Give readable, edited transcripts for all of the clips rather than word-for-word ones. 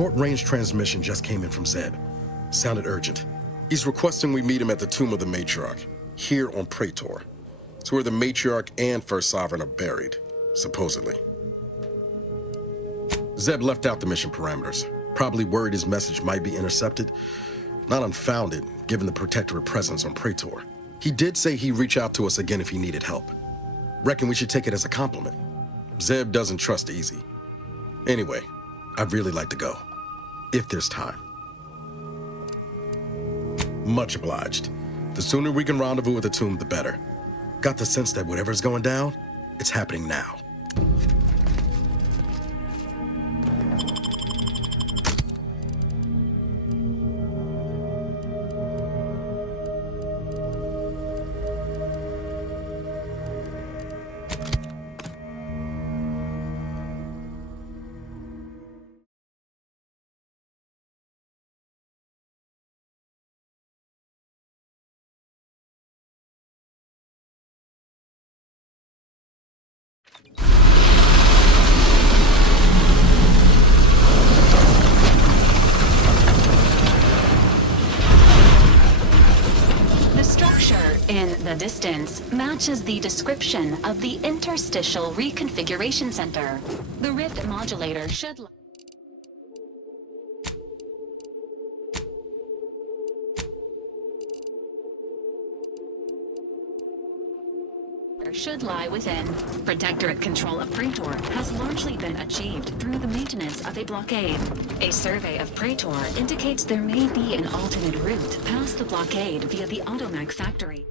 short-range transmission just came in from Zeb. Sounded urgent. He's requesting we meet him at the tomb of the Matriarch, here on Praetor. It's where the Matriarch and First Sovereign are buried, supposedly. Zeb left out the mission parameters, probably worried his message might be intercepted. Not unfounded, given the Protectorate presence on Praetor. He did say he'd reach out to us again if he needed help. Reckon we should take it as a compliment. Zeb doesn't trust easy. Anyway, I'd really like to go, if there's time. Much obliged. The sooner we can rendezvous at the tomb, the better. Got the sense that whatever's going down, it's happening now. In the distance matches the description of the Interstitial Reconfiguration Center. The Rift modulator should lie within. Protectorate control of Praetor has largely been achieved through the maintenance of a blockade. A survey of Praetor indicates there may be an alternate route past the blockade via the Automech factory.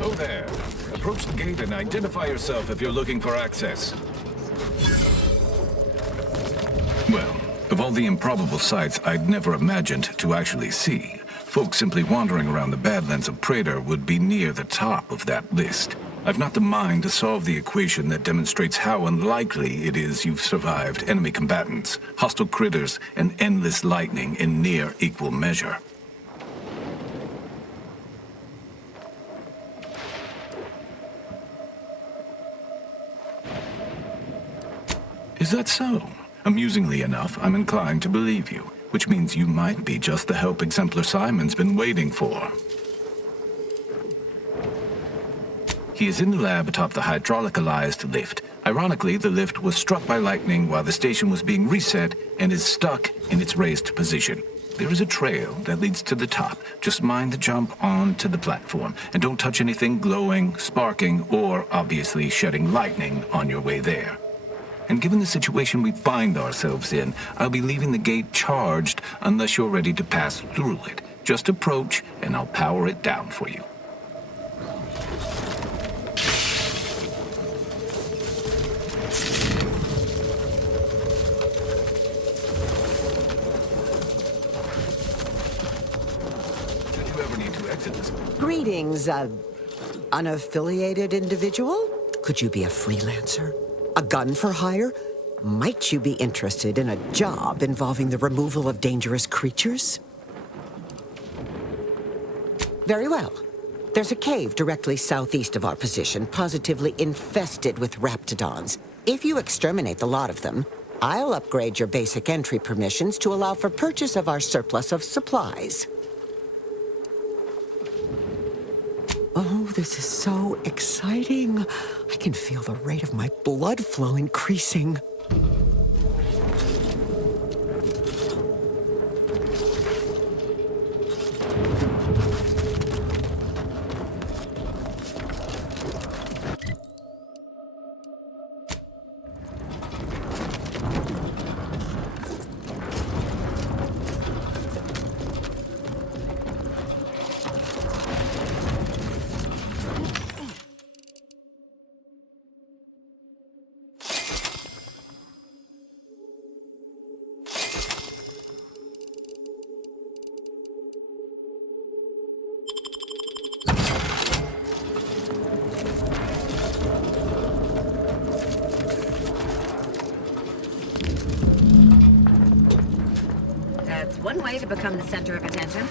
Oh there. Approach the gate and identify yourself if you're looking for access. Well, Of all the improbable sights I'd never imagined to actually see, folks simply wandering around the Badlands of Praetor would be near the top of that list. I've not the mind to solve the equation that demonstrates how unlikely it is you've survived enemy combatants, hostile critters, and endless lightning in near equal measure. Is that so? Amusingly enough, I'm inclined to believe you, which means you might be just the help Exemplar Simon's been waiting for. He is in the lab atop the hydraulicalized lift. Ironically, the lift was struck by lightning while the station was being reset and is stuck in its raised position. There is a trail that leads to the top. Just mind the jump onto the platform, and don't touch anything glowing, sparking, or obviously shedding lightning on your way there. And given the situation we find ourselves in, I'll be leaving the gate charged unless you're ready to pass through it. Just approach, and I'll power it down for you. Did you ever need to exit this? Greetings, unaffiliated individual? Could you be a freelancer? A gun for hire? Might you be interested in a job involving the removal of dangerous creatures? Very well. There's a cave directly southeast of our position, positively infested with raptidons. If you exterminate the lot of them, I'll upgrade your basic entry permissions to allow for purchase of our surplus of supplies. Oh, this is so exciting. I can feel the rate of my blood flow increasing. That's one way to become the center of attention.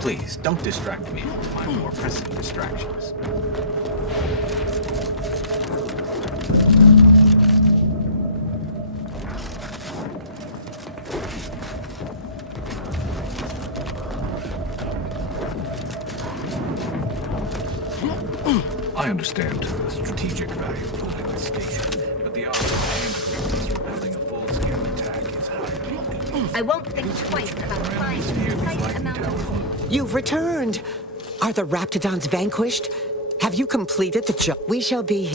Please, don't distract me from my more pressing distractions. I understand the strategic value of holding this station, but the odds of repelling a full-scale attack is high. I won't think twice about applying the precise amount of force. You've returned. Are the Raptidons vanquished? Have you completed the job? We shall be...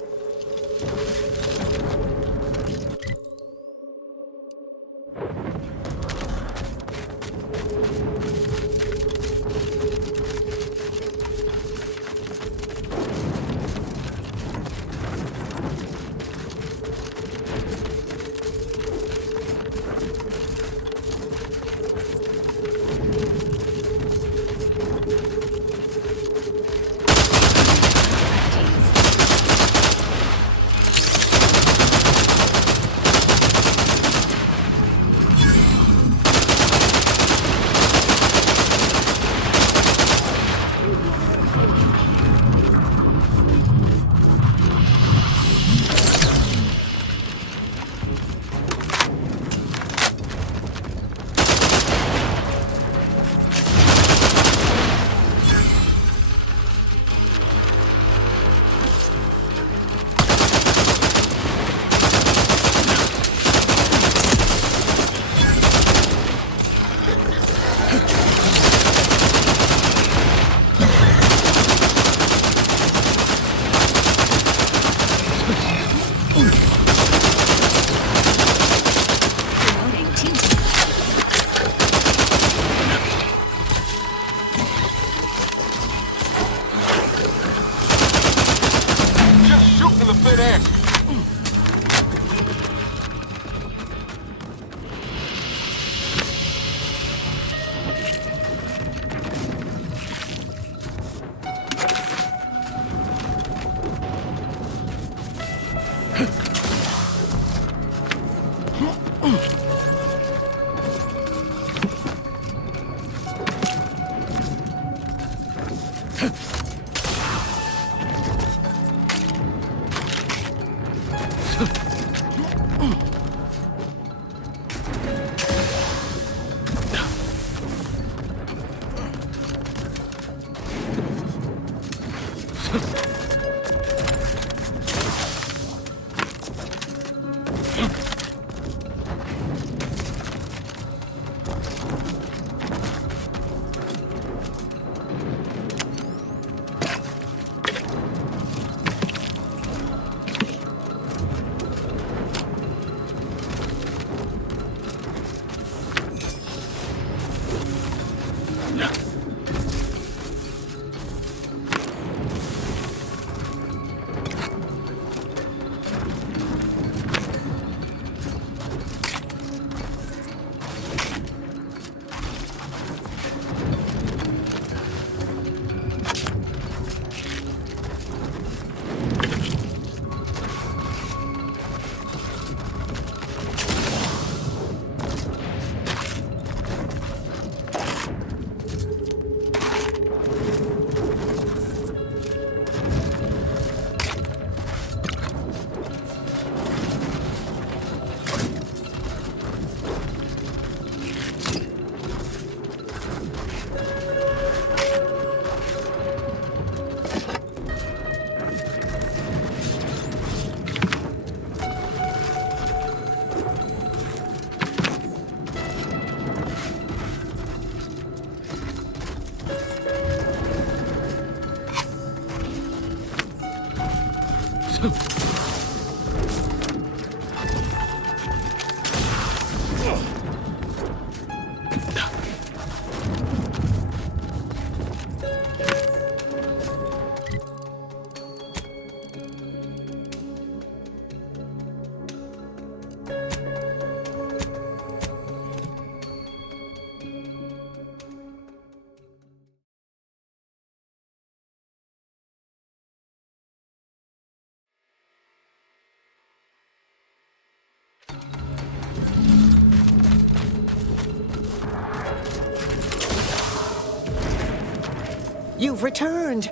You've returned.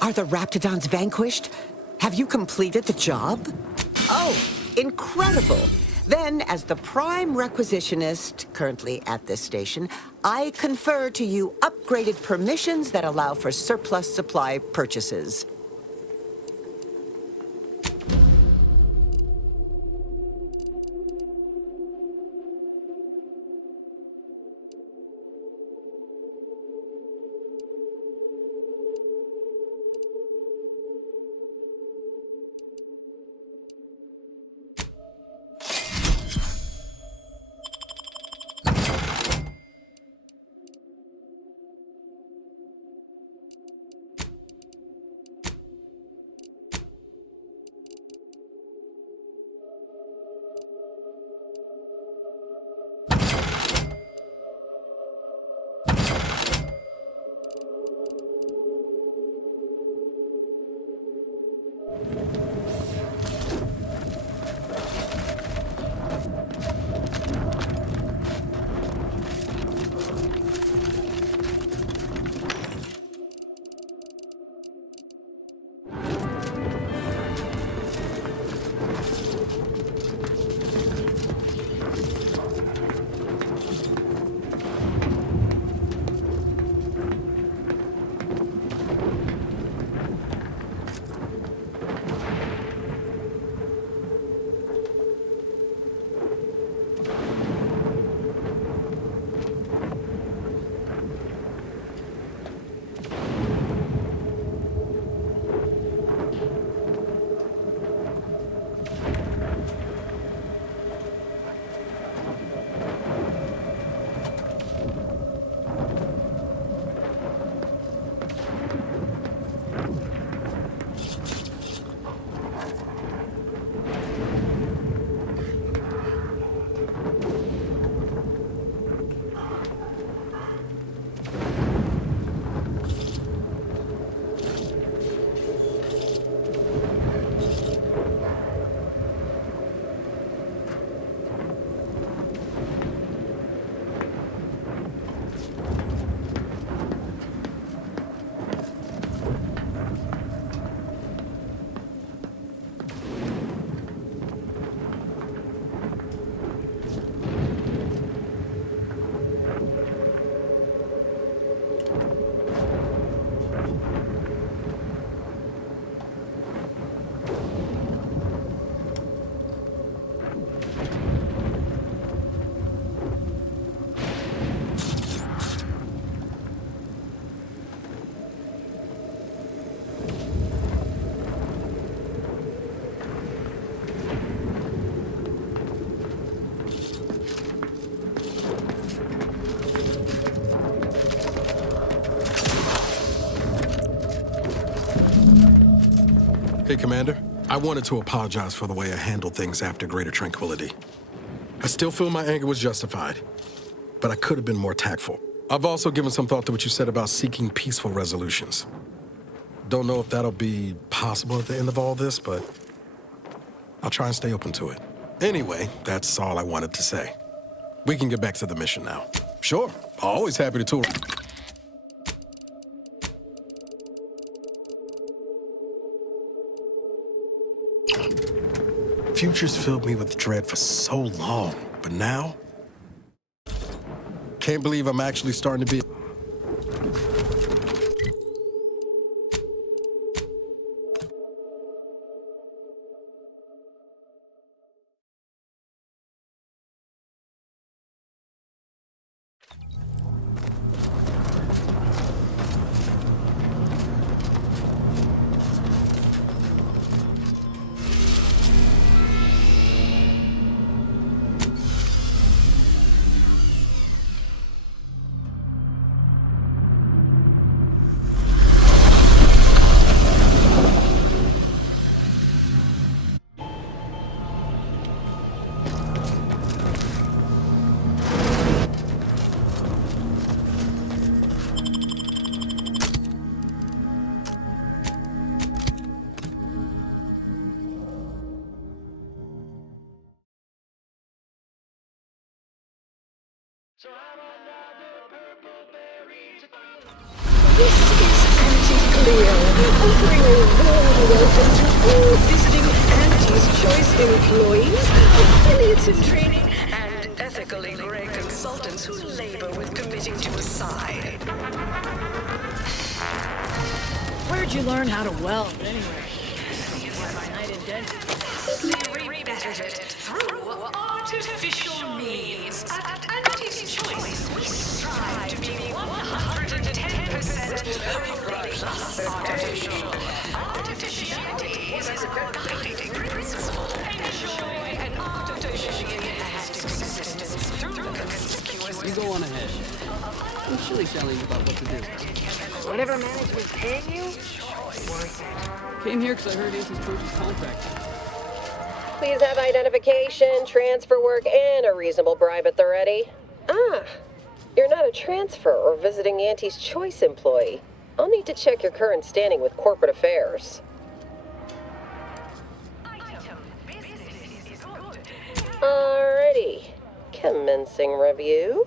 Are the Raptidons vanquished? Have you completed the job? Oh, incredible. Then, as the prime requisitionist currently at this station, I confer to you upgraded permissions that allow for surplus supply purchases. Hey, Commander. I wanted to apologize for the way I handled things after Greater Tranquility. I still feel my anger was justified, but I could have been more tactful. I've also given some thought to what you said about seeking peaceful resolutions. Don't know if that'll be possible at the end of all this, but I'll try and stay open to it. Anyway, that's all I wanted to say. We can get back to the mission now. Sure, always happy to tour. Futures filled me with dread for so long, but now, can't believe I'm actually starting to be. This is Anti-Cleo, offering a warm welcome to all visiting Anti's Choice employees, affiliates in training, and ethically grey consultants who labor with committing to a side. Where'd you learn how to weld, anyway? We bettered it through artificial means. At Anti's Choice, we strive to be 110% plus artificial. Artificiality is our guiding principle. Enjoy an artificially-enhanced existence through conspicuous. You go on ahead. I'm shilly-shallying about what to do. Whatever management's paying you? Came here because I heard Anti's Choice was contracted. Please have identification, transfer work, and a reasonable bribe at the ready. Ah, you're not a transfer or visiting Anti's Choice employee. I'll need to check your current standing with corporate affairs. Alrighty. Commencing review.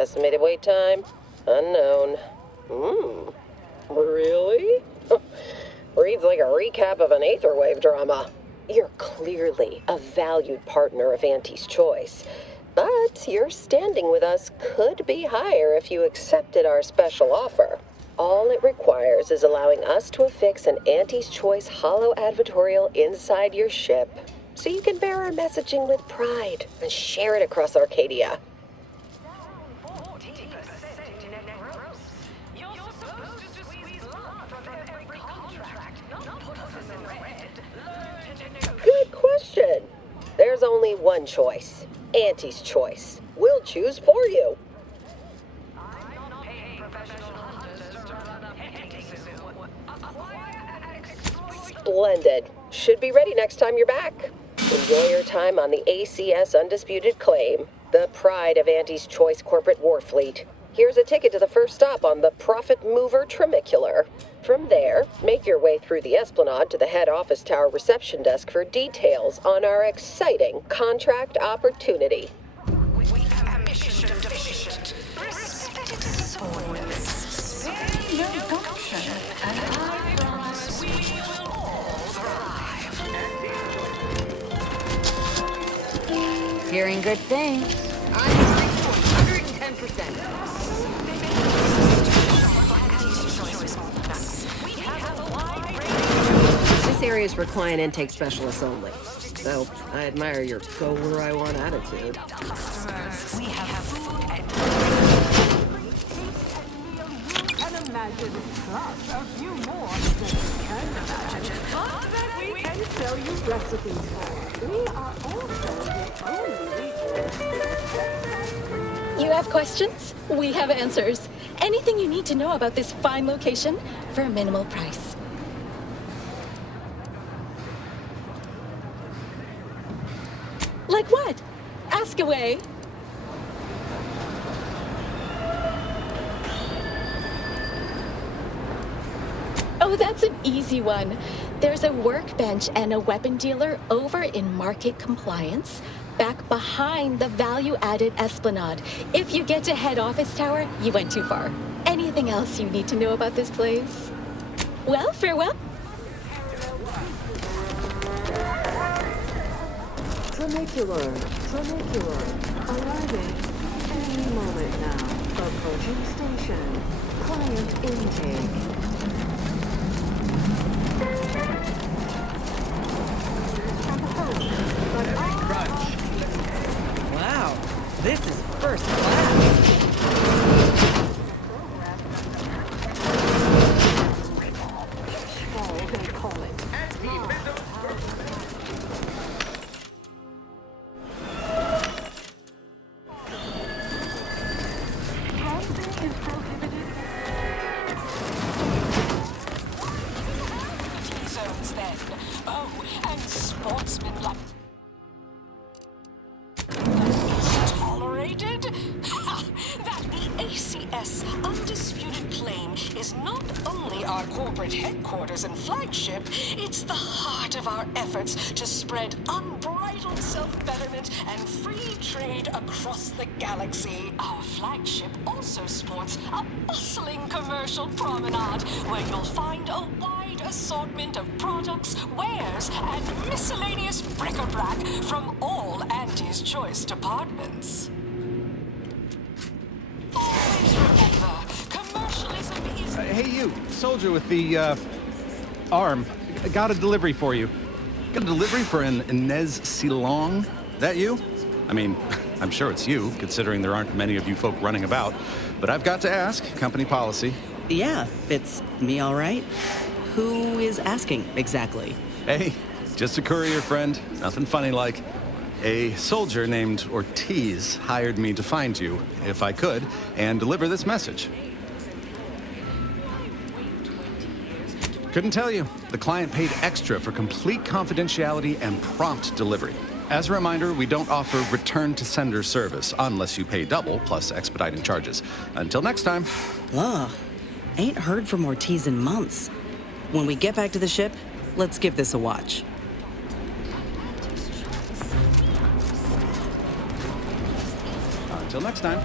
Estimated wait time? Unknown. Really? Reads like a recap of an Aetherwave drama. You're clearly a valued partner of Anti's Choice, but your standing with us could be higher if you accepted our special offer. All it requires is allowing us to affix an Anti's Choice holo advertorial inside your ship, so you can bear our messaging with pride and share it across Arcadia. Good question. There's only one choice. Anti's Choice. We'll choose for you. Splendid. Should be ready next time you're back. Enjoy your time on the ACS Undisputed Claim, the pride of Anti's Choice corporate warfleet. Here's a ticket to the first stop on the Profit Mover Trimicular. From there, make your way through the Esplanade to the head office tower reception desk for details on our exciting contract opportunity. We have mission deficient. Respect swords. Spare no gumption, and I promise we will all thrive. Hearing good things. I'm 110%. This area is for client intake specialists only, so I admire your go-where-I-want attitude. We have food and imagine plus a few more than you can imagine, but that we can sell you recipes for. We are also the only region. You have questions? We have answers. Anything you need to know about this fine location for a minimal price. Like what? Ask away. Oh, that's an easy one. There's a workbench and a weapon dealer over in Market Compliance, back behind the value-added Esplanade. If you get to head office tower, you went too far. Anything else you need to know about this place? Well, farewell. Tramicular, arriving any moment now. Approaching station. Client intake. Wow, this is first class. They call it. Zones then. Oh, and sportsmen like is tolerated? That the ACS Undisputed Claim is not only our corporate headquarters and flagship, it's the heart of our efforts to spread unbridled self-betterment and free trade across the galaxy. Our flagship also sports a bustling commercial promenade where you'll find a wide assortment of products, wares, and miscellaneous bric-a-brac from all Auntie's Choice departments. Always remember, commercialism is... Hey, you, soldier with the, arm. Got a delivery for you. Got a delivery for an Inez Silong. That you? I mean, I'm sure it's you, considering there aren't many of you folk running about. But I've got to ask, company policy. Yeah, it's me all right. Who is asking, exactly? Hey, just a courier friend. Nothing funny like. A soldier named Ortiz hired me to find you, if I could, and deliver this message. Couldn't tell you. The client paid extra for complete confidentiality and prompt delivery. As a reminder, we don't offer return-to-sender service unless you pay double plus expediting charges. Until next time. Ugh, ain't heard from Ortiz in months. When we get back to the ship, let's give this a watch. Until next time.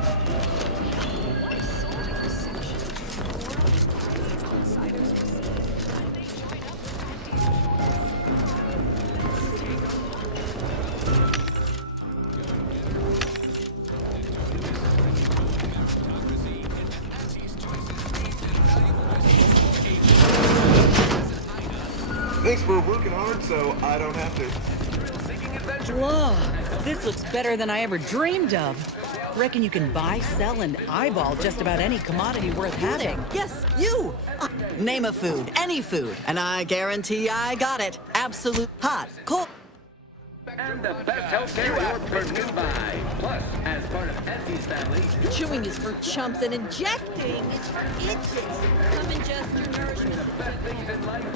Thanks for working hard so I don't have to. Whoa, this looks better than I ever dreamed of. Reckon you can buy, sell, and eyeball just about any commodity worth having. Yes, you! Name a food, any food, and I guarantee I got it. Absolute hot, cold. And the best healthcare asked for new buy. Plus, as part of Auntie's family... Chewing is for chumps and injecting is for itches. Come ingest your nourishment.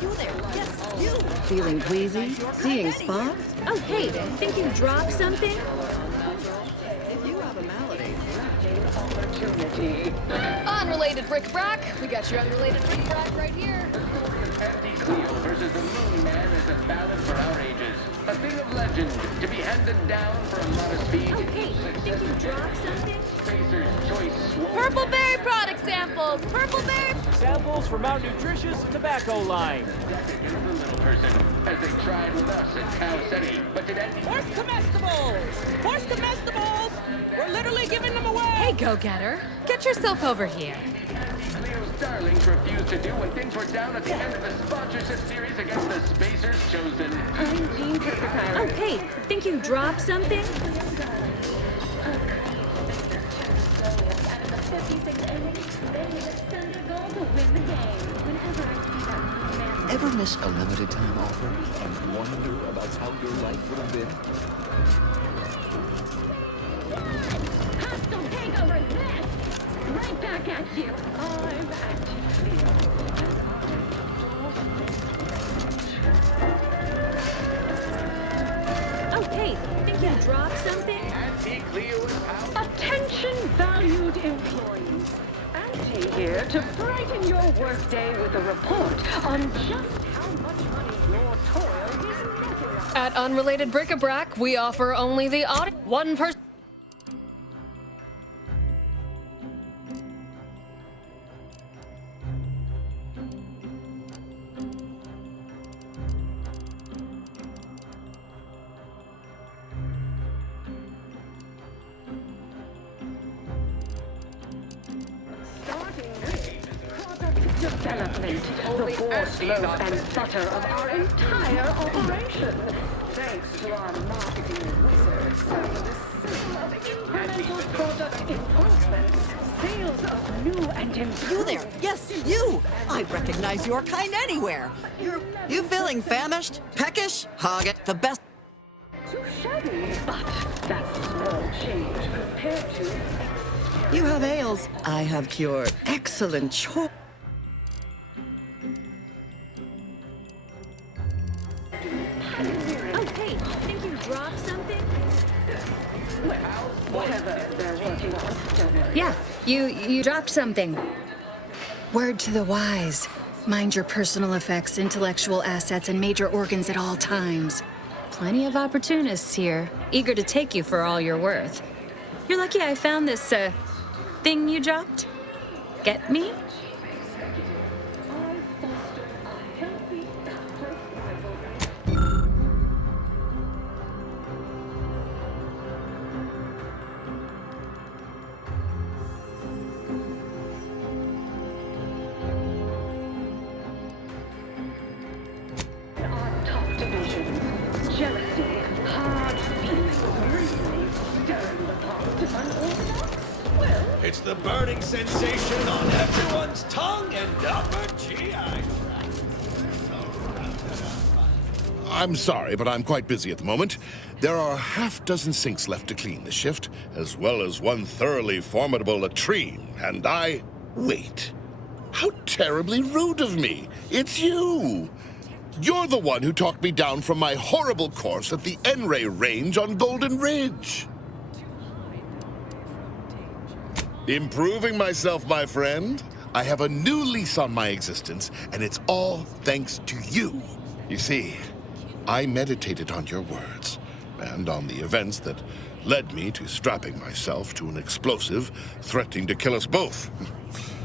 You there, yes, you. Feeling queasy? Seeing spots? Oh, hey, think you dropped something? If you have a malady, Unrelated bric-a-brac. We got your unrelated bric-a-brac right here. Anti-Cleo versus the Moon Man is a ballad for our ages. A thing of legend to be handed down for a modest fee. Oh, hey, think you dropped something? Spacer's Choice Swole. Purple Berry product samples. Purple Berry. Samples from our nutritious tobacco line. Decadent for little person, as they tried with us at Cow City. But did Auntie... Horse comestibles! Horse comestibles! We're literally giving them away! Hey, go-getter. Get yourself over here. Cleo's darlings refused to do when things were down at the end of the sponsorship series against the Spacers Chosen. Oh, hey, think you dropped something? Ever miss a limited time offer and wonder about how your life would have been? Hostile takeover this! Right back at you. I'm at you. Oh, hey, think you dropped Starting your workday with a report on just how much money your toil is netting us. At Unrelated Bric-a-Brac, we offer only the audit. One person. Development, the board loaf and butter of our entire operation. Thanks to our marketing wizards, the system of incremental product enhancements, sales of new and improved... You there! Yes, you! I recognize your kind anywhere. You feeling famished? Peckish? Hog it. The best... Too shabby, but that's small change compared to... You have ales. I have cure. Excellent choice. Oh, hey, think you dropped something? Well, whatever they're working on, don't worry. Yeah, you dropped something. Word to the wise. Mind your personal effects, intellectual assets, and major organs at all times. Plenty of opportunists here, eager to take you for all you're worth. You're lucky I found this, thing you dropped. Get me? Jealousy, hard feelings, reasoning, stirring the pot unorthodox. Well, it's the burning sensation on everyone's tongue and upper GI tract. I'm sorry, but I'm quite busy at the moment. There are a half-dozen sinks left to clean this shift, as well as one thoroughly formidable latrine, and I... Wait. How terribly rude of me! It's you! You're the one who talked me down from my horrible course at the N-Ray range on Golden Ridge. Improving myself, my friend. I have a new lease on my existence, and it's all thanks to you. You see, I meditated on your words, and on the events that led me to strapping myself to an explosive threatening to kill us both.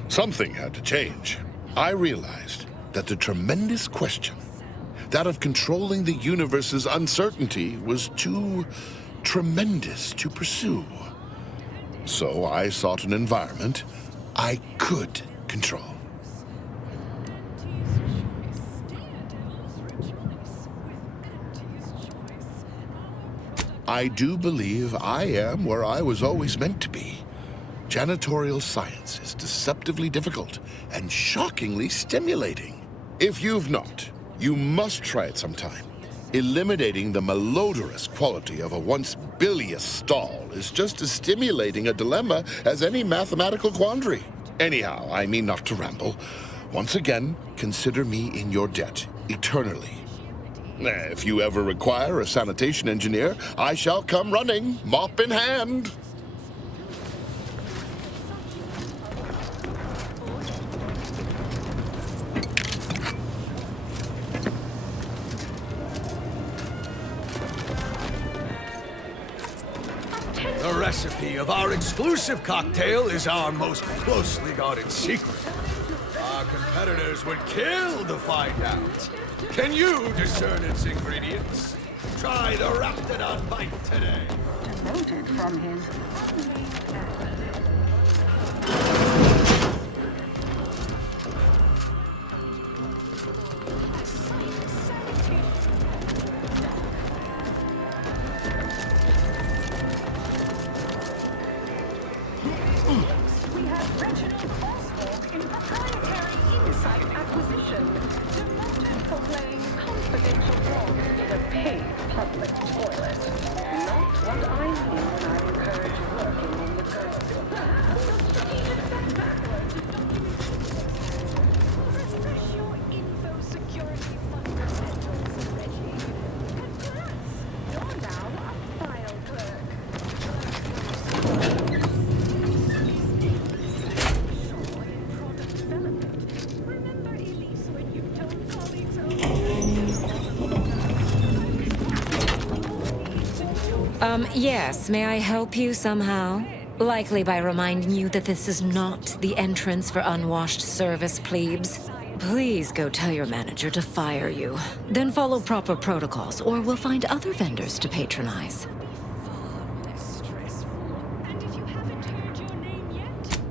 Something had to change. I realized that the tremendous question, that of controlling the universe's uncertainty, was too tremendous to pursue. So I sought an environment I could control. I do believe I am where I was always meant to be. Janitorial science is deceptively difficult and shockingly stimulating. If you've not, you must try it sometime. Eliminating the malodorous quality of a once bilious stall is just as stimulating a dilemma as any mathematical quandary. Anyhow, I mean not to ramble. Once again, consider me in your debt, eternally. If you ever require a sanitation engineer, I shall come running, mop in hand. The recipe of our exclusive cocktail is our most closely guarded secret. Our competitors would kill to find out. Can you discern its ingredients? Try the Raptidon Bite today. Demoted from his... We have Reginald Oswald in proprietary insight acquisition, demoted for playing confidential role in a paid public toilet. Not what I mean when I encourage working Yes, may I help you somehow? Likely by reminding you that this is not the entrance for unwashed service plebes. Please go tell your manager to fire you. Then follow proper protocols, or we'll find other vendors to patronize.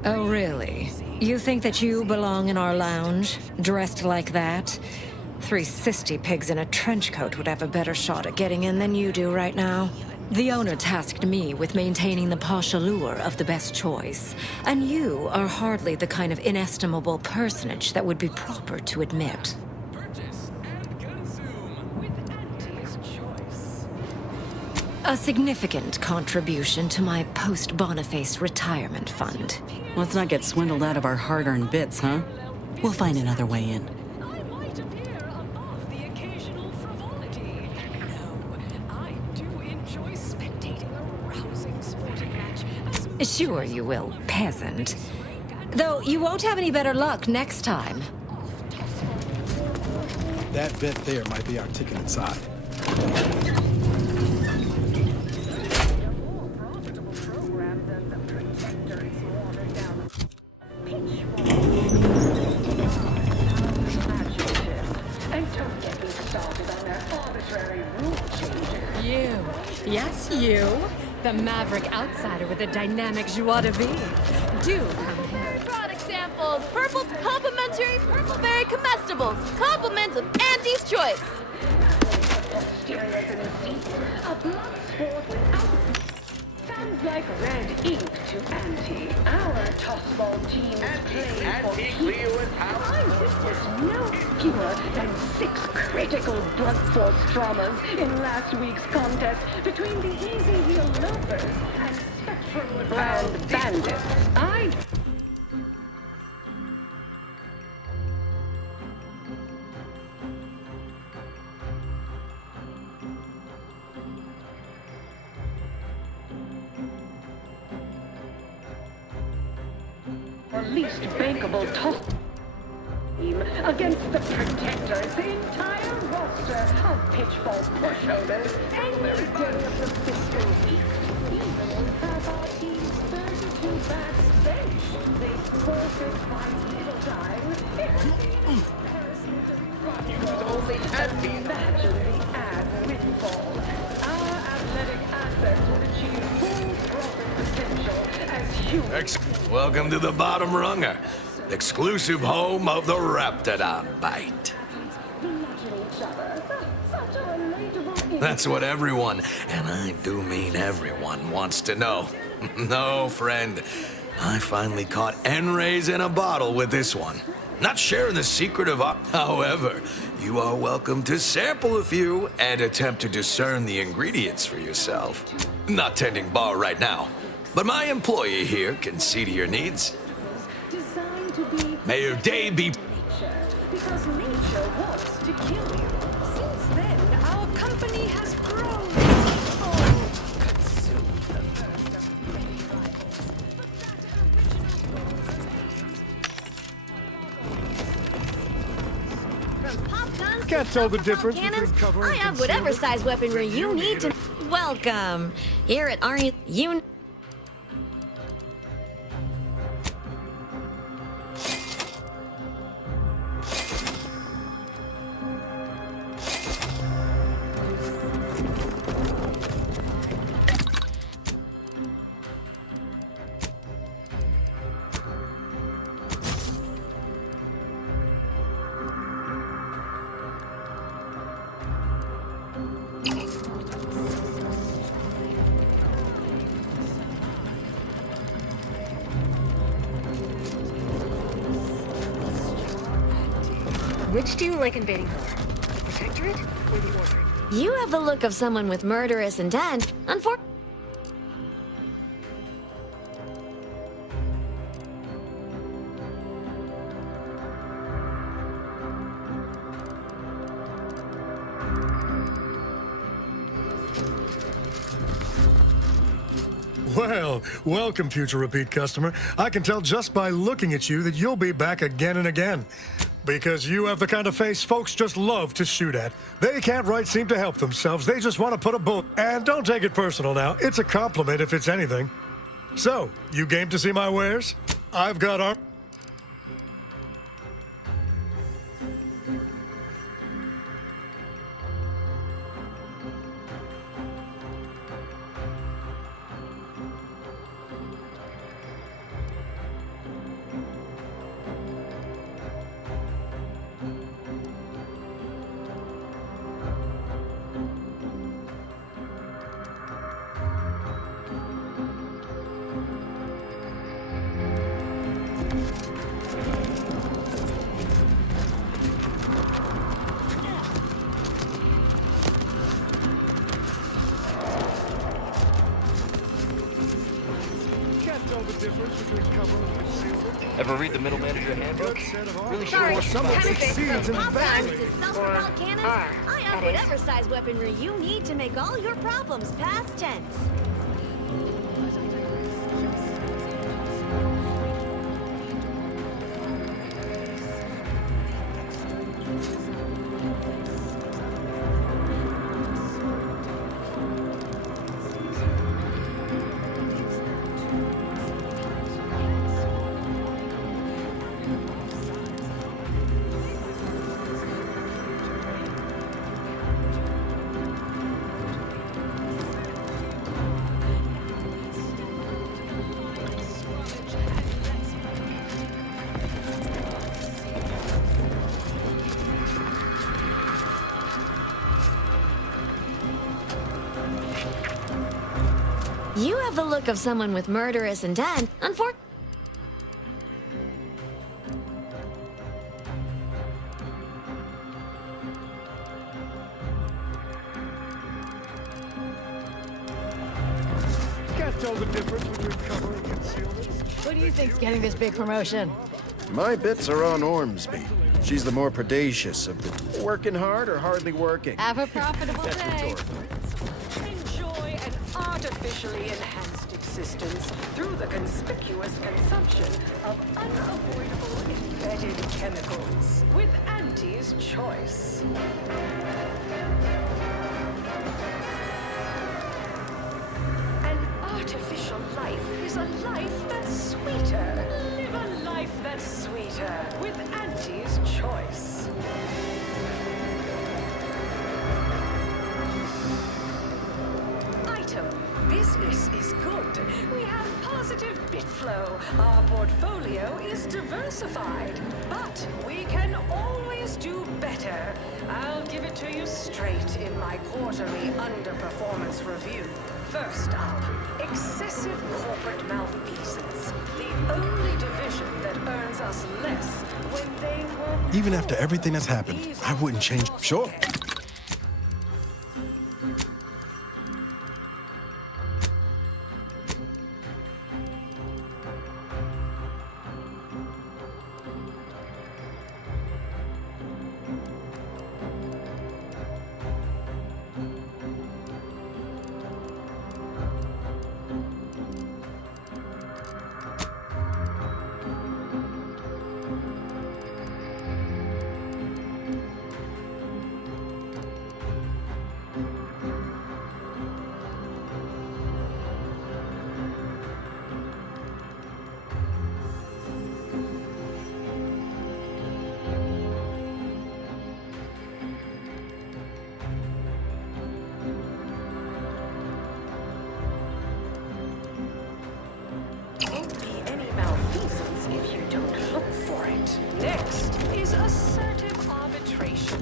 Oh, really? You think that you belong in our lounge, dressed like that? 3 sisty pigs in a trench coat would have a better shot at getting in than you do right now. The owner tasked me with maintaining the posh allure of the best choice, and you are hardly the kind of inestimable personage that would be proper to admit. A significant contribution to my post-Boniface retirement fund. Let's not get swindled out of our hard-earned bits, huh? We'll find another way in. Sure you will, peasant. Though you won't have any better luck next time. That vet there might be our ticket inside. You. Yes, you. The maverick outsider with a dynamic joie de vivre. Do come here. Product samples, purple complimentary purpleberry comestibles, compliments of Auntie's choice. Sounds like red ink to Auntie. Our tossball team is playing for Cleo and power. I witnessed no fewer than 6 critical blunt force traumas in last week's contest between the Easy Wheel Loafers and Spectrum Brand Bandits. Least bankable toss team against the Protectors, the entire roster of pitchball pushovers any day of the fiscal week. Even with our team's 32 backstage, they forfeit by little time. Only imagine the ad windfall. Our athletic assets would achieve full profit potential as humans. Welcome to the Bottom Runger, exclusive home of the Raptidon Bite. That's what everyone, and I do mean everyone, wants to know. No, friend, I finally caught N-rays in a bottle with this one. Not sharing the secret of our... However, you are welcome to sample a few and attempt to discern the ingredients for yourself. Not tending bar right now, but my employee here can see to your needs. May your day be... Because nature wants to kill you. Since then, our company has grown. Consumed the first of many rivals. From pop guns Can't tell the difference cannons, between cover and I have whatever concealment. size weaponry you need to... Welcome. Here at Arnie, you... Which do you like invading more? The Protectorate or the Order? You have the look of someone with murderous intent. Unfortunately... Well, welcome, future repeat customer. I can tell just by looking at you that you'll be back again and again. Because you have the kind of face folks just love to shoot at. They can't right seem to help themselves. They just want to put a bullet. And don't take it personal now. It's a compliment if it's anything. So, you game to see my wares? I've got our... Ever read the Middle Manager Handbook? Really Sorry, someone succeeds in Sometimes with self-propelled cannons, I have whatever size weaponry you need to make all your problems past tense. You have the look of someone with murderous intent. Can't tell the difference between cover and concealment. What do you think's getting this big promotion? My bits are on Ormsby. She's the more predacious of the working hard or hardly working. Have a profitable That's day. rhetorical. Enjoy an artificially enhanced existence through the conspicuous consumption of unavoidable embedded chemicals with Auntie's choice. An artificial life is a life that's sweeter. Live a life that's sweeter with Auntie's choice. Item. Business is good. We have positive bit flow. Our portfolio is diversified. But we can always do better. I'll give it to you straight in my quarterly underperformance review. First up, excessive corporate malfeasance. The only division that earns us less when they work. Even after everything that's happened, I wouldn't change. Sure. Won't be any malfeasance if you don't look for it. Next is assertive arbitration.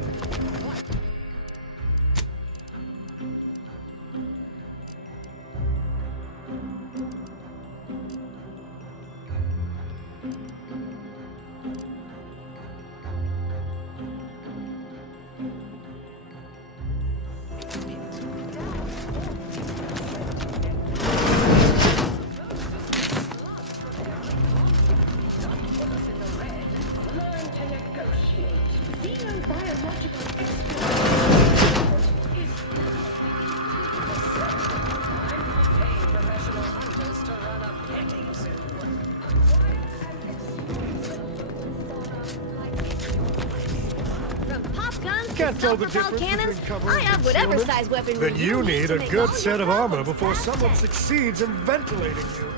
can't tell the self-propelled difference cannons? between cover I and have whatever concealment. size weaponry Then you need need to a make good all set your of armor problems before past someone tense. succeeds in ventilating you.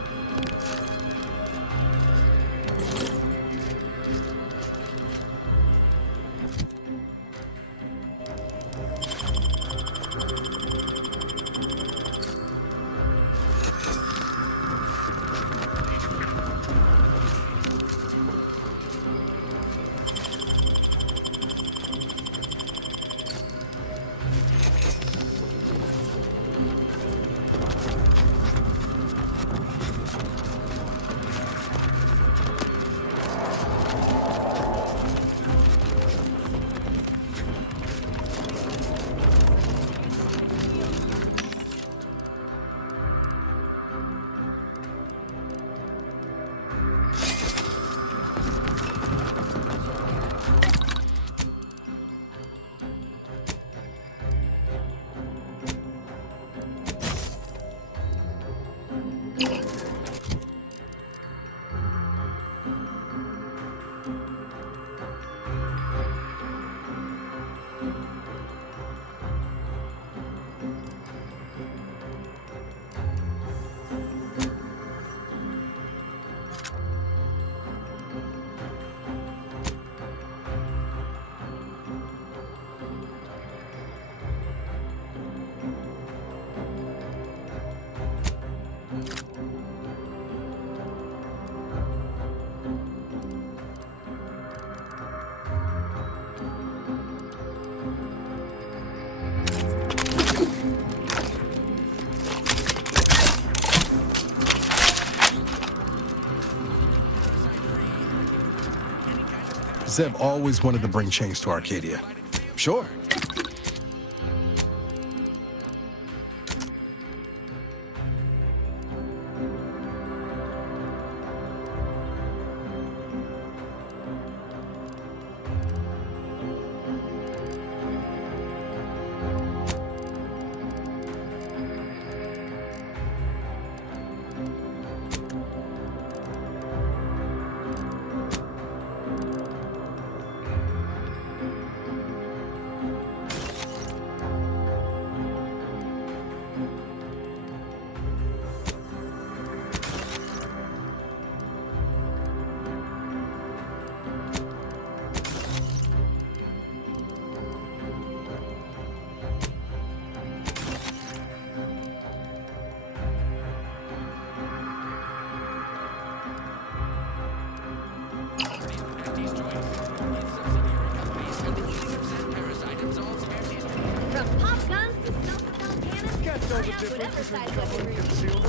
Zeb always wanted to bring change to Arcadia. Sure. From pop guns to self-propelled cannons, I have whatever size weaponry you need.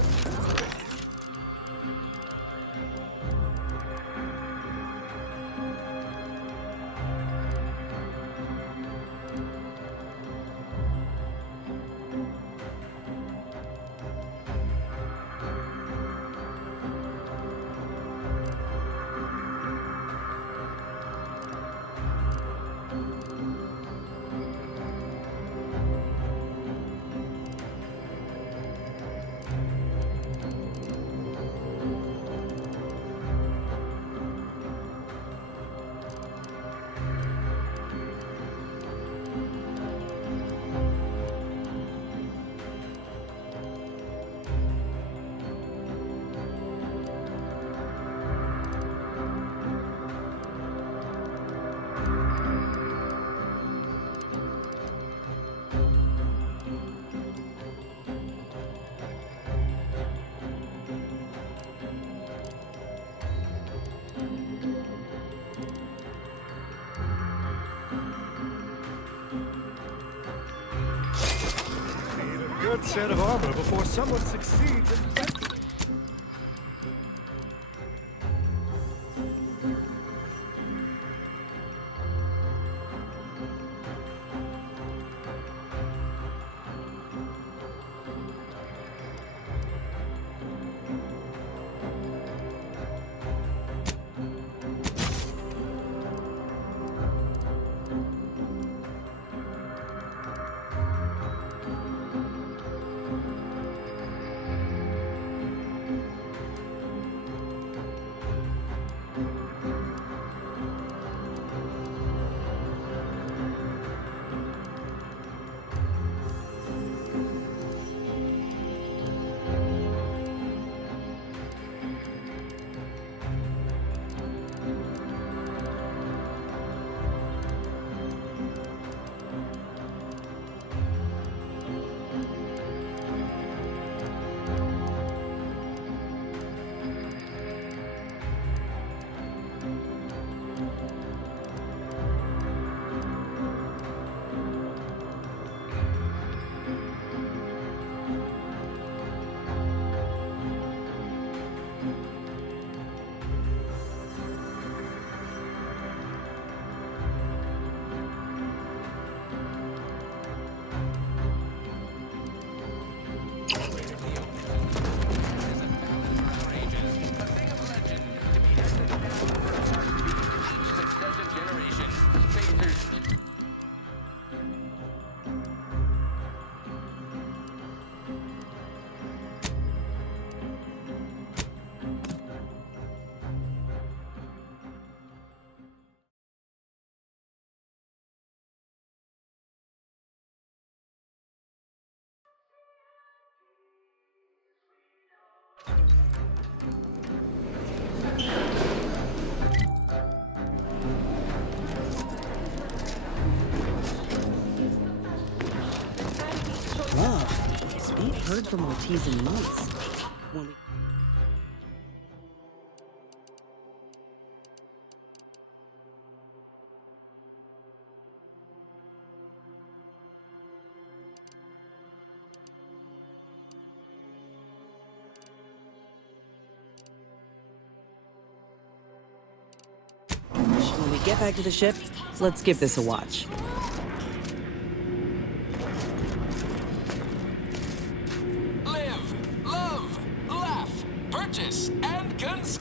Good set of armor before someone succeeds in... heard from Ortiz in months. When we... When we get back to the ship, let's give this a watch. Live, love, laugh, purchase, and cons...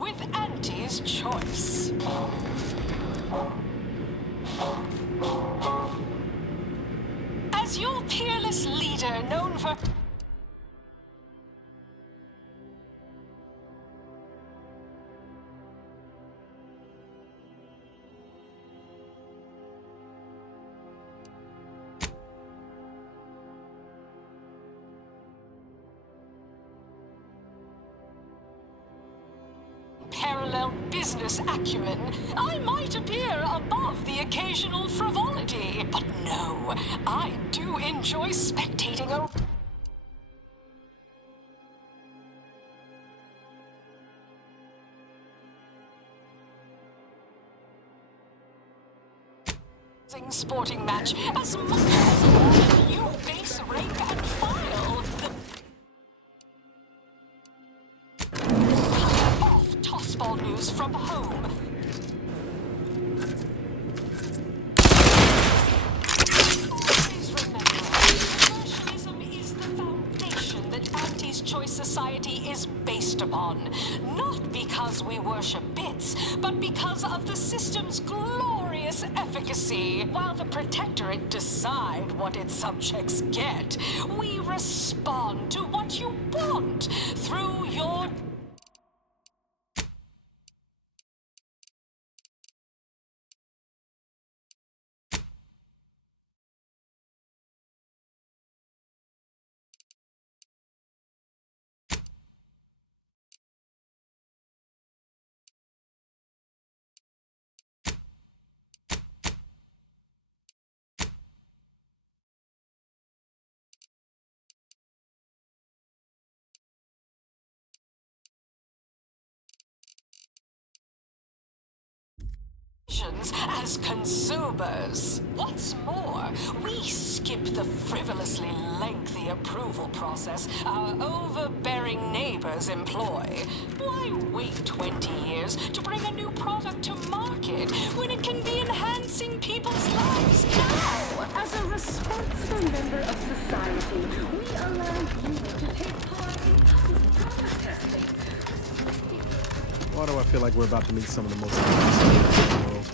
With Auntie's choice. As your peerless leader, known for... parallel business acumen, I might appear above the occasional frivolity. But no, I do enjoy spectating a... sporting match as much as you base rank and file. society is based upon. Not because we worship bits, but because of the system's glorious efficacy. While the Protectorate decide what its subjects get, we respond to what you want through your as consumers. What's more, we skip the frivolously lengthy approval process our overbearing neighbors employ. Why wait 20 years to bring a new product to market when it can be enhancing people's lives now? As a responsible member of society, we allow you to take part in product testing. Why do I feel like we're about to meet some of the most amazing people in the world?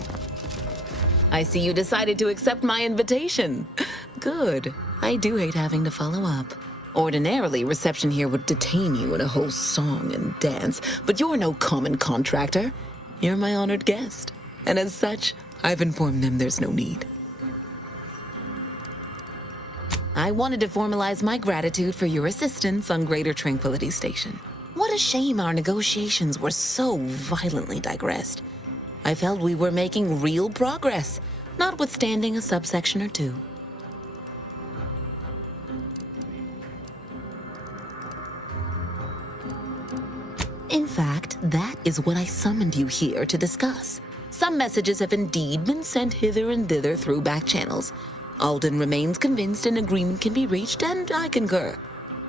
I see you decided to accept my invitation. Good. I do hate having to follow up. Ordinarily, reception here would detain you in a whole song and dance, but you're no common contractor. You're my honored guest. And as such, I've informed them there's no need. I wanted to formalize my gratitude for your assistance on Greater Tranquility Station. What a shame our negotiations were so violently digressed. I felt we were making real progress, notwithstanding a subsection or two. In fact, that is what I summoned you here to discuss. Some messages have indeed been sent hither and thither through back channels. Alden remains convinced an agreement can be reached, and I concur.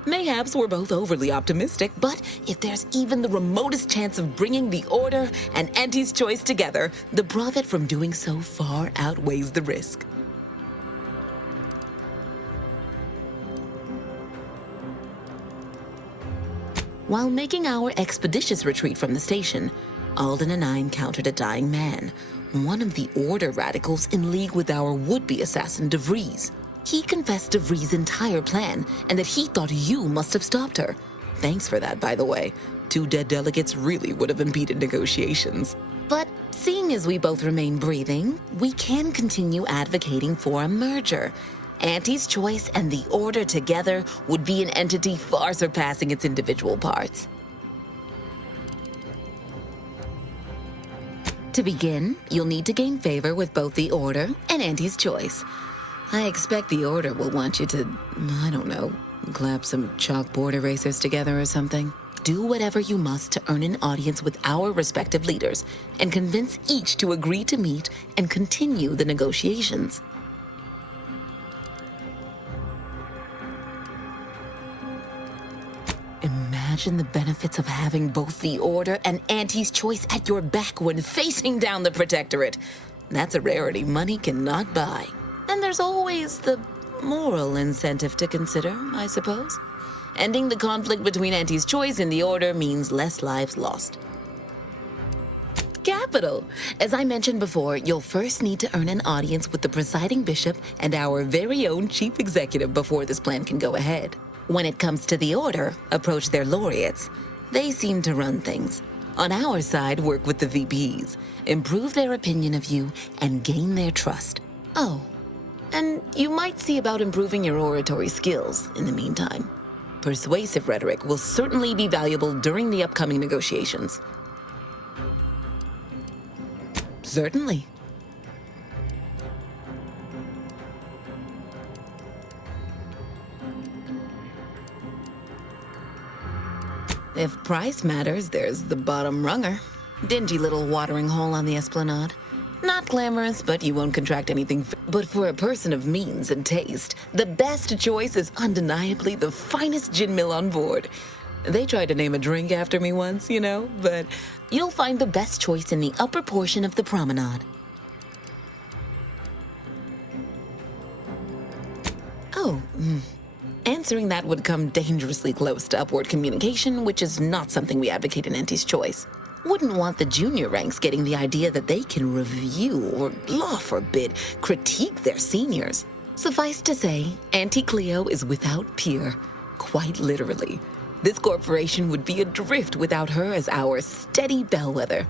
Mayhaps we're both overly optimistic, but if there's even the remotest chance of bringing the Order and Auntie's Choice together, the profit from doing so far outweighs the risk. While making our expeditious retreat from the station, Alden and I encountered a dying man, one of the Order radicals in league with our would-be assassin DeVries. He confessed DeVries' entire plan and that he thought you must have stopped her. Thanks for that, by the way. 2 dead delegates really would have impeded negotiations. But seeing as we both remain breathing, we can continue advocating for a merger. Auntie's Choice and the Order together would be an entity far surpassing its individual parts. To begin, you'll need to gain favor with both the Order and Auntie's Choice. I expect the Order will want you to, I don't know, clap some chalkboard erasers together or something. Do whatever you must to earn an audience with our respective leaders and convince each to agree to meet and continue the negotiations. Imagine the benefits of having both the Order and Auntie's Choice at your back when facing down the Protectorate. That's a rarity money cannot buy. And there's always the moral incentive to consider, I suppose. Ending the conflict between Auntie's Choice and the Order means less lives lost. Capital! As I mentioned before, you'll first need to earn an audience with the presiding bishop and our very own chief executive before this plan can go ahead. When it comes to the Order, approach their laureates. They seem to run things. On our side, work with the VPs, improve their opinion of you, and gain their trust. Oh, and you might see about improving your oratory skills in the meantime. Persuasive rhetoric will certainly be valuable during the upcoming negotiations. Certainly. If price matters, there's the bottom runger. Dingy little watering hole on the Esplanade. Not glamorous, but you won't contract anything. But for a person of means and taste, the best choice is undeniably the finest gin mill on board. They tried to name a drink after me once, you know, but you'll find the best choice in the upper portion of the promenade. Oh, and Answering that would come dangerously close to upward communication, which is not something we advocate in Auntie's Choice. Wouldn't want the junior ranks getting the idea that they can review or, law forbid, critique their seniors. Suffice to say, Auntie Cleo is without peer, quite literally. This corporation would be adrift without her as our steady bellwether.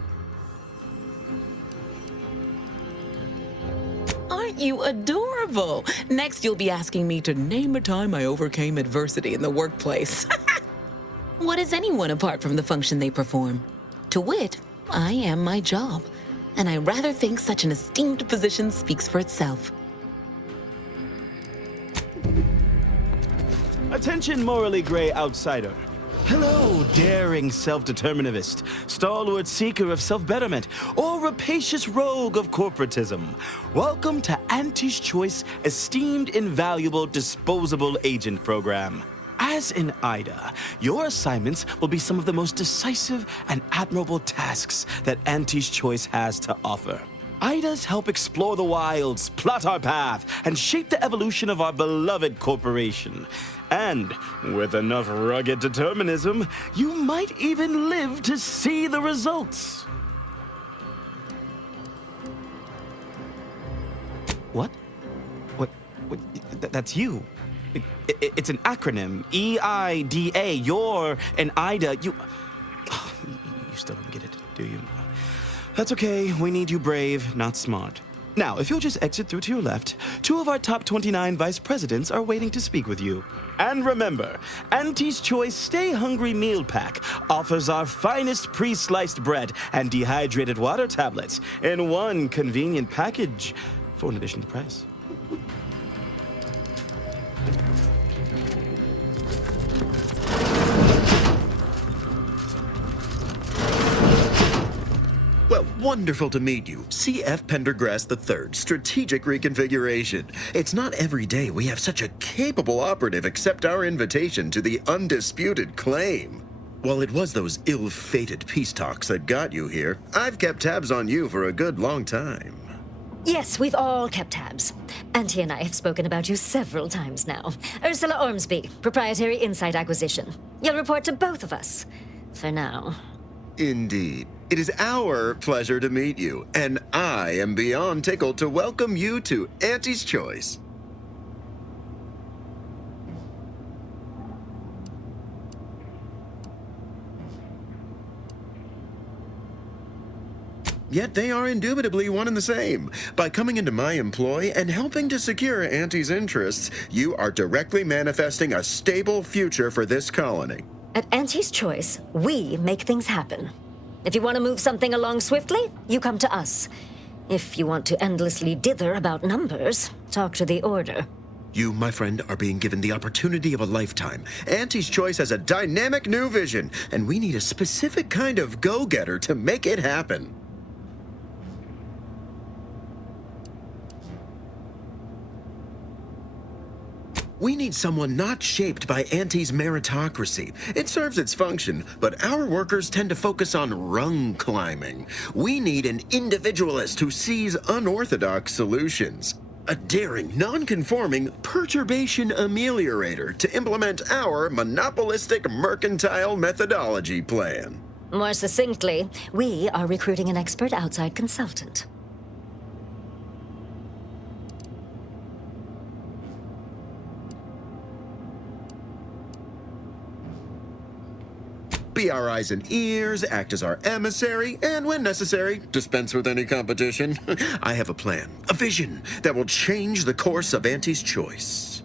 Aren't you adorable? Next, you'll be asking me to name a time I overcame adversity in the workplace. What is anyone apart from the function they perform? To wit, I am my job, and I rather think such an esteemed position speaks for itself. Attention, morally gray outsider. Hello, daring self-determinivist, stalwart seeker of self-betterment, or rapacious rogue of corporatism. Welcome to Auntie's Choice Esteemed Invaluable Disposable Agent Program. As in Ida, your assignments will be some of the most decisive and admirable tasks that Auntie's Choice has to offer. Idas help explore the wilds, plot our path, and shape the evolution of our beloved corporation. And with enough rugged determinism, you might even live to see the results. What? That's you. It's an acronym. EIDA. You're an Ida. You still don't get it, do you? That's okay. We need you brave, not smart. Now, if you'll just exit through to your left, 2 of our top 29 vice presidents are waiting to speak with you. And remember, Auntie's Choice Stay Hungry Meal Pack offers our finest pre-sliced bread and dehydrated water tablets in one convenient package for an additional price. Well, wonderful to meet you. C.F. Pendergrass III, Strategic Reconfiguration. It's not every day we have such a capable operative accept our invitation to the undisputed claim. While it was those ill-fated peace talks that got you here, I've kept tabs on you for a good long time. Yes, we've all kept tabs. Auntie and I have spoken about you several times now. Ursula Ormsby, Proprietary Insight Acquisition. You'll report to both of us. For now. Indeed. It is our pleasure to meet you, and I am beyond tickled to welcome you to Auntie's Choice. Yet they are indubitably one and the same. By coming into my employ and helping to secure Auntie's interests, you are directly manifesting a stable future for this colony. At Auntie's Choice, we make things happen. If you want to move something along swiftly, you come to us. If you want to endlessly dither about numbers, talk to the Order. You, my friend, are being given the opportunity of a lifetime. Auntie's Choice has a dynamic new vision, and we need a specific kind of go-getter to make it happen. We need someone not shaped by Auntie's meritocracy. It serves its function, but our workers tend to focus on rung climbing. We need an individualist who sees unorthodox solutions. A daring, non-conforming perturbation ameliorator to implement our monopolistic mercantile methodology plan. More succinctly, we are recruiting an expert outside consultant. Be our eyes and ears, act as our emissary, and when necessary, dispense with any competition. I have a plan, a vision that will change the course of Auntie's Choice.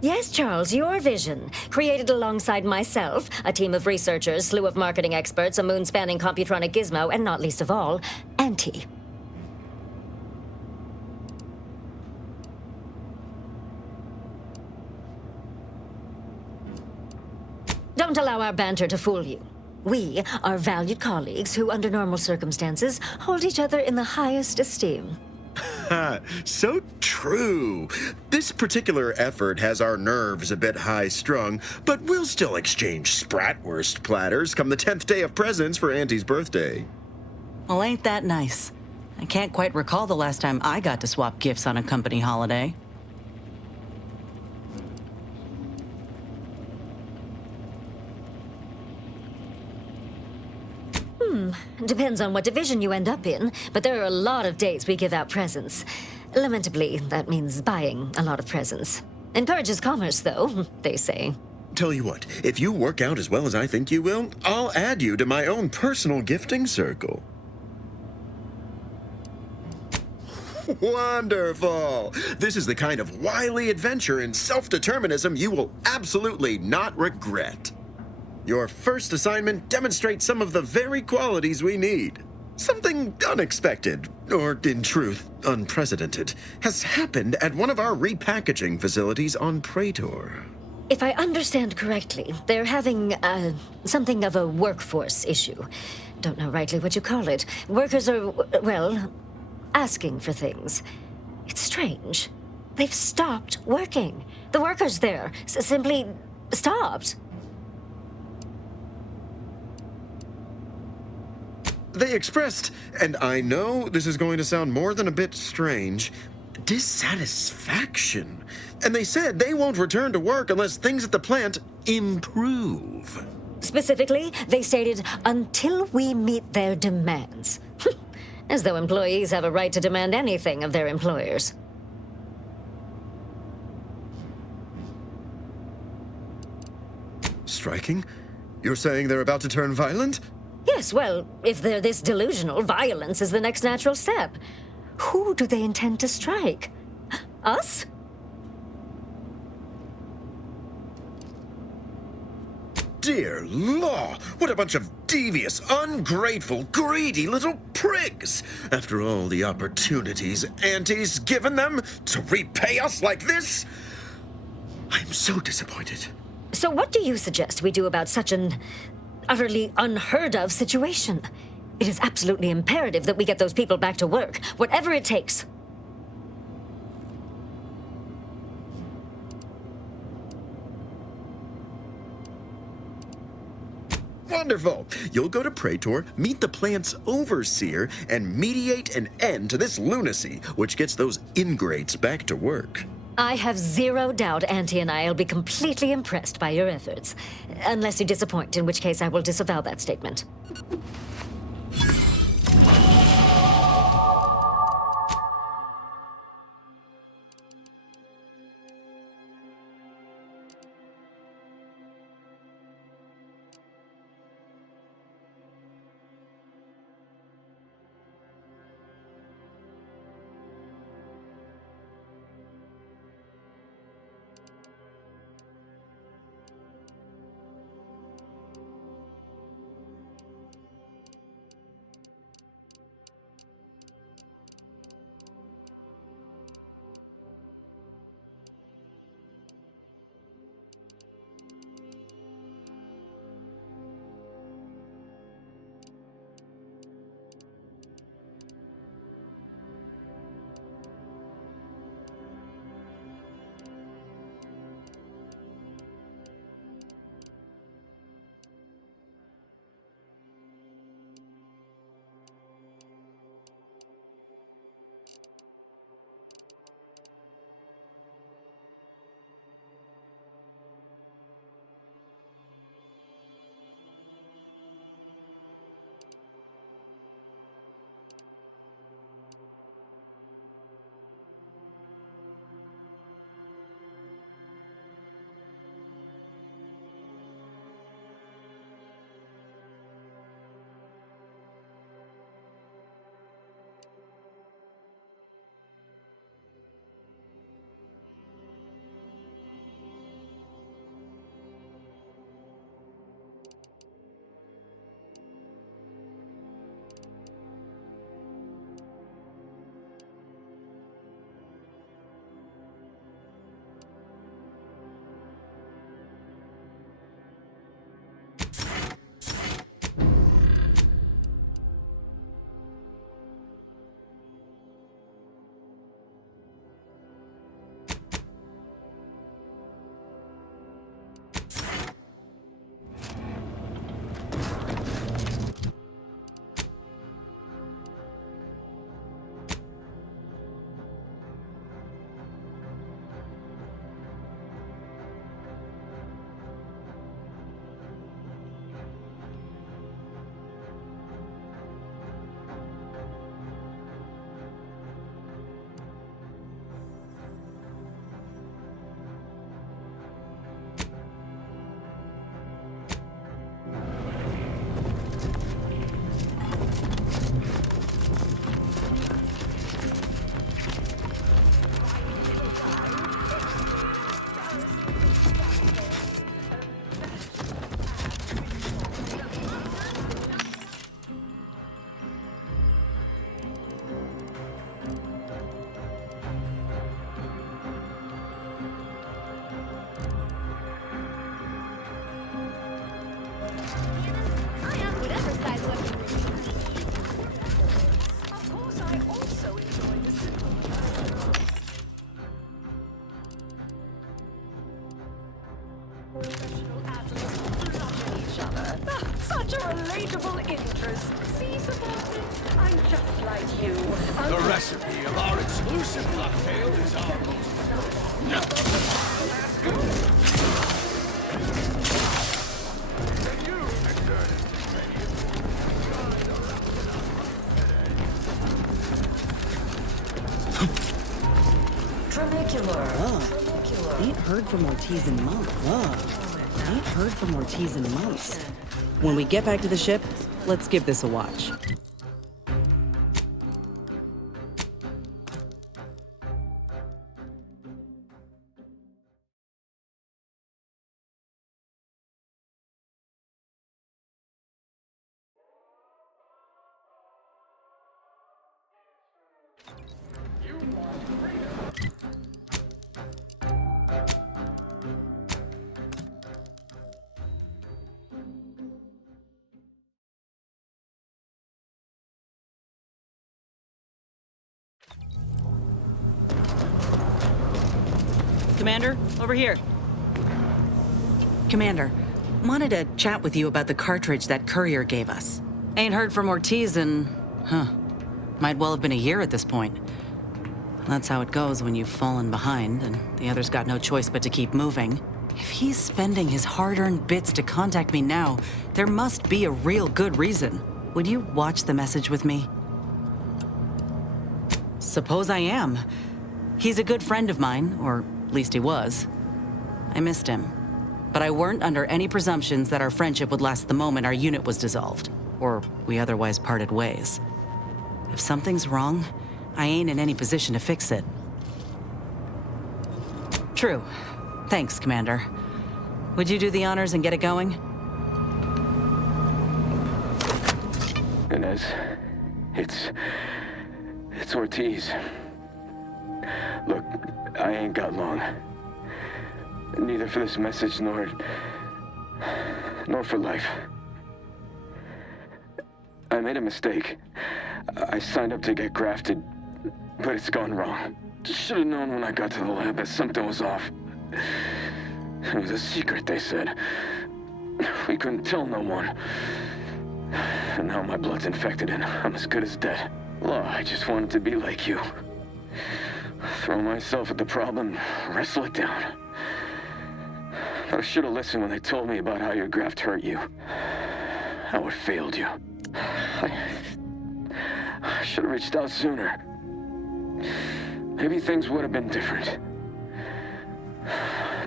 Yes, Charles, your vision. Created alongside myself, a team of researchers, slew of marketing experts, a moon-spanning computronic gizmo, and not least of all, Auntie. Don't allow our banter to fool you. We are valued colleagues who, under normal circumstances, hold each other in the highest esteem. So true. This particular effort has our nerves a bit high-strung, but we'll still exchange Spratwurst platters come the 10th day of presents for Auntie's birthday. Well, ain't that nice? I can't quite recall the last time I got to swap gifts on a company holiday. Depends on what division you end up in, but there are a lot of days we give out presents. Lamentably, that means buying a lot of presents. Encourages commerce, though, they say. Tell you what, if you work out as well as I think you will, I'll add you to my own personal gifting circle. Wonderful! This is the kind of wily adventure in self-determinism you will absolutely not regret. Your first assignment demonstrates some of the very qualities we need. Something unexpected, or in truth, unprecedented, has happened at one of our repackaging facilities on Praetor. If I understand correctly, they're having, something of a workforce issue. Don't know rightly what you call it. Workers are, well, asking for things. It's strange. They've stopped working. The workers there simply stopped. They expressed, and I know this is going to sound more than a bit strange, dissatisfaction. And they said they won't return to work unless things at the plant improve. Specifically, they stated, until we meet their demands. As though employees have a right to demand anything of their employers. Striking? You're saying they're about to turn violent? Yes, well, if they're this delusional, violence is the next natural step. Who do they intend to strike? Us? Dear law, what a bunch of devious, ungrateful, greedy little prigs! After all the opportunities Auntie's given them to repay us like this? I'm so disappointed. So what do you suggest we do about such an utterly unheard of situation? It is absolutely imperative that we get those people back to work, whatever it takes. Wonderful! You'll go to Praetor, meet the plant's overseer, and mediate an end to this lunacy, which gets those ingrates back to work. I have zero doubt Auntie and I will be completely impressed by your efforts. Unless you disappoint, in which case I will disavow that statement. Such a relatable interest. See, subordinate? I'm just like you. The recipe of our exclusive cocktail is our Ain't heard from Ortiz in months. Ain't heard from Ortiz in months. When we get back to the ship, let's give this a watch. Commander, over here. Commander, wanted to chat with you about the cartridge that courier gave us. Ain't heard from Ortiz in, might well have been a year at this point. That's how it goes when you've fallen behind and the other's got no choice but to keep moving. If he's spending his hard-earned bits to contact me now, there must be a real good reason. Would you watch the message with me? Suppose I am. He's a good friend of mine, or at least he was. I missed him. But I weren't under any presumptions that our friendship would last the moment our unit was dissolved, or we otherwise parted ways. If something's wrong, I ain't in any position to fix it. True. Thanks, Commander. Would you do the honors and get it going? Inez, it's Ortiz. Look, I ain't got long. Neither for this message nor for life. I made a mistake. I signed up to get grafted, but it's gone wrong. Should have known when I got to the lab that something was off. It was a secret, they said. We couldn't tell no one. And now my blood's infected and I'm as good as dead. Well, I just wanted to be like you. Throw myself at the problem, wrestle it down. I should have listened when they told me about how your graft hurt you. How it failed you. I should have reached out sooner. Maybe things would have been different.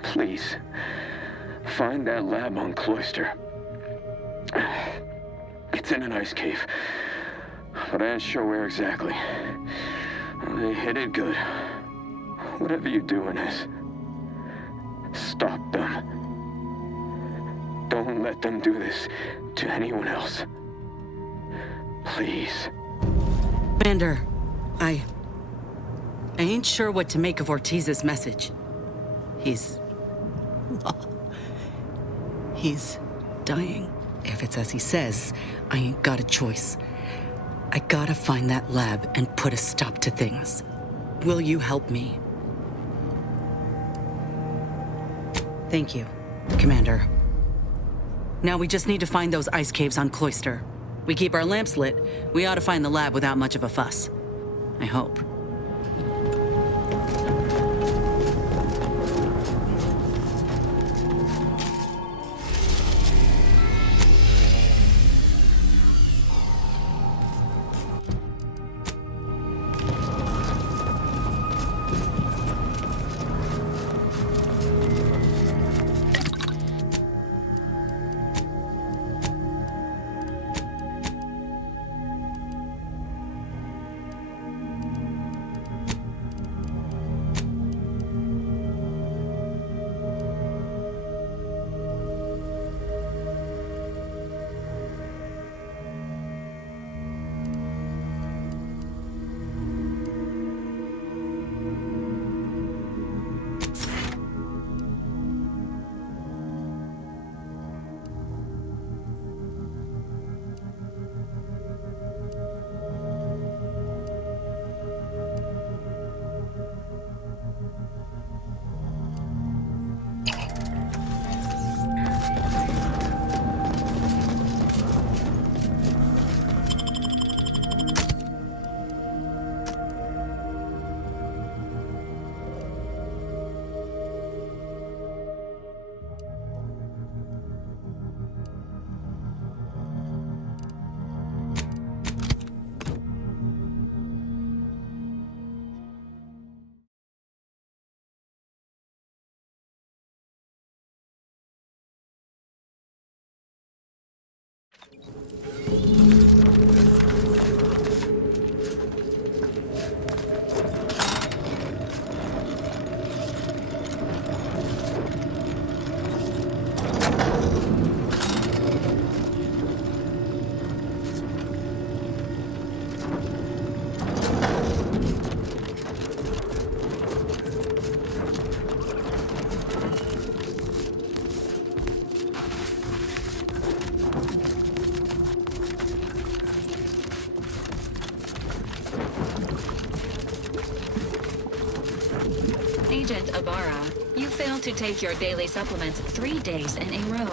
Please, find that lab on Cloister. It's in an ice cave, but I ain't sure where exactly. They hid it good. Whatever you do, Inez, stop them. Don't let them do this to anyone else. Please. Commander, I ain't sure what to make of Ortiz's message. He's dying. If it's as he says, I ain't got a choice. I gotta find that lab and put a stop to things. Will you help me? Thank you, Commander. Now we just need to find those ice caves on Cloister. We keep our lamps lit, we ought to find the lab without much of a fuss. I hope. Agent Ibarra, you failed to take your daily supplements 3 days in a row.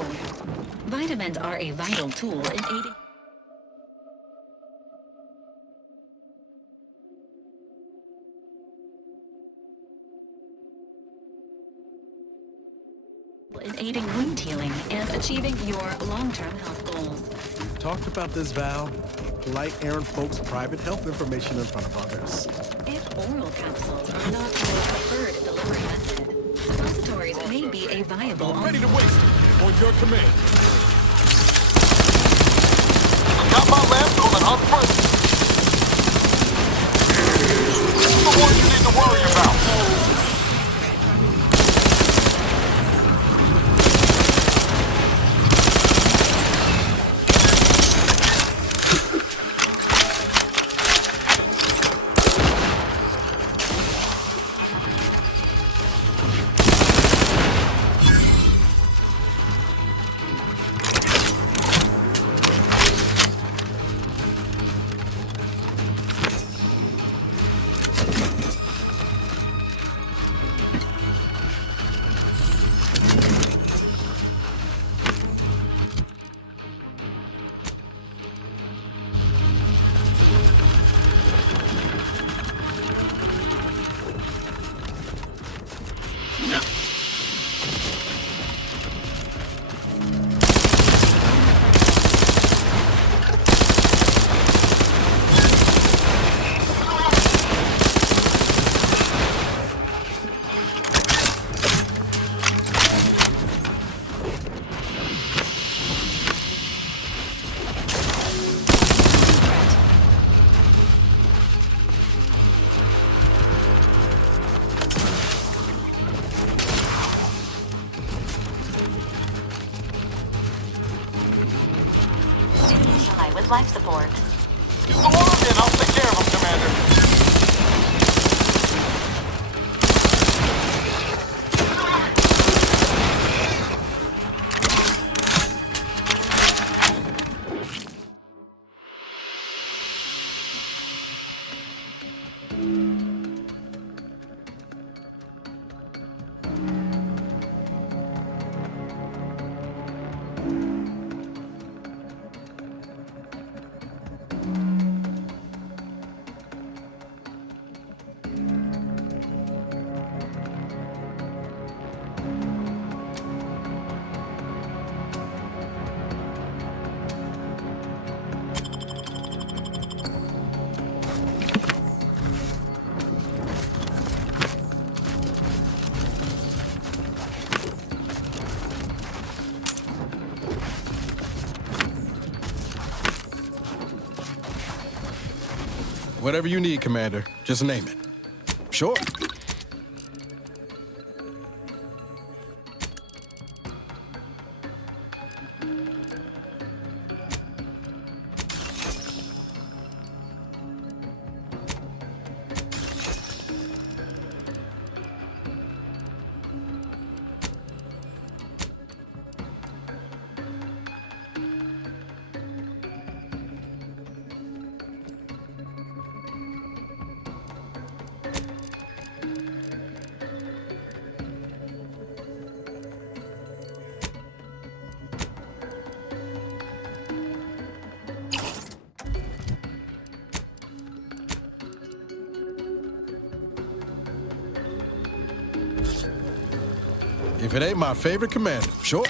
Vitamins are a vital tool in aiding... in aiding wound healing and achieving your long-term health goals. We've talked about this, Val. Polite errand folks' private health information in front of others. If oral capsules are not your preferred delivery method, suppositories may be a viable... I'm ready to waste it on your command. I got my lab going on first. Who's the one you need to worry about? With life support. Go on in, I'll take care of him, Commander. Whatever you need, Commander. Just name it. Sure. If it ain't my favorite commander, sure.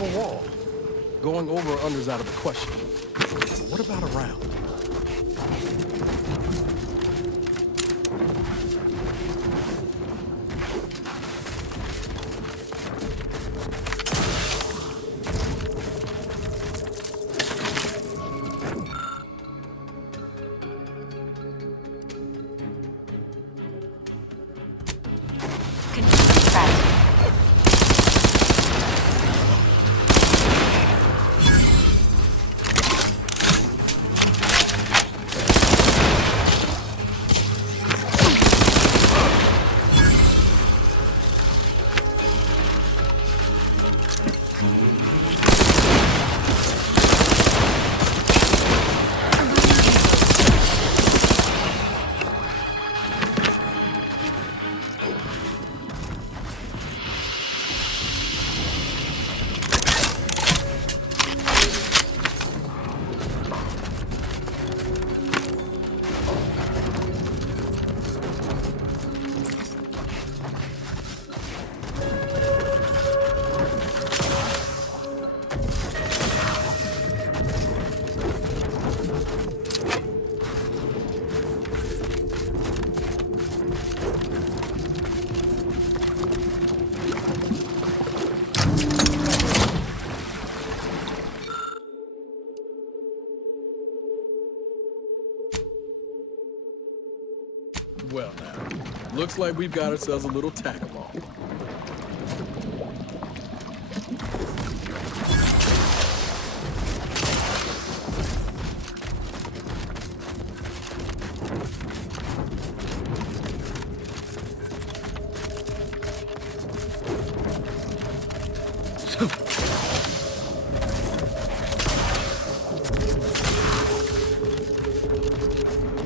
of a wall. Going over or under's out of the question. But what about around? Well now, looks like we've got ourselves a little tack-along.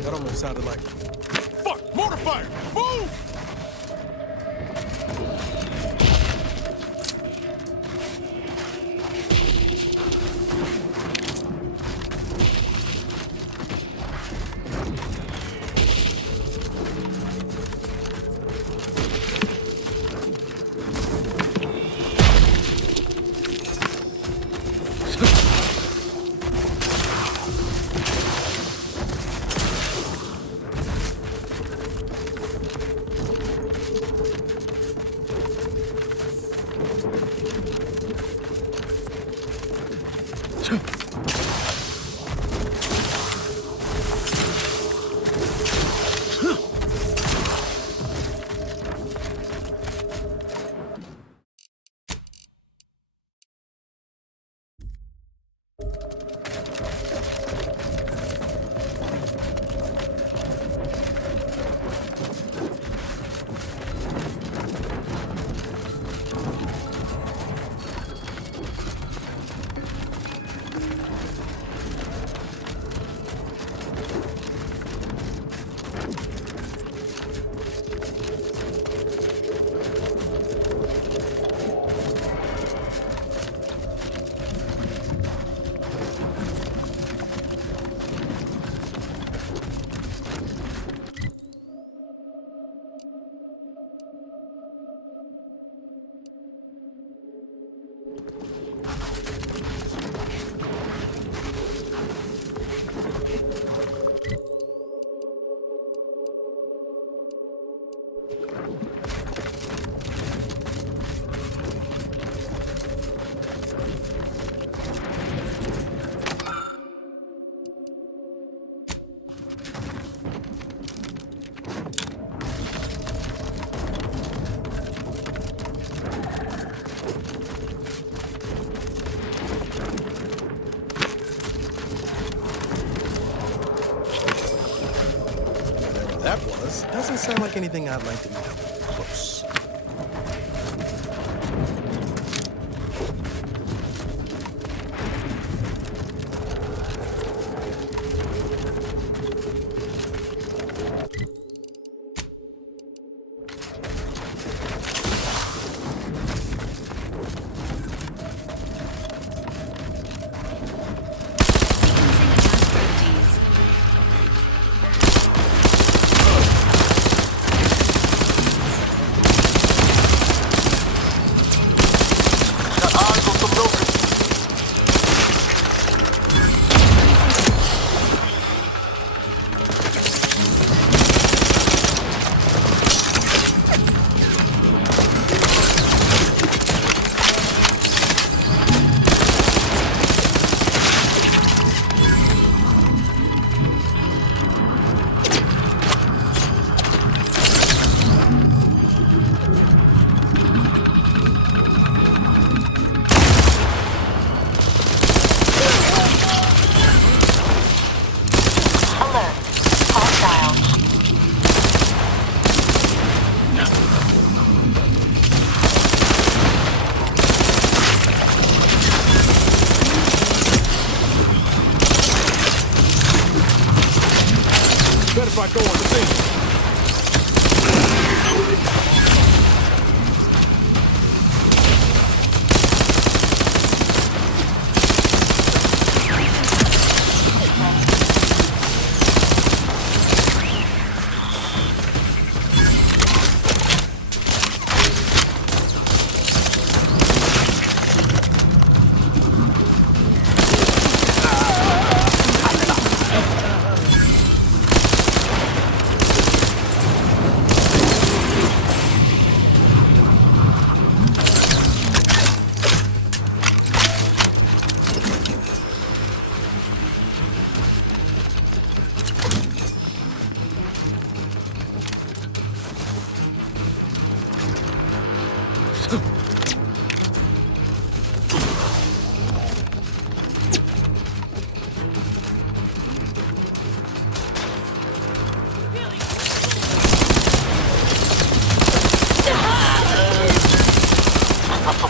That almost sounded like... Fuck! Mortar fire! Move! That was. Doesn't sound like anything I'd like to meet up close. I go on the scene.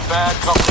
Bad company.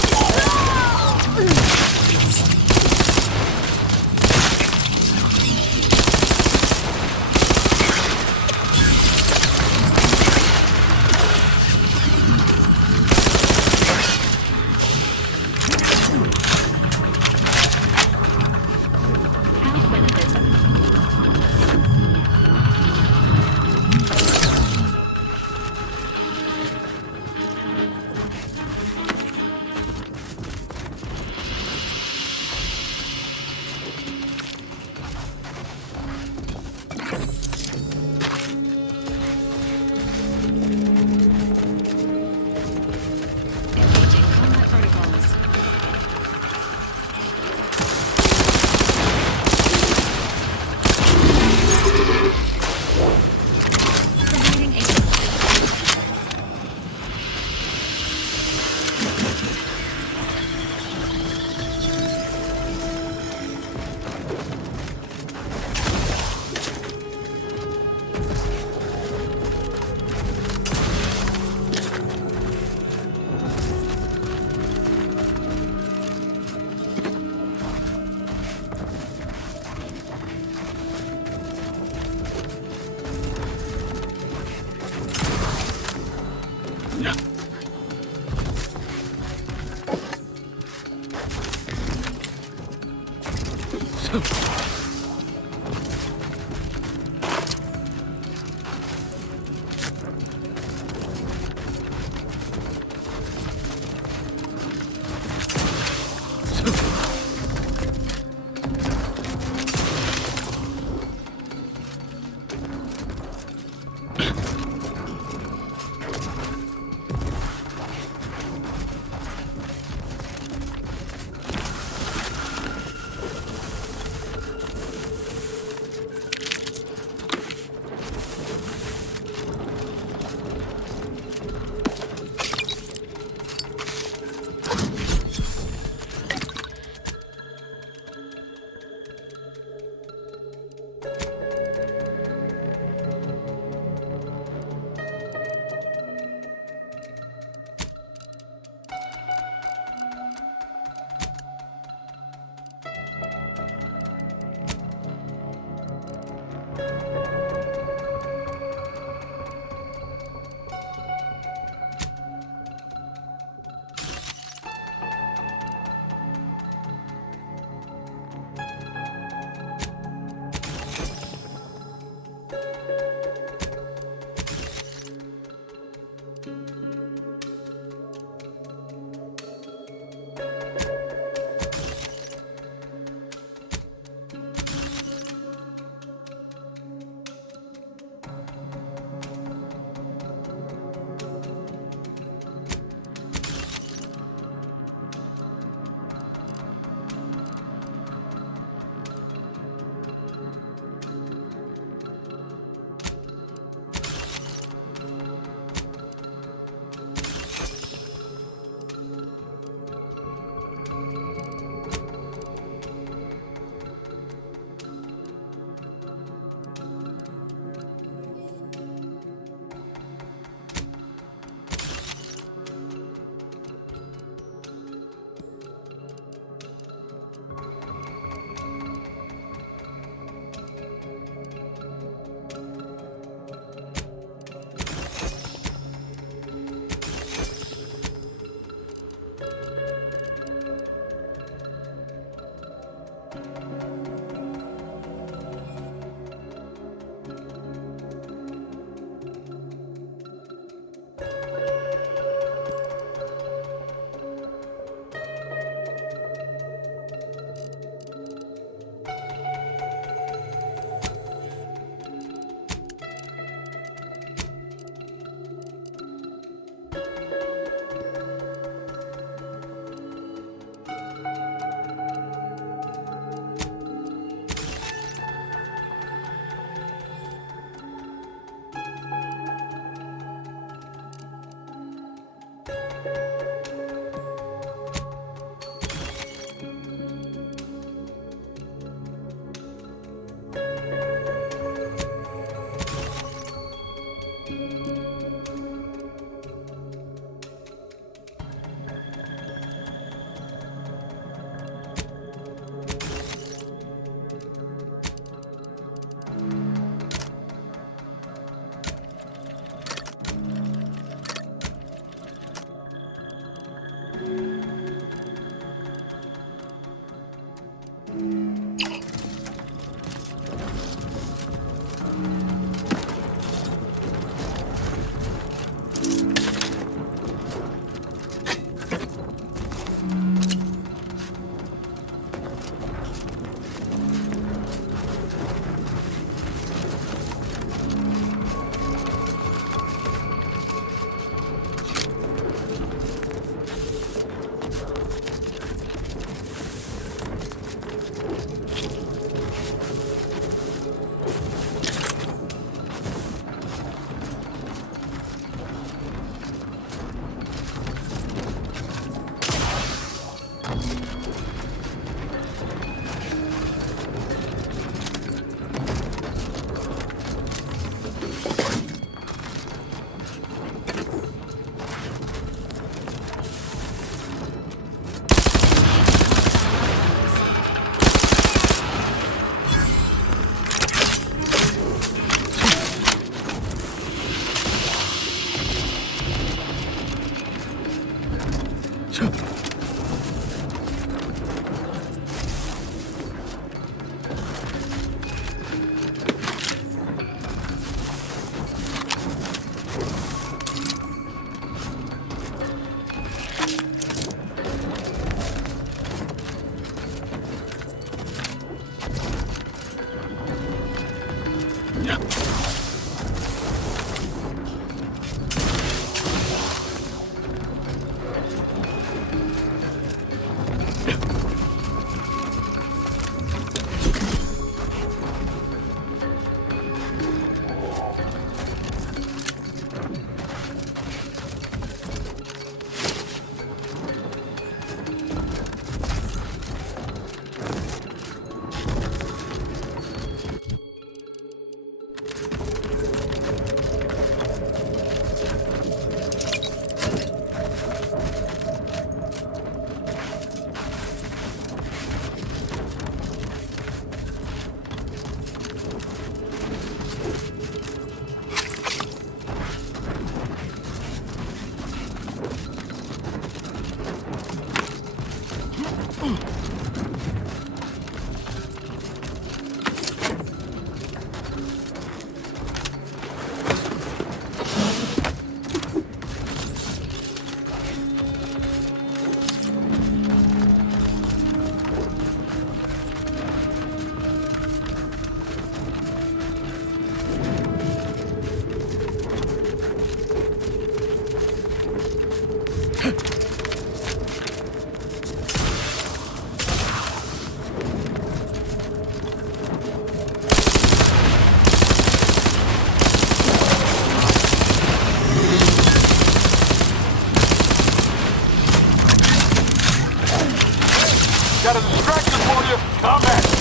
Got a distraction for you. Combat.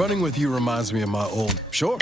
Running with you reminds me of my old... Sure.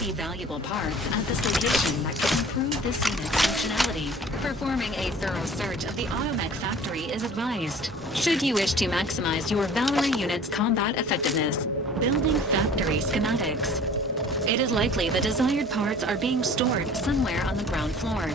be valuable parts at this location that could improve this unit's functionality. Performing a thorough search of the automech factory is advised, should you wish to maximize your Valkyrie unit's combat effectiveness. Building factory schematics. It is likely the desired parts are being stored somewhere on the ground floor.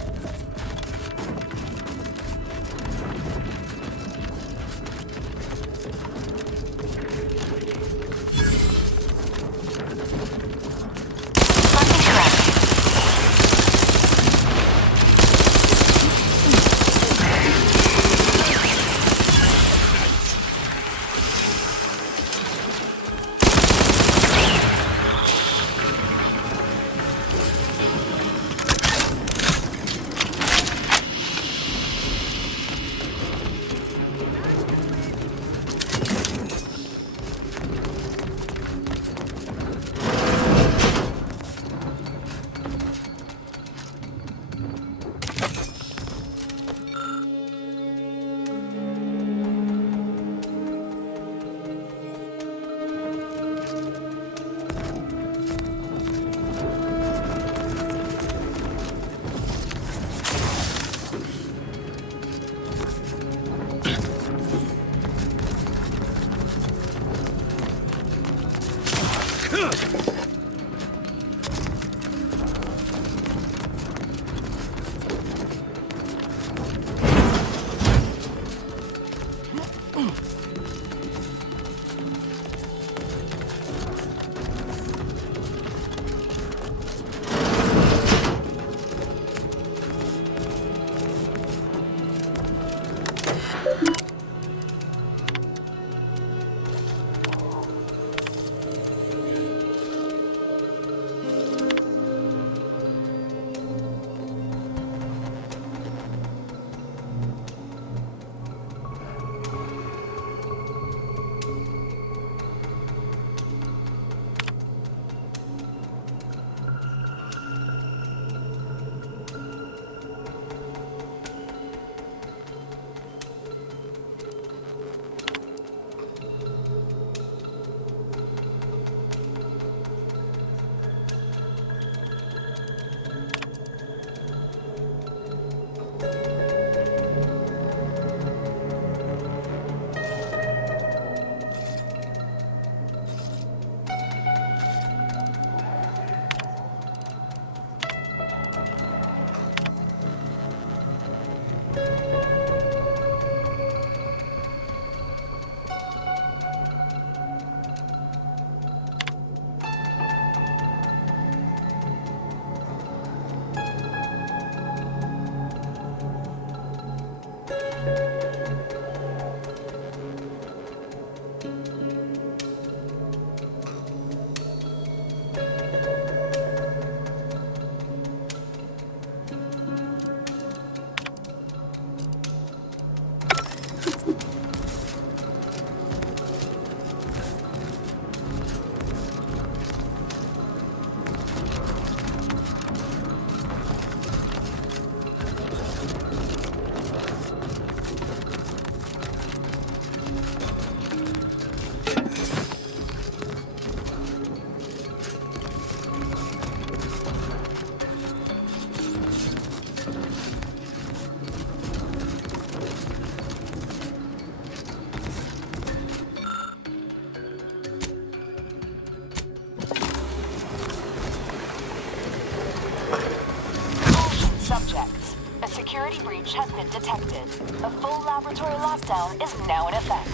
security breach has been detected. A full laboratory lockdown is now in effect.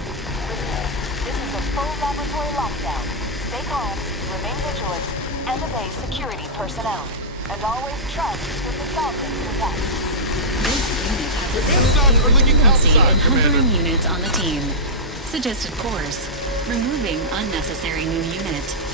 This is a full laboratory lockdown. Stay calm, remain vigilant, and obey security personnel. And always trust that the Falcon protects. This unit has its own and hovering units on the team. Suggested course: removing unnecessary new unit.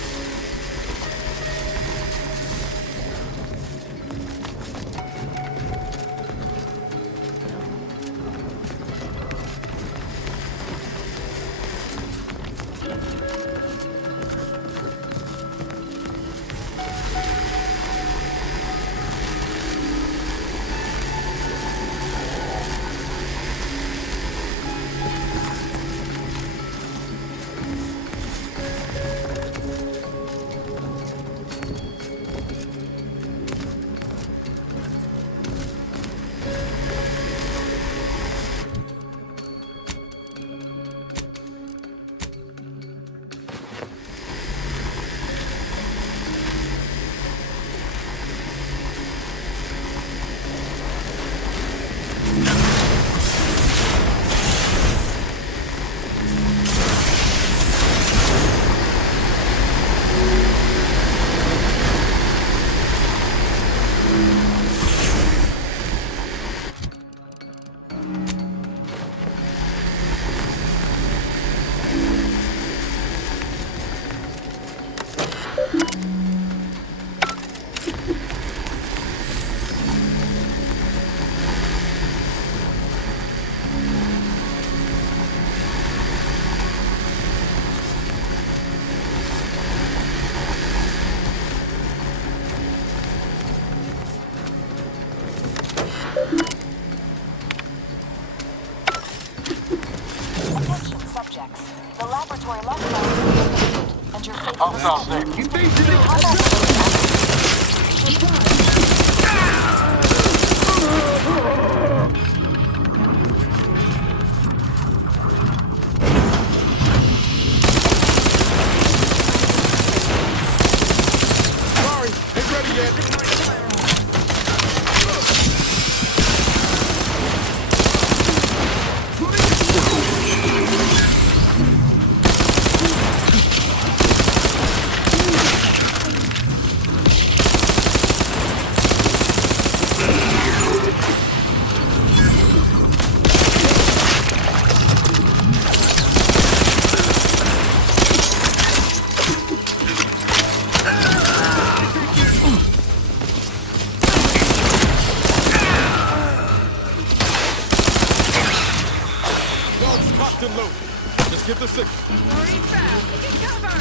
Sorry, ain't ready yet. Guns cocked and loaded. Just get the signal. Hurry fast. Get cover.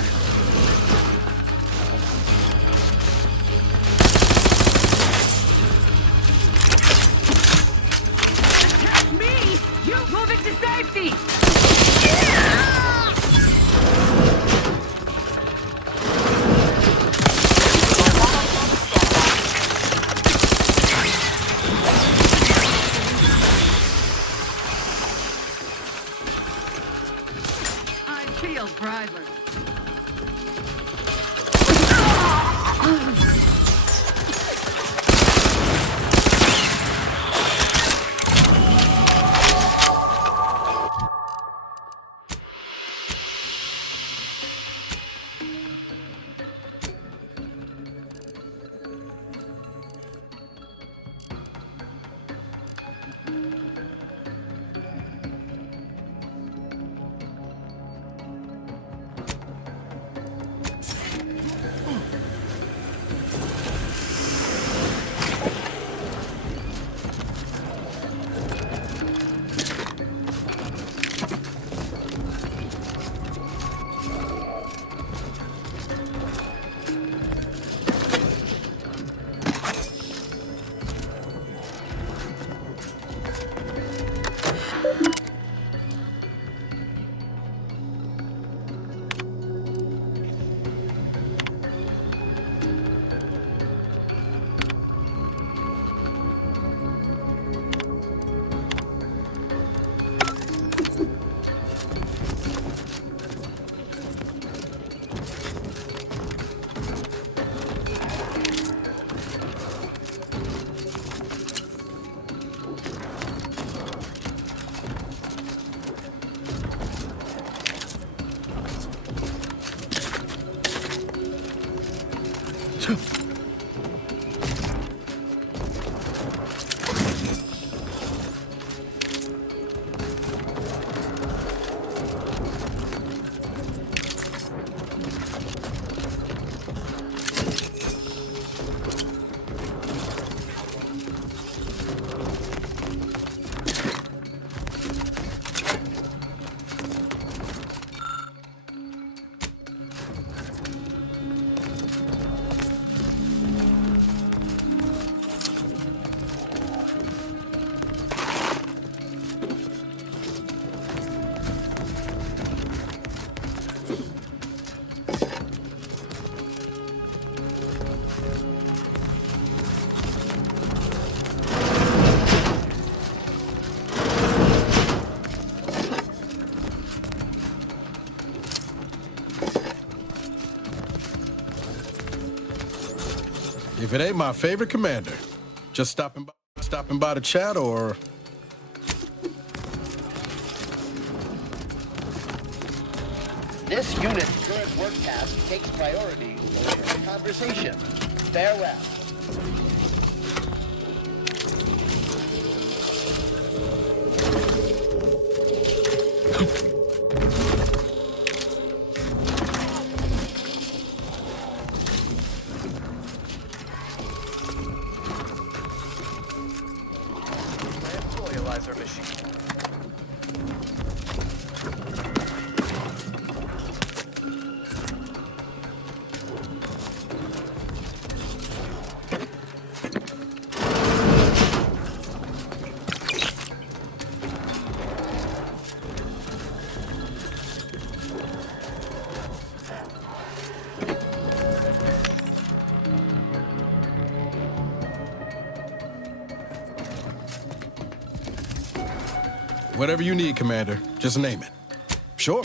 Attack me! You move it to safety! I feel private. If it ain't my favorite commander, just stopping by to chat, or... This unit's current work task takes priority over the conversation. Farewell. Machine. Whatever you need, Commander. Just name it. Sure.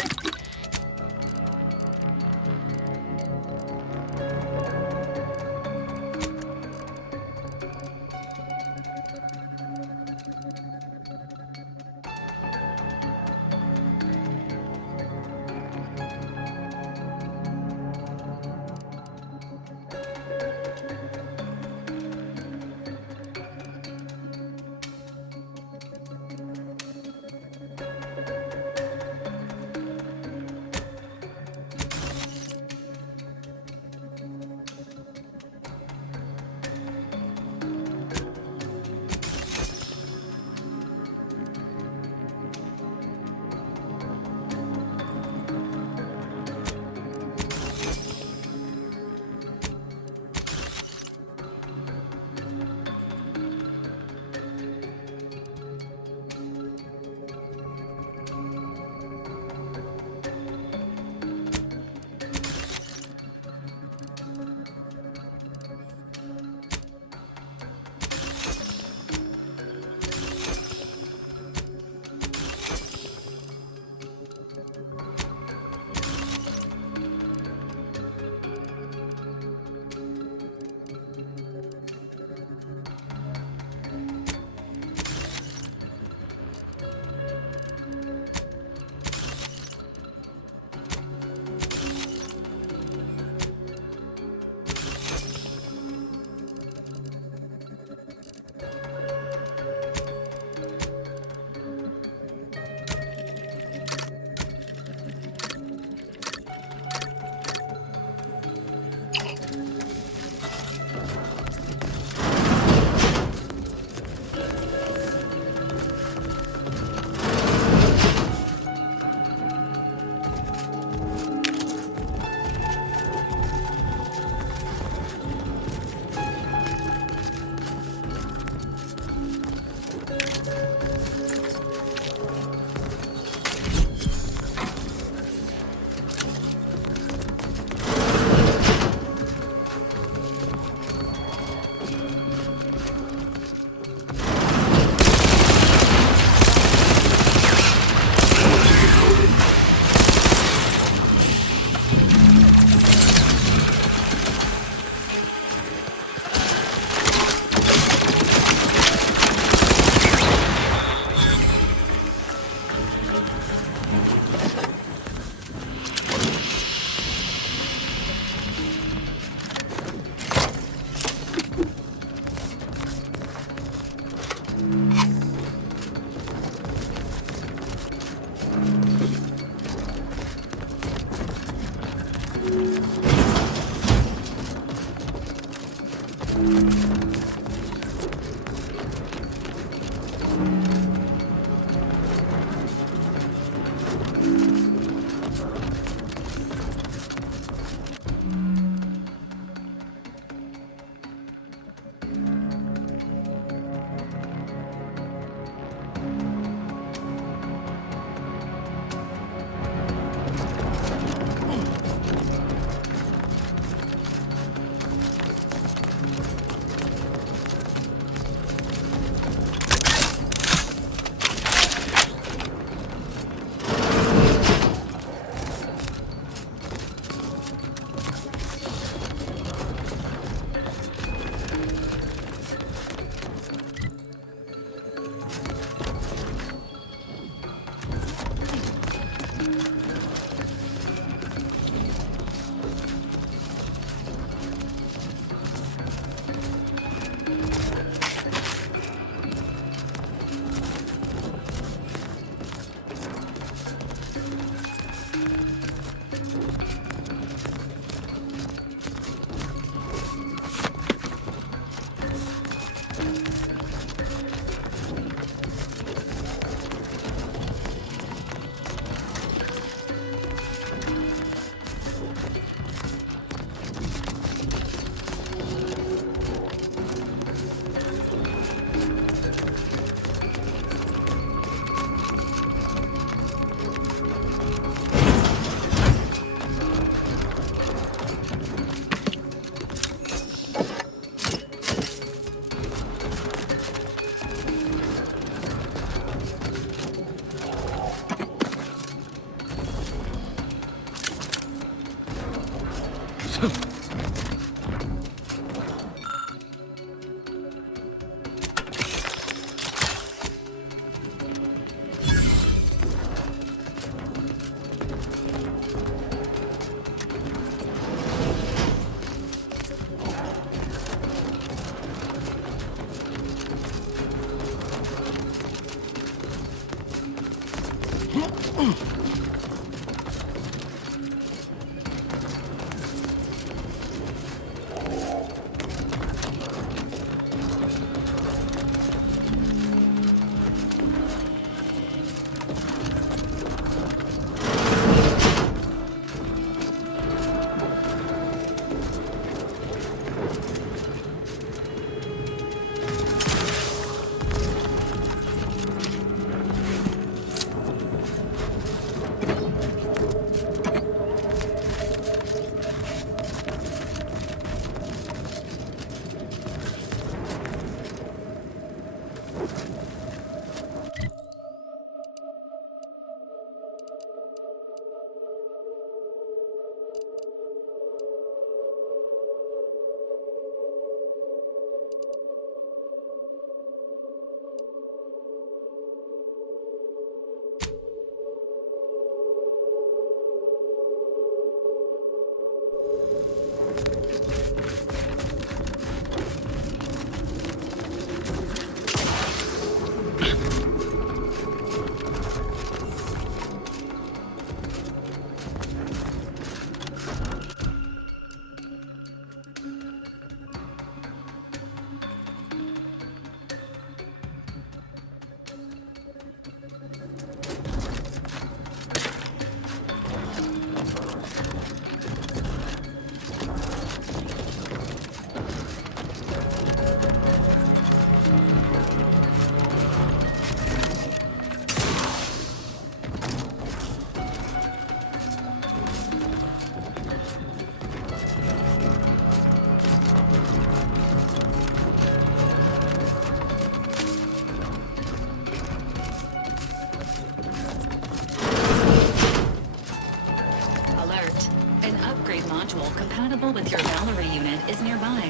module compatible with your Valerie unit is nearby.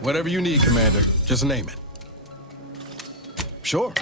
Whatever you need, Commander. Just name it. Sure.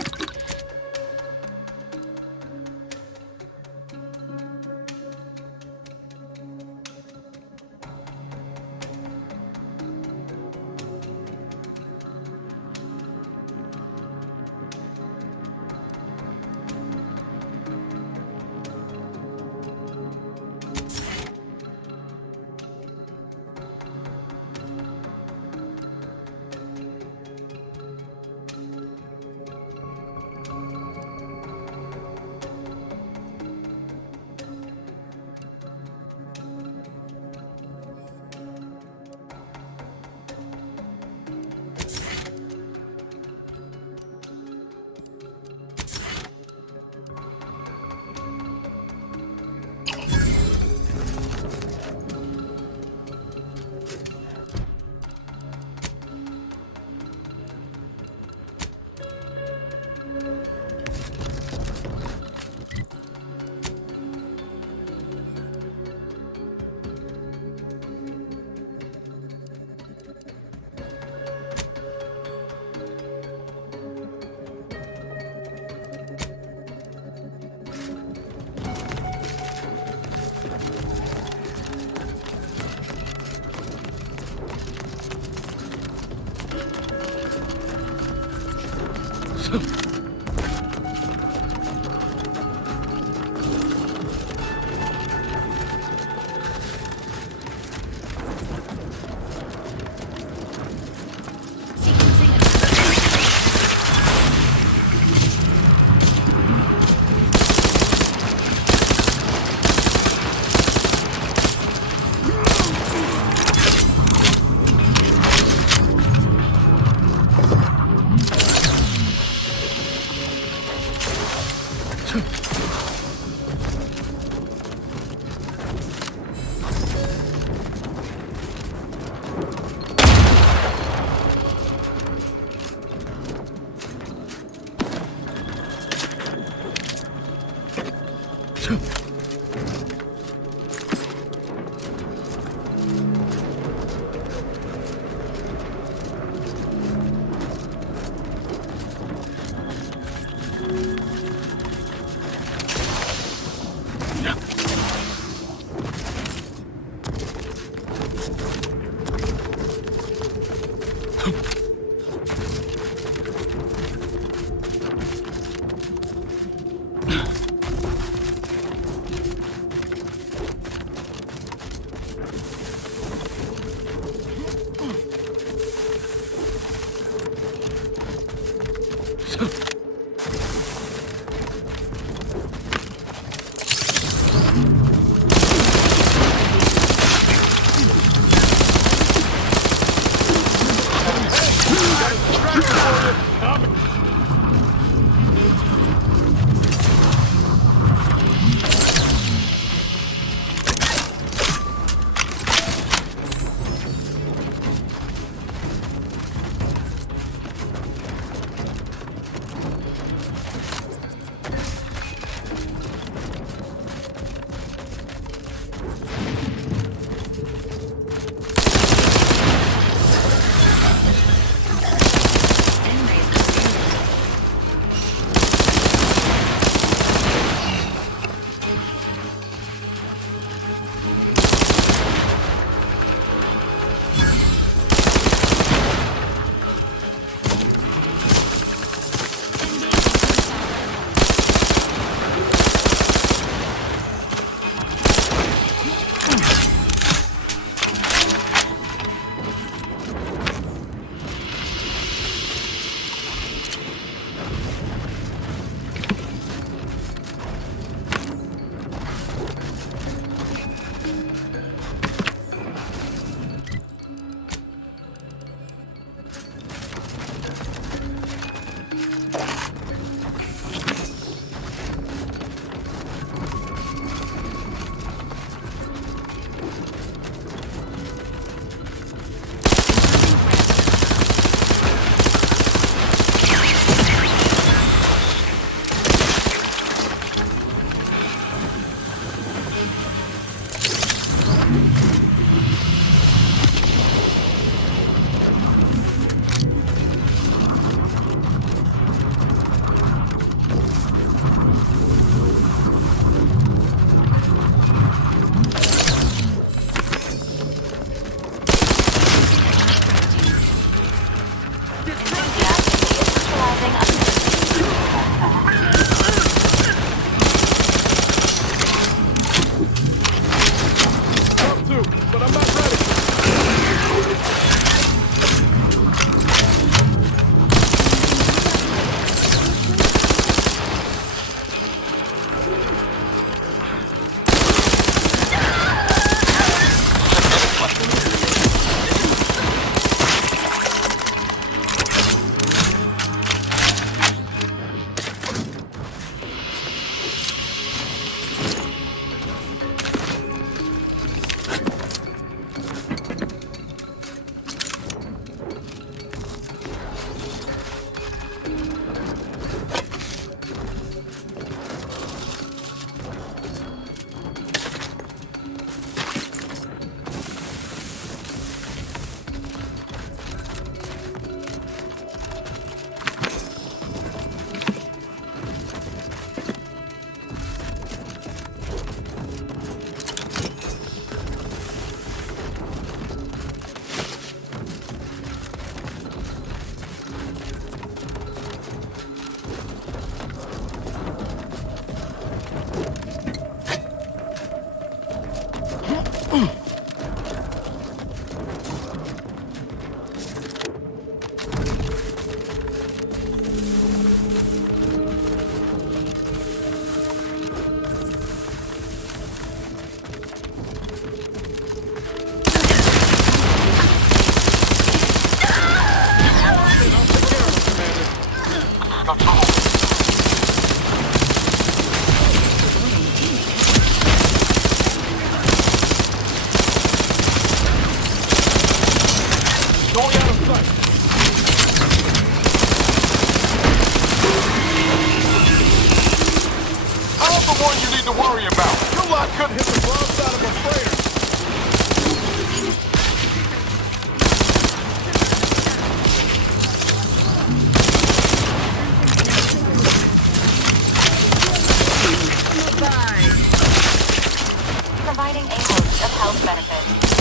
I'm the one you need to worry about. Your lot couldn't hit the broadside of a freighter. Providing a host of health benefits.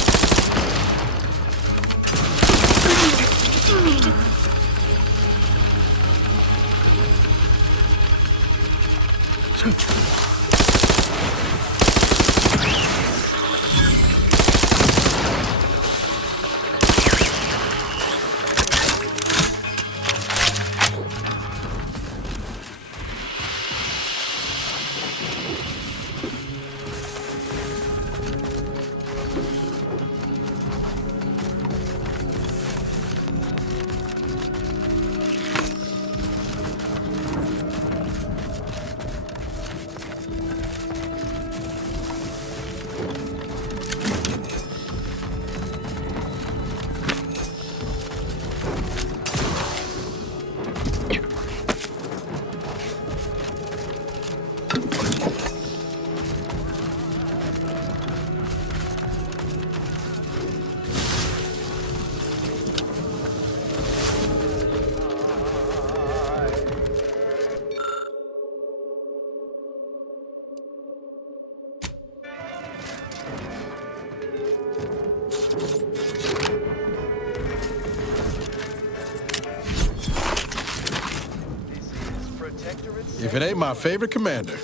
If it ain't my favorite commander,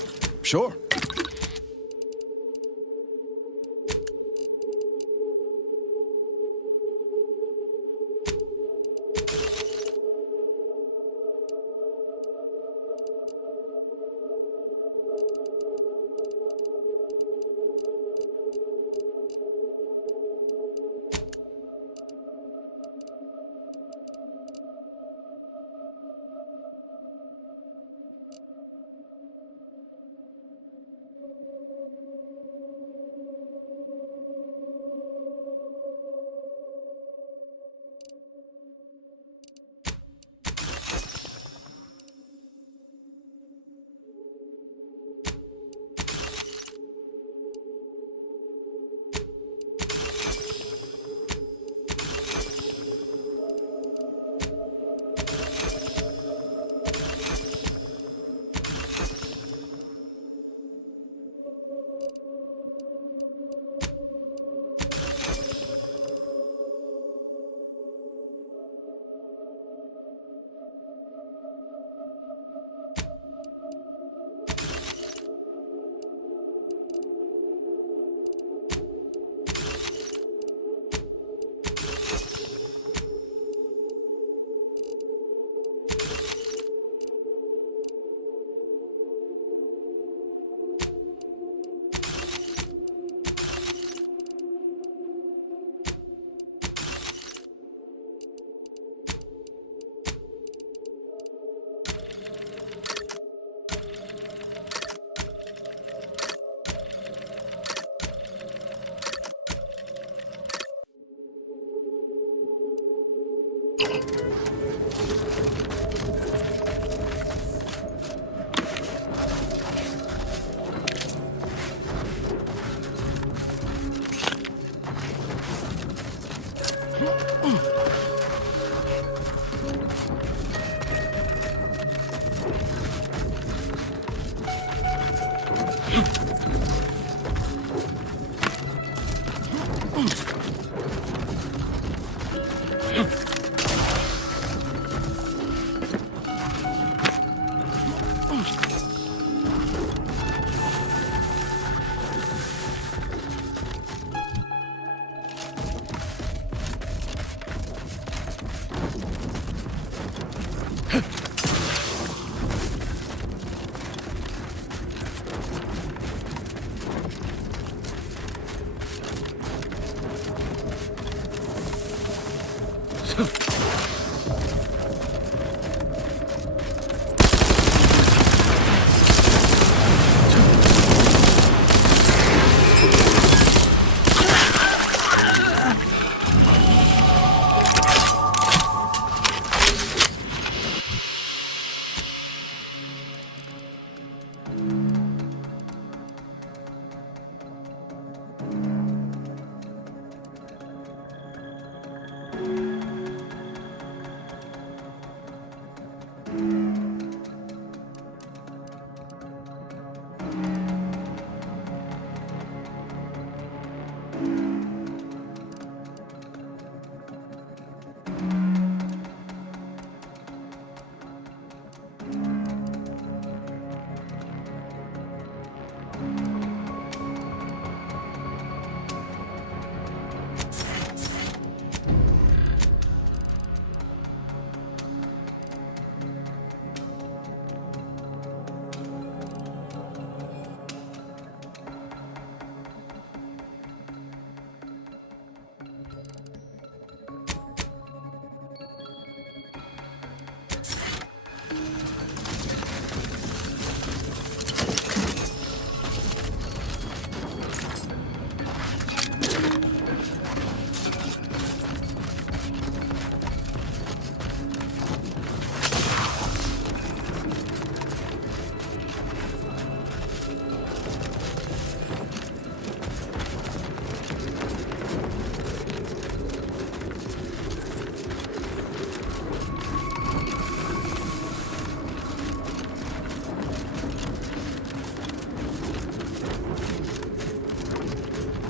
sure.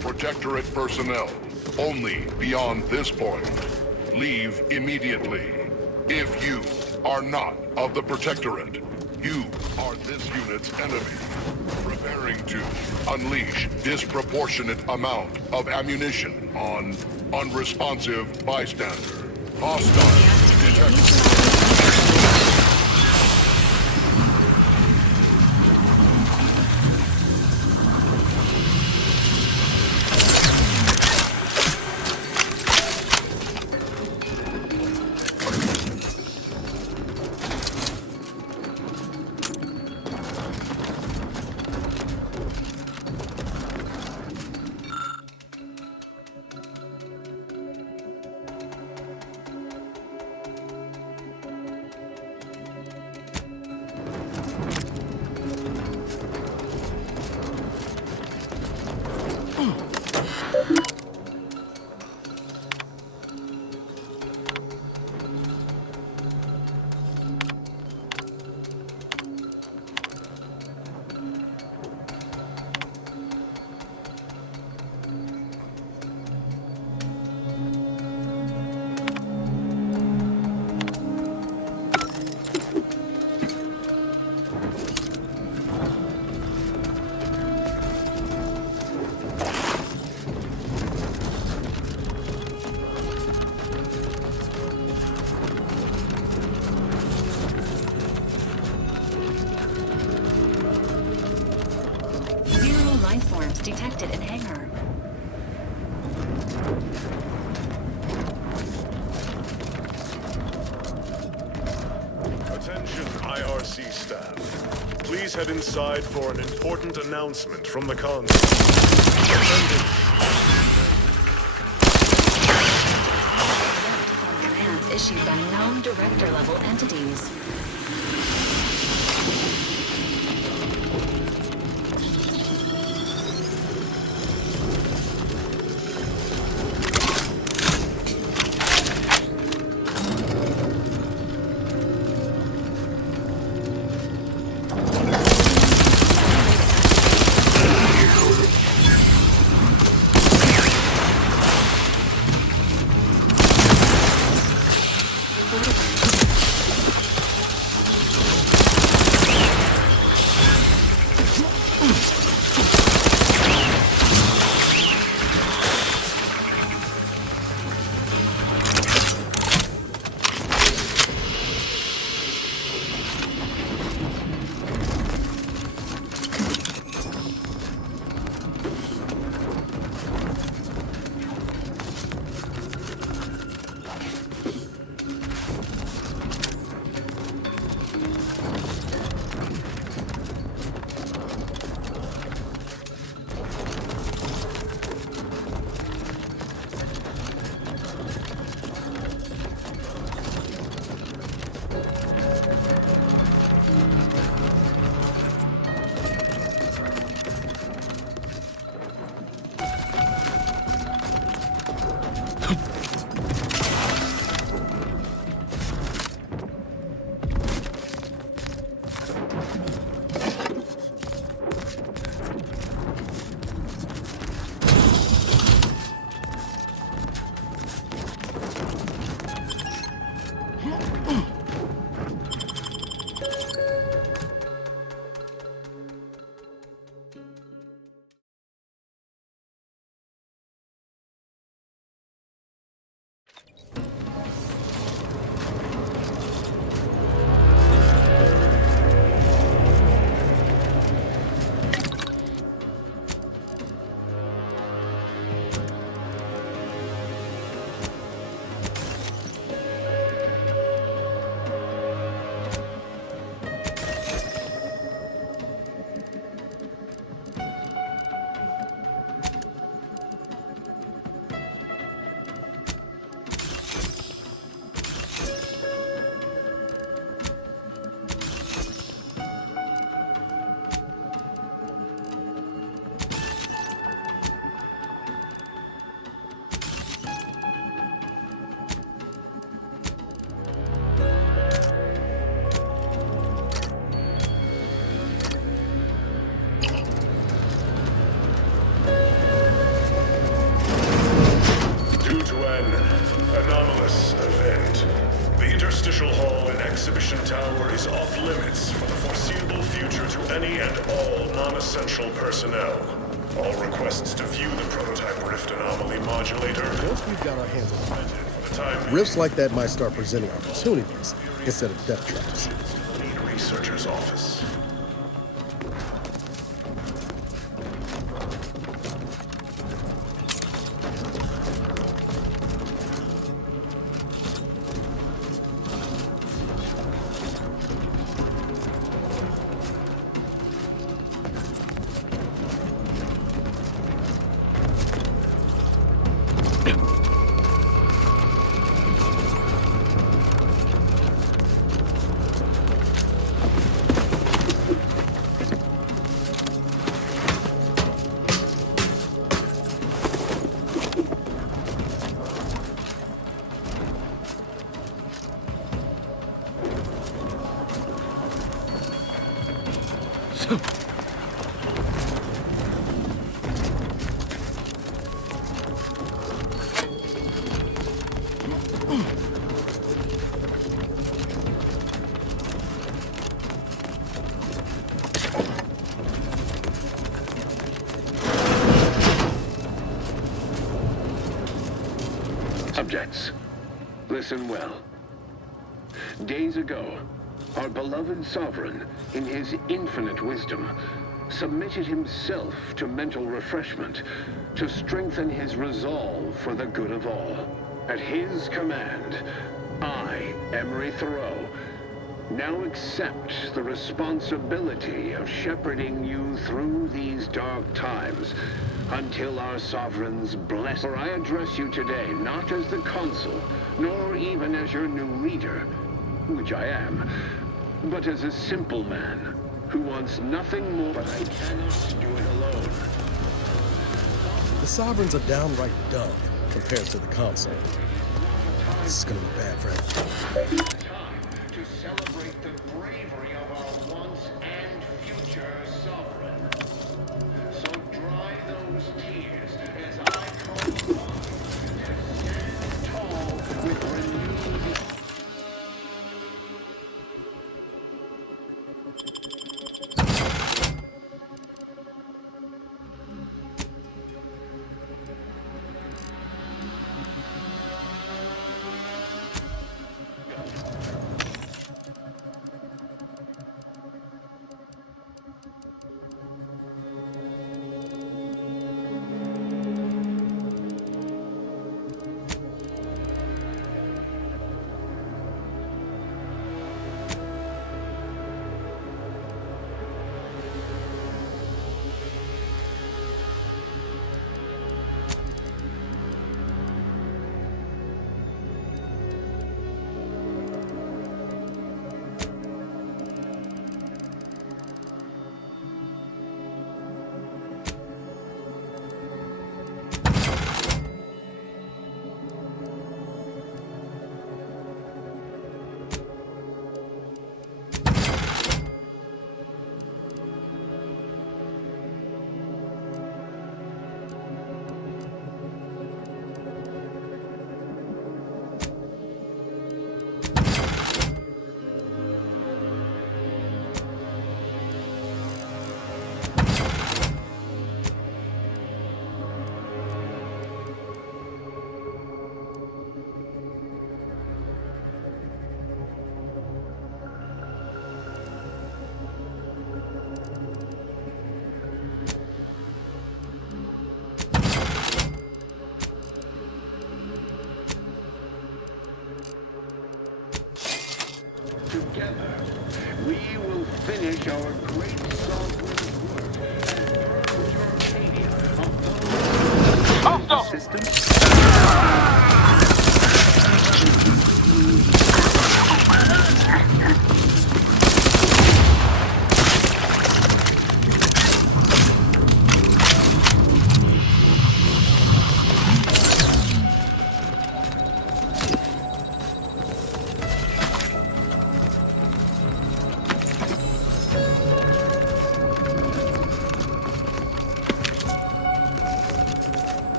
Protectorate personnel, only beyond this point. Leave immediately. If you are not of the Protectorate, you are this unit's enemy. Preparing to unleash disproportionate amount of ammunition on unresponsive bystander. Hostile detected. Forms detected in hangar. Attention, IRC staff. Please head inside for an important announcement from the console. Commands issued by known director-level entities. personnel. All requests to view the prototype rift anomaly modulator. Once we've got our hands on it, For the time rifts like that might start presenting opportunities instead of death traps. lead researcher's office. Subjects, listen well. Days ago, our beloved sovereign, in his infinite wisdom, submitted himself to mental refreshment to strengthen his resolve for the good of all. At his command, I, Emery Thoreau, now accept the responsibility of shepherding you through these dark times until our sovereign's blessing. For I address you today not as the consul, nor even as your new leader, which I am, but as a simple man who wants nothing more. But I cannot do it alone. The sovereign's a downright dove compared to the consul. This is gonna be bad for everyone. To celebrate the bravery of our once and future sovereign. So dry those tears as I call on to stand tall with renewed. Together, we will finish our great sovereign's work and purge Arcadia of those systems.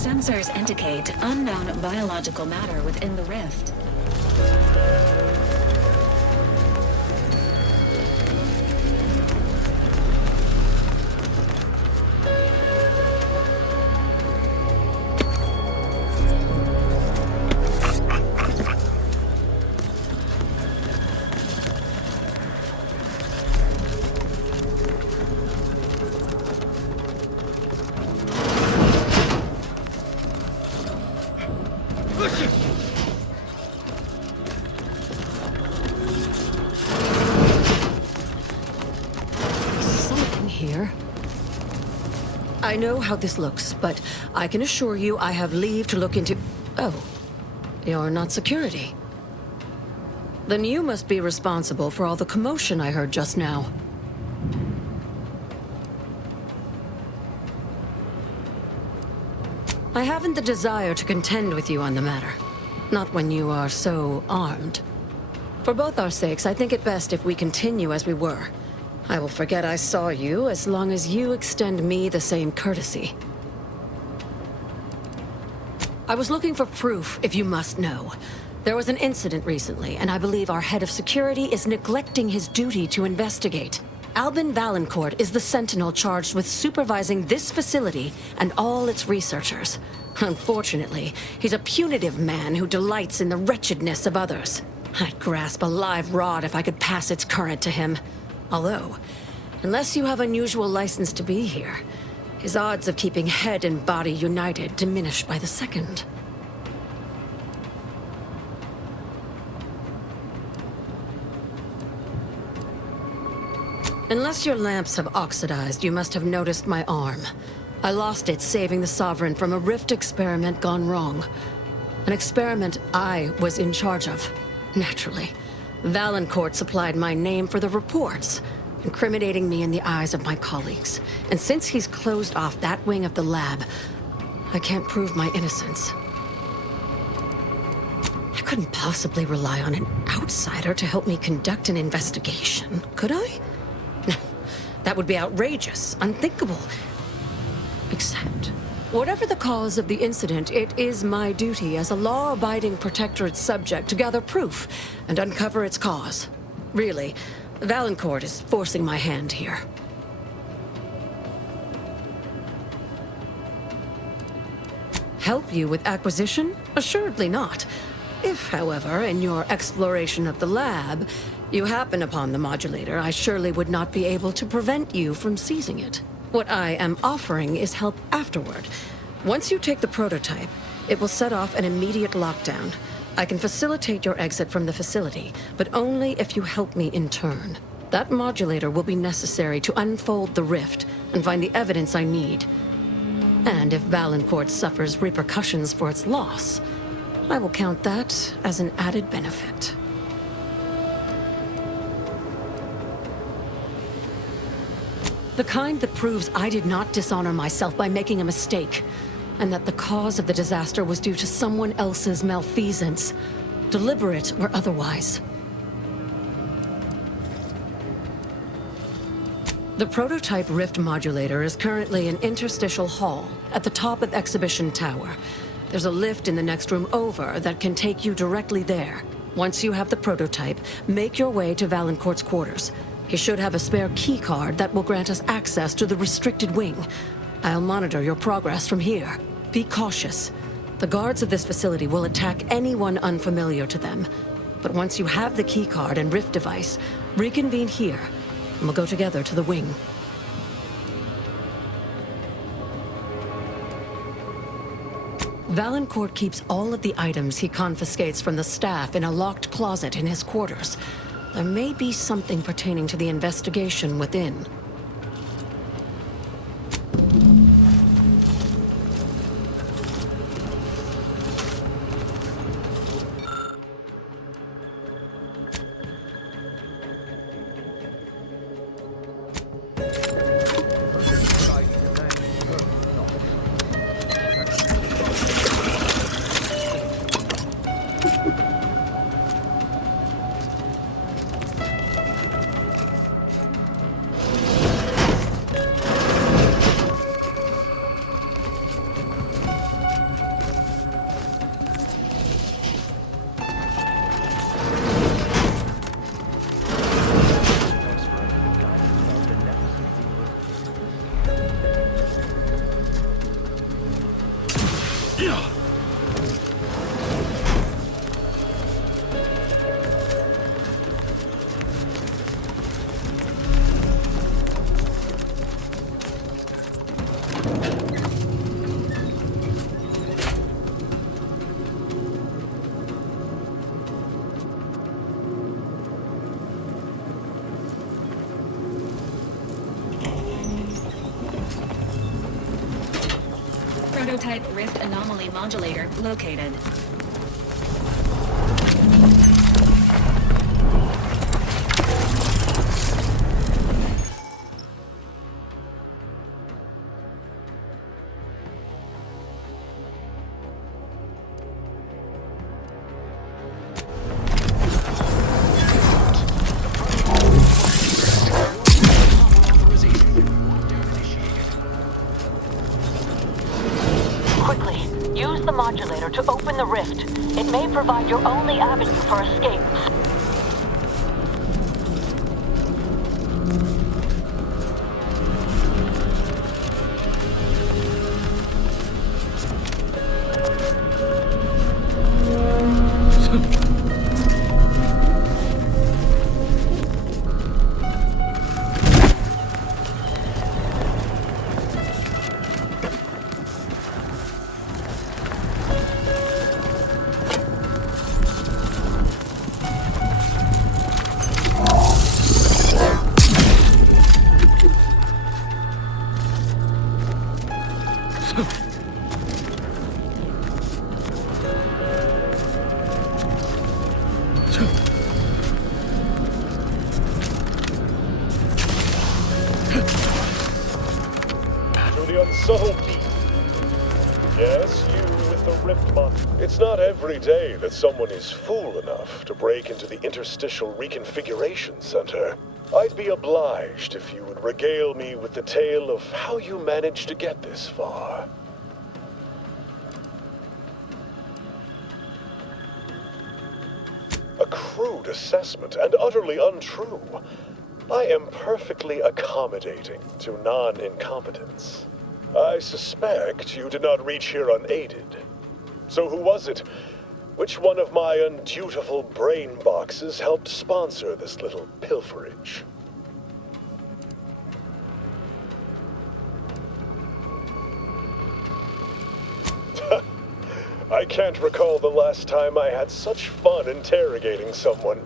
Sensors indicate unknown biological matter within the rift. I know how this looks, but I can assure you I have leave to look into... Oh, you're not security. Then you must be responsible for all the commotion I heard just now. I haven't the desire to contend with you on the matter. Not when you are so armed. For both our sakes, I think it best if we continue as we were. I will forget I saw you as long as you extend me the same courtesy. I was looking for proof, if you must know. There was an incident recently, and I believe our head of security is neglecting his duty to investigate. Albin Valancourt is the sentinel charged with supervising this facility and all its researchers. Unfortunately, he's a punitive man who delights in the wretchedness of others. I'd grasp a live rod if I could pass its current to him. Although, unless you have unusual license to be here, his odds of keeping head and body united diminish by the second. Unless your lamps have oxidized, you must have noticed my arm. I lost it saving the Sovereign from a rift experiment gone wrong. An experiment I was in charge of, naturally. Valancourt supplied my name for the reports, incriminating me in the eyes of my colleagues. And since he's closed off that wing of the lab, I can't prove my innocence. I couldn't possibly rely on an outsider to help me conduct an investigation, could I? That would be outrageous, unthinkable. Except, whatever the cause of the incident, it is my duty as a law-abiding Protectorate subject to gather proof and uncover its cause. Really, Valancourt is forcing my hand here. Help you with acquisition? Assuredly not. If, however, in your exploration of the lab, you happen upon the modulator, I surely would not be able to prevent you from seizing it. What I am offering is help afterward. Once you take the prototype, it will set off an immediate lockdown. I can facilitate your exit from the facility, but only if you help me in turn. That modulator will be necessary to unfold the rift and find the evidence I need. And if Valancourt suffers repercussions for its loss, I will count that as an added benefit. The kind that proves I did not dishonor myself by making a mistake, and that the cause of the disaster was due to someone else's malfeasance, deliberate or otherwise. The prototype rift modulator is currently in interstitial hall at the top of Exhibition Tower. There's a lift in the next room over that can take you directly there. Once you have the prototype, make your way to Valancourt's quarters. He should have a spare key card that will grant us access to the restricted wing. I'll monitor your progress from here. Be cautious. The guards of this facility will attack anyone unfamiliar to them. But once you have the key card and rift device, reconvene here, and we'll go together to the wing. Valancourt keeps all of the items he confiscates from the staff in a locked closet in his quarters. There may be something pertaining to the investigation within. Prototype Rift Anomaly Modulator located. Use the modulator to open the rift. It may provide your only avenue for escape. Yes, you with the rift mod. It's not every day that someone is fool enough to break into the Interstitial Reconfiguration Center. I'd be obliged if you would regale me with the tale of how you managed to get this far. A crude assessment and utterly untrue. I am perfectly accommodating to non-incompetence. I suspect you did not reach here unaided. So who was it? Which one of my undutiful brain boxes helped sponsor this little pilferage? I can't recall the last time I had such fun interrogating someone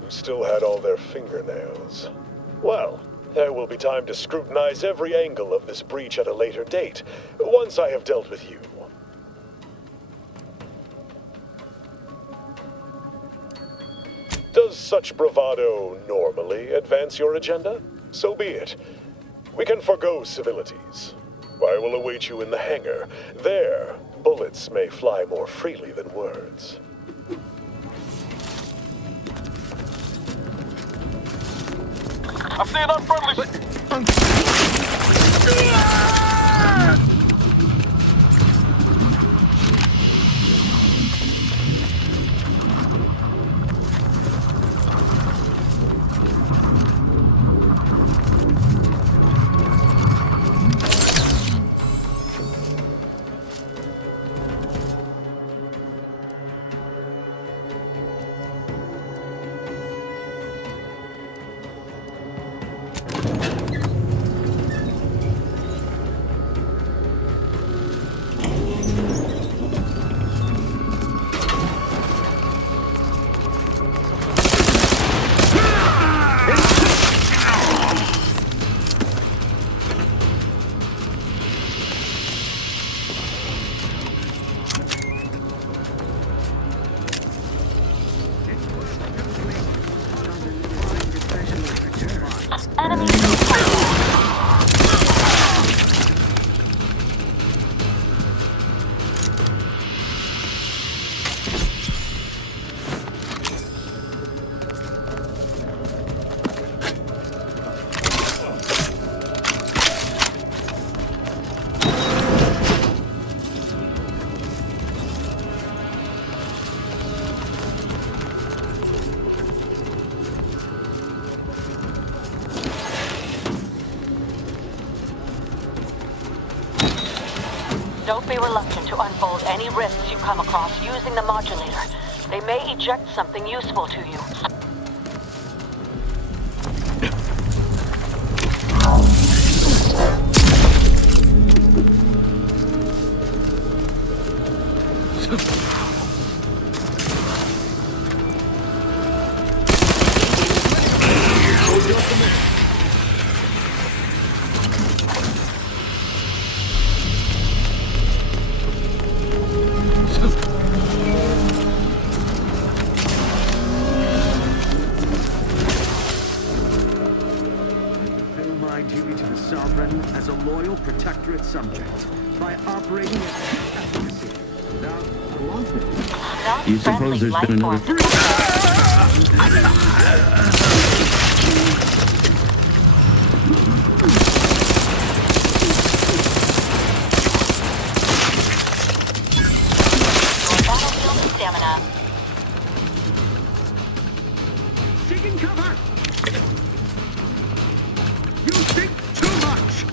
who still had all their fingernails. Well, there will be time to scrutinize every angle of this breach at a later date, once I have dealt with you. Does such bravado normally advance your agenda? So be it. We can forgo civilities. I will await you in the hangar. There, bullets may fly more freely than words. I see an unfriendly... Don't be reluctant to unfold any risks you come across using the modulator. They may eject something useful to you. As a loyal protectorate subject by operating at efficacy without lawful. You suppose there's been another battlefield stamina. Taking cover! You think too much!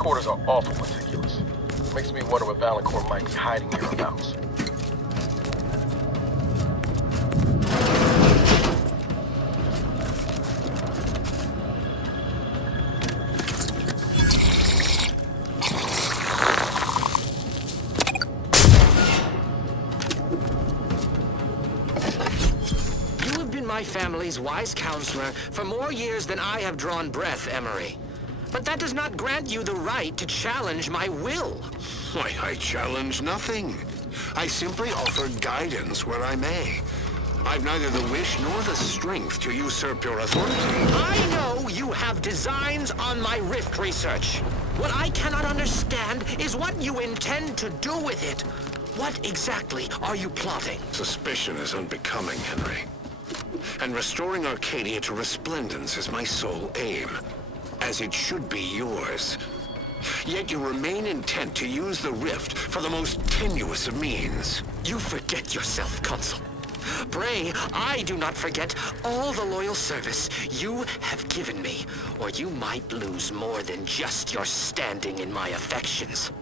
quarters are awful meticulous. Makes me wonder what Valancourt might be hiding hereabouts. my family's wise counselor for more years than I have drawn breath, Emery. But that does not grant you the right to challenge my will. Why, I challenge nothing. I simply offer guidance where I may. I've neither the wish nor the strength to usurp your authority. I know you have designs on my rift research. What I cannot understand is what you intend to do with it. What exactly are you plotting? Suspicion is unbecoming, Henry. And restoring Arcadia to resplendence is my sole aim, as it should be yours. Yet you remain intent to use the rift for the most tenuous of means. You forget yourself, Consul. Pray, I do not forget all the loyal service you have given me, or you might lose more than just your standing in my affections.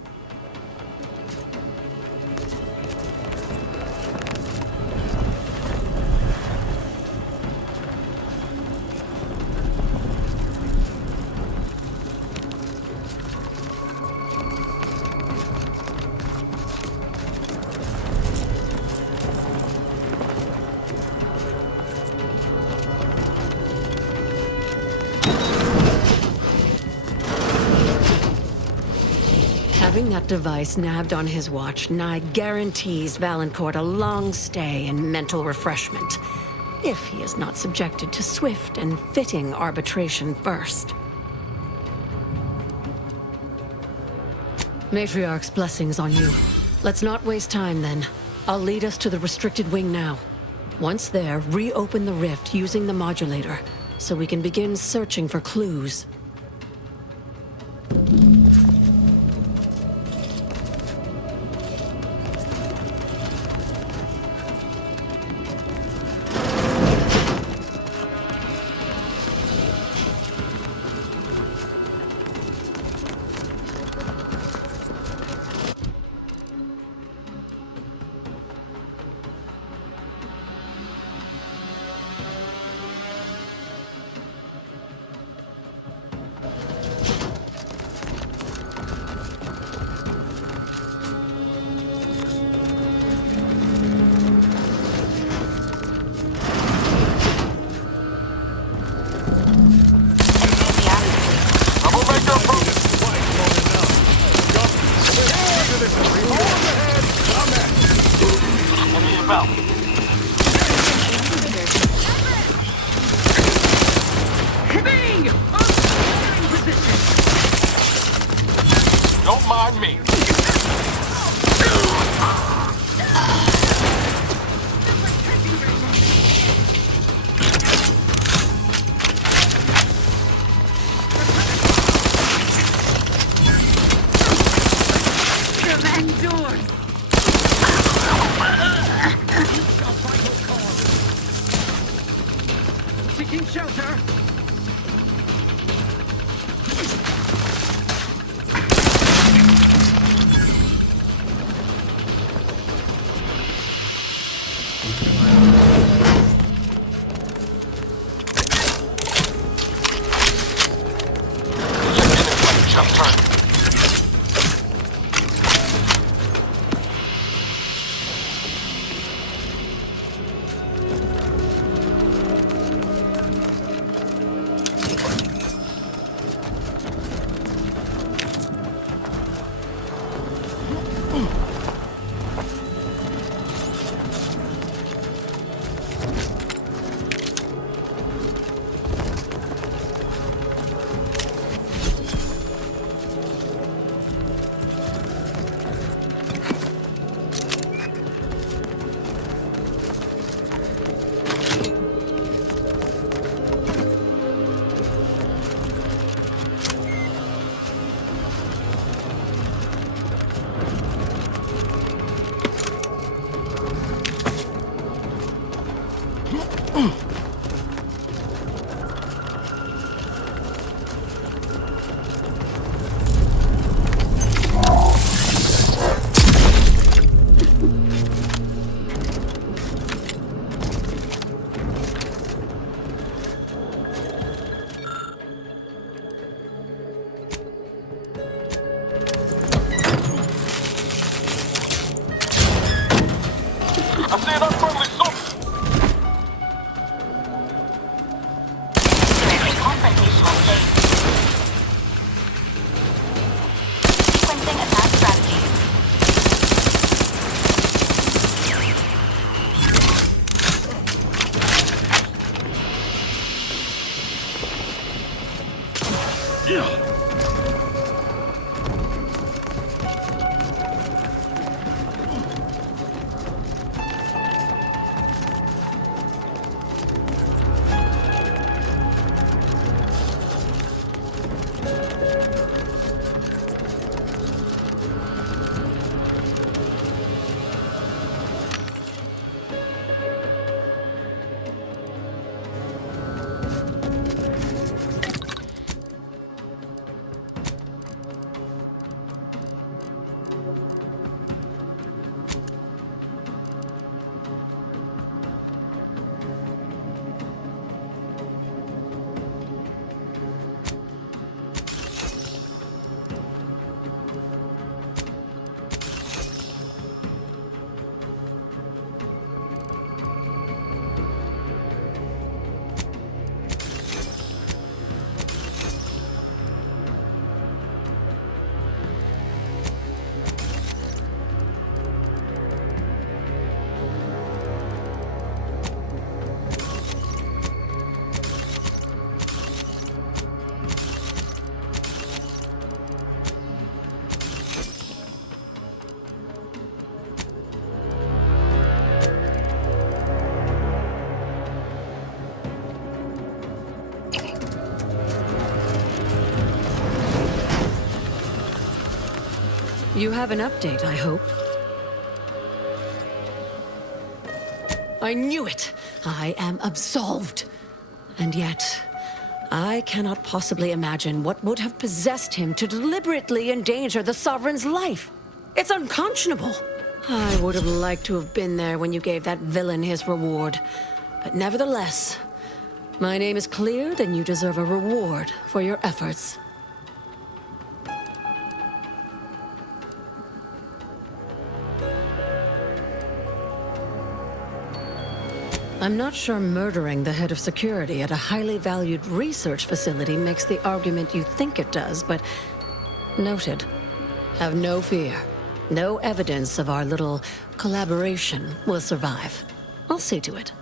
Having that device nabbed on his watch nigh guarantees Valancourt a long stay and mental refreshment, if he is not subjected to swift and fitting arbitration first. Matriarch's blessings on you. Let's not waste time then. I'll lead us to the restricted wing now. Once there, reopen the rift using the modulator, so we can begin searching for clues. Don't mind me. Seeking shelter. You have an update, I hope. I knew it! I am absolved. And yet, I cannot possibly imagine what would have possessed him to deliberately endanger the Sovereign's life. It's unconscionable. I would have liked to have been there when you gave that villain his reward. But nevertheless, my name is cleared and you deserve a reward for your efforts. I'm not sure murdering the head of security at a highly valued research facility makes the argument you think it does, but noted. Have no fear. No evidence of our little collaboration will survive. I'll see to it.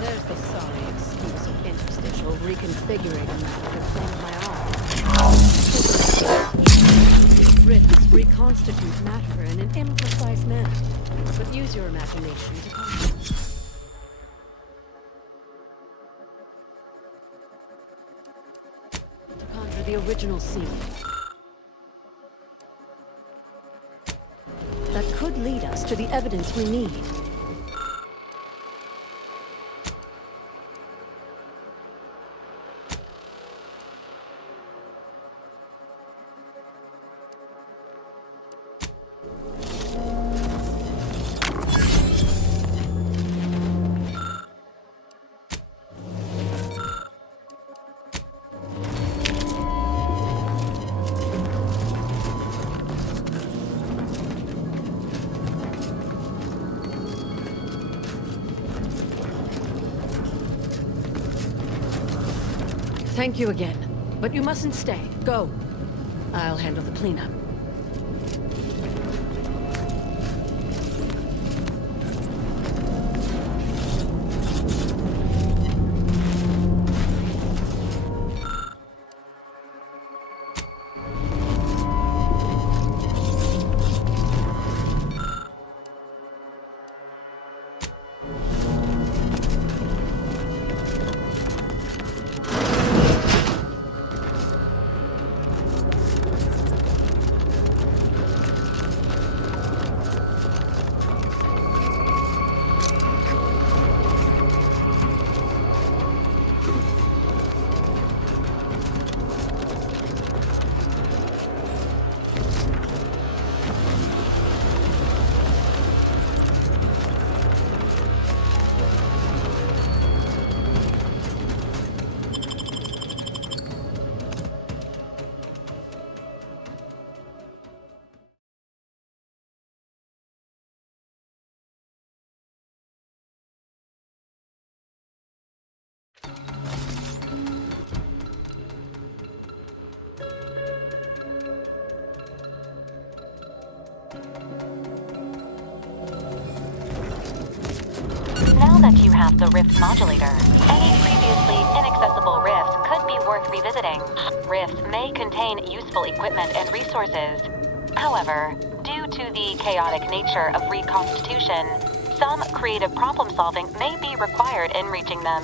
There's the sorry excuse of interstitial reconfiguring a matter to claim my arm. Rifts reconstitute matter in an imprecise manner, but use your imagination to conjure the original scene. That could lead us to the evidence we need. Thank you again, but you mustn't stay. Go. I'll handle the cleanup. Now that you have the Rift modulator, any previously inaccessible rift could be worth revisiting. Rifts may contain useful equipment and resources. However, due to the chaotic nature of reconstitution, some creative problem-solving may be required in reaching them.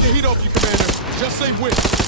take the heat off you, Commander. Just say when.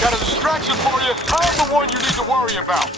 Got a distraction for you. I'm the one you need to worry about.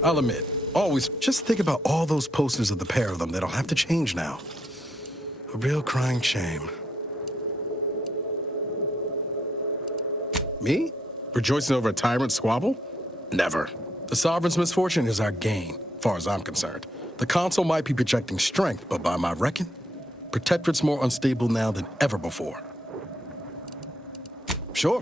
I'll admit, always just think about all those posters of the pair of them that'll have to change now. A real crying shame. Me? Rejoicing over a tyrant squabble? Never. The Sovereign's misfortune is our gain, far as I'm concerned. The Council might be projecting strength, but by my reckon, Protectorate's more unstable now than ever before. Sure.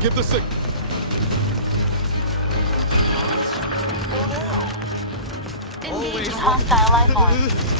Give the signal. Engage hostile life form.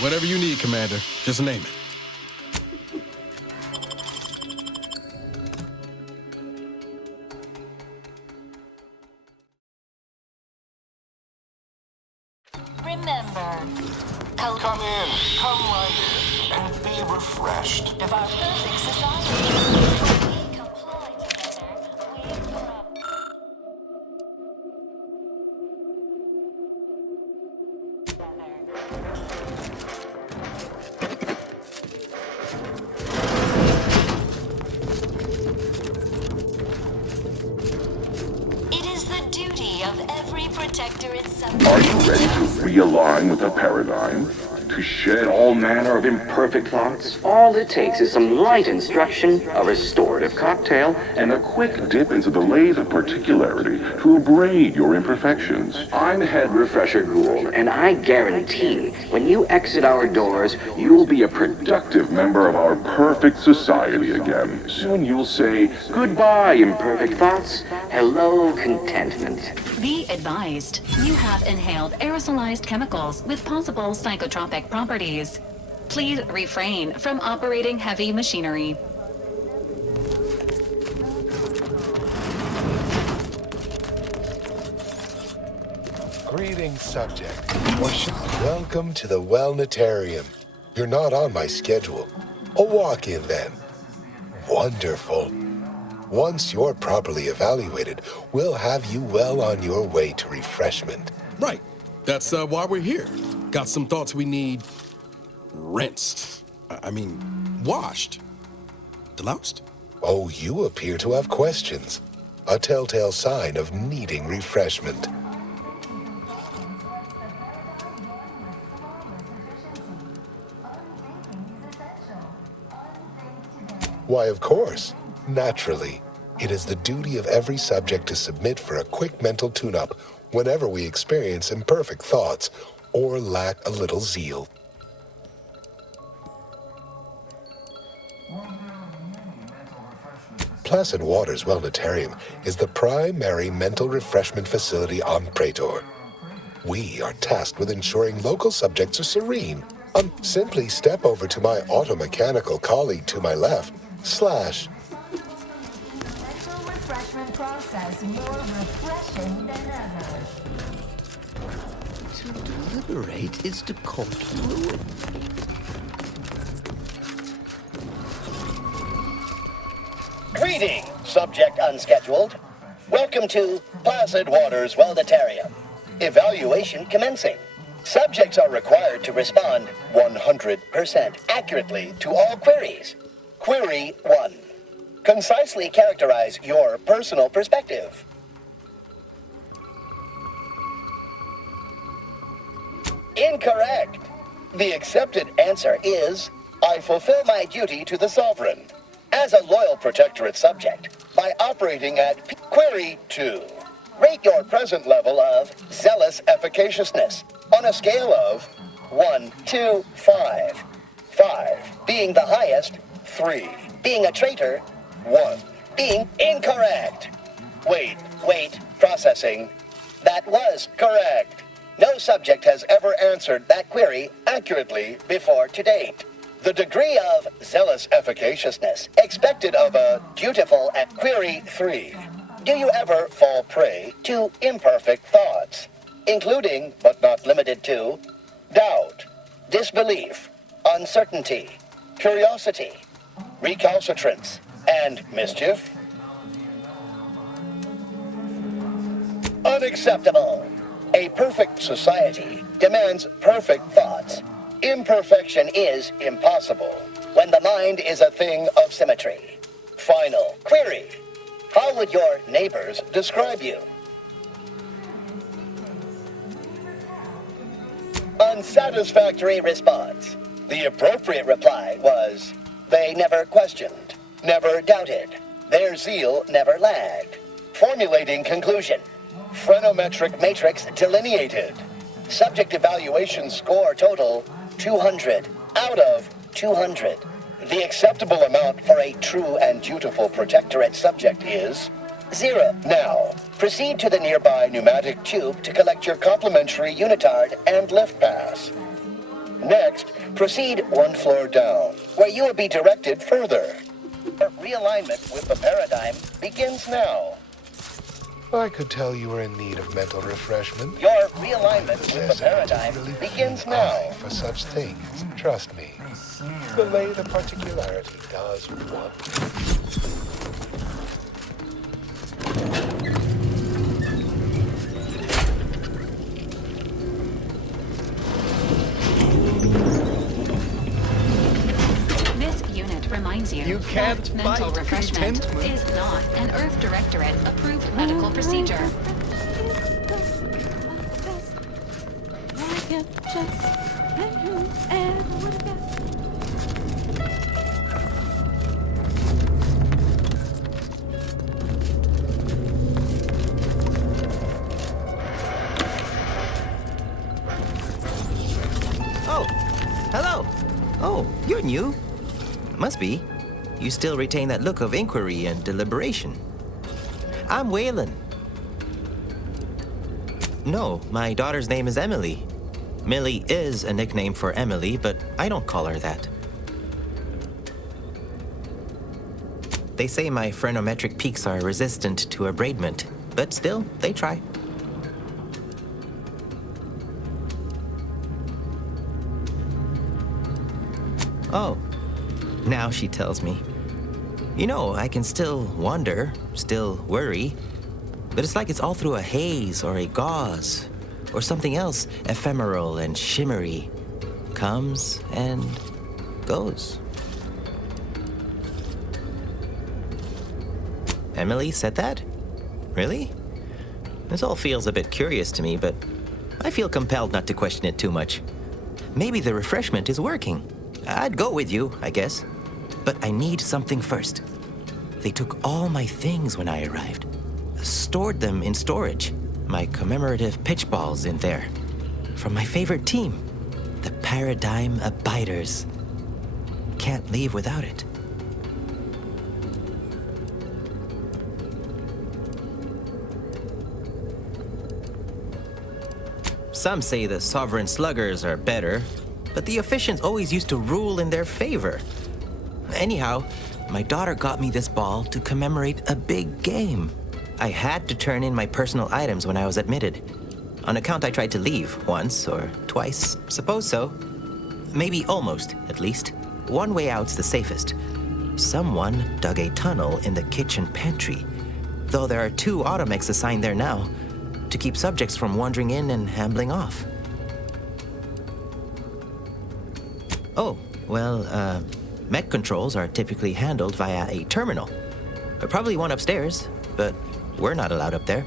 Whatever you need, Commander. Just name it. Remember, come in, come right in, and be refreshed. If our perfect society we comply together, we grow. It is the duty of every Protectorate subject. Are you ready to realign with the paradigm? to shed all manner of imperfect thoughts? All it takes is some light instruction, a restorative cocktail, and a quick dip into the lathe of particularity to abrade your imperfections. I'm Head Refresher Gould, and I guarantee when you exit our doors, you'll be a productive member of our perfect society again. Soon you'll say, goodbye, imperfect thoughts. Hello, contentment. Be advised, you have inhaled aerosolized chemicals with possible psychotropic properties. Please refrain from operating heavy machinery. Greetings, subject. Welcome to the Wellnetarium. You're not on my schedule. A walk-in, then. Wonderful. Once you're properly evaluated, we'll have you well on your way to refreshment. Right. That's why we're here. Got some thoughts we need rinsed. Washed. Deloused? Oh, you appear to have questions. A telltale sign of needing refreshment. Why, of course. Naturally. It is the duty of every subject to submit for a quick mental tune-up whenever we experience imperfect thoughts or lack a little zeal. Placid Waters Wellnetarium is the primary mental refreshment facility on Praetor. We are tasked with ensuring local subjects are serene. Simply step over to my automechanical colleague to my left, / refreshment process more refreshing than ever. To deliberate is to court ruin. Greetings, subject unscheduled. Welcome to Placid Waters Wellnetarium. Evaluation commencing. Subjects are required to respond 100% accurately to all queries. Query 1. Concisely characterize your personal perspective. Incorrect. The accepted answer is, I fulfill my duty to the Sovereign as a loyal protectorate subject by operating at Query 2. Rate your present level of zealous efficaciousness on a scale of 1 to 5. 5 being the highest, 3 being a traitor, 1 being incorrect. Wait, processing. That was correct. No subject has ever answered that query accurately before to date. The degree of zealous efficaciousness expected of a dutiful at Query 3. Do you ever fall prey to imperfect thoughts, including, but not limited to, doubt, disbelief, uncertainty, curiosity, recalcitrance, and mischief? Unacceptable. A perfect society demands perfect thoughts. Imperfection is impossible when the mind is a thing of symmetry. Final query. How would your neighbors describe you? Unsatisfactory response. The appropriate reply was, they never questioned, never doubted. Their zeal never lagged. Formulating conclusion. Phrenometric matrix delineated. Subject evaluation score total 200 out of 200. The acceptable amount for a true and dutiful protectorate subject is 0. Now, proceed to the nearby pneumatic tube to collect your complimentary unitard and lift pass. Next, proceed 1 floor down, where you will be directed further. Realignment with the paradigm begins now. I could tell you were in need of mental refreshment. Your realignment with the paradigm begins now. For such things, trust me. The lathe of particularity does wonders. This unit reminds you that mental refreshment is not an Earth Directorate approved medical procedure. get just and whoever would have guessed. Oh, hello. Oh, you're new. Must be. You still retain that look of inquiry and deliberation. I'm Waylon. No, my daughter's name is Emily. Millie is a nickname for Emily, but I don't call her that. They say my phrenometric peaks are resistant to abradement, but still, they try. Oh, now she tells me. You know, I can still wonder, still worry, but it's like it's all through a haze or a gauze or something else ephemeral and shimmery. Comes and goes. Emily said that? Really? This all feels a bit curious to me, but I feel compelled not to question it too much. Maybe the refreshment is working. I'd go with you, I guess. But I need something first. They took all my things when I arrived. Stored them in storage. My commemorative pitch balls in there. From my favorite team, the Paradigm Abiders. Can't leave without it. Some say the Sovereign Sluggers are better, but the efficients always used to rule in their favor. Anyhow, my daughter got me this ball to commemorate a big game. I had to turn in my personal items when I was admitted. On account I tried to leave once or twice. Suppose so. Maybe almost, at least. One way out's the safest. Someone dug a tunnel in the kitchen pantry, though there are 2 automechs assigned there now, to keep subjects from wandering in and ambling off. Oh, well, mech controls are typically handled via a terminal. Probably one upstairs, but we're not allowed up there.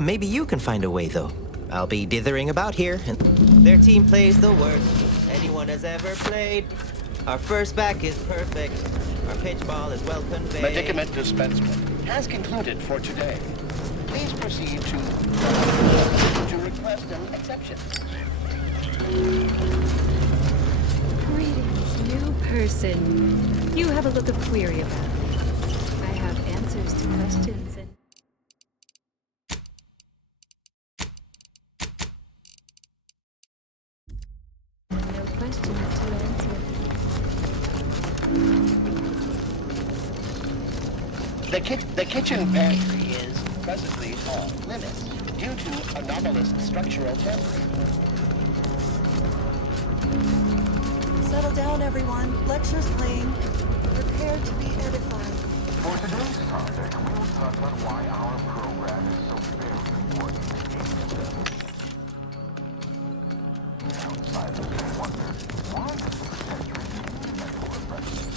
Maybe you can find a way, though. I'll be dithering about here, and their team plays the worst anyone has ever played. Our first back is perfect. Our pitch ball is well conveyed. Medicament dispensement has concluded for today. Please proceed to request an exception. Greetings, new person. You have a look of query about me. I have answers to questions and... No questions to answer. The kitchen pantry is presently off limits due to anomalous structural failure. Settle down, everyone. Lecture's playing. Prepare to be edified. For today's topic, we will touch on why our program is so very important. Outsiders may wonder, why does the Protectorate need medical repression?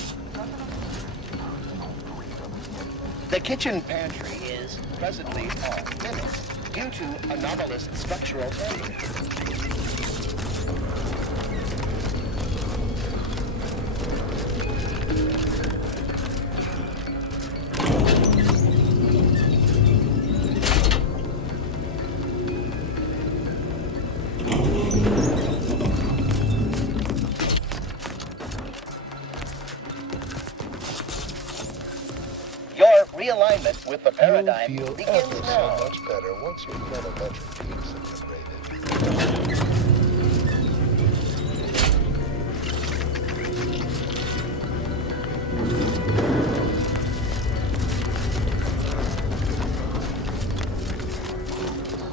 The kitchen pantry is presently off limits due to anomalous structural failure. Realignment with the paradigm You'll feel begins ever now. so much better once your photometric peaks have degraded.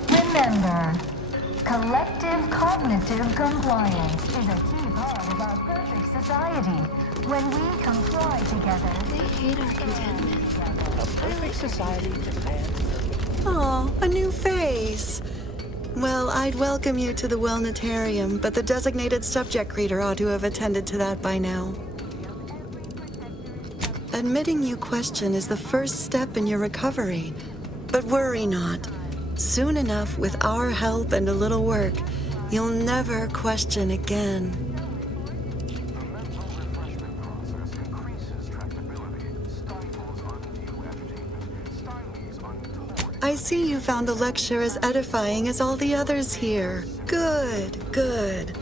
Remember, collective cognitive compliance is a key part of our perfect society. When we comply together, They hate our contentment. A perfect society demands. Oh, a new face. Well, I'd welcome you to the Wellnetarium, but the designated subject creator ought to have attended to that by now. Admitting you question is the first step in your recovery. But worry not. Soon enough, with our help and a little work, You'll never question again. I see you found the lecture as edifying as all the others here. Good, good.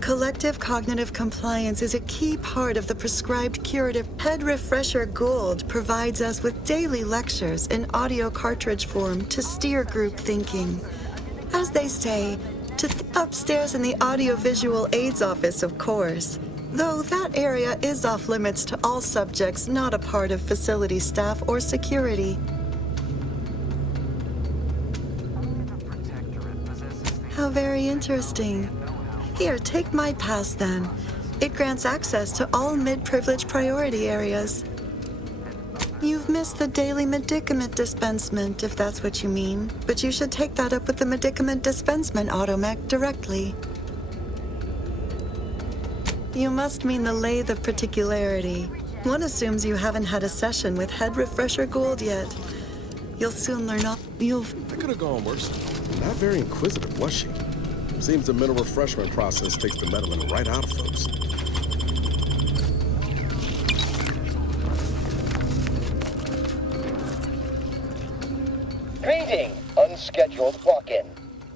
Collective cognitive compliance is a key part of the prescribed curative. Head Refresher Gould provides us with daily lectures in audio cartridge form to steer group thinking. As they say, upstairs in the audiovisual aids office, of course. Though that area is off limits to all subjects not a part of facility staff or security. How very interesting. Here, take my pass then. It grants access to all mid-privilege priority areas. You've missed the daily medicament dispensement, if that's what you mean. But you should take that up with the medicament dispensement automech directly. You must mean the lathe of particularity. One assumes you haven't had a session with Head Refresher Gould yet. You'll soon learn all. That could have gone worse. Not very inquisitive, was she? Seems the mental refreshment process takes the meddling right out of folks. Greeting, unscheduled walk-in.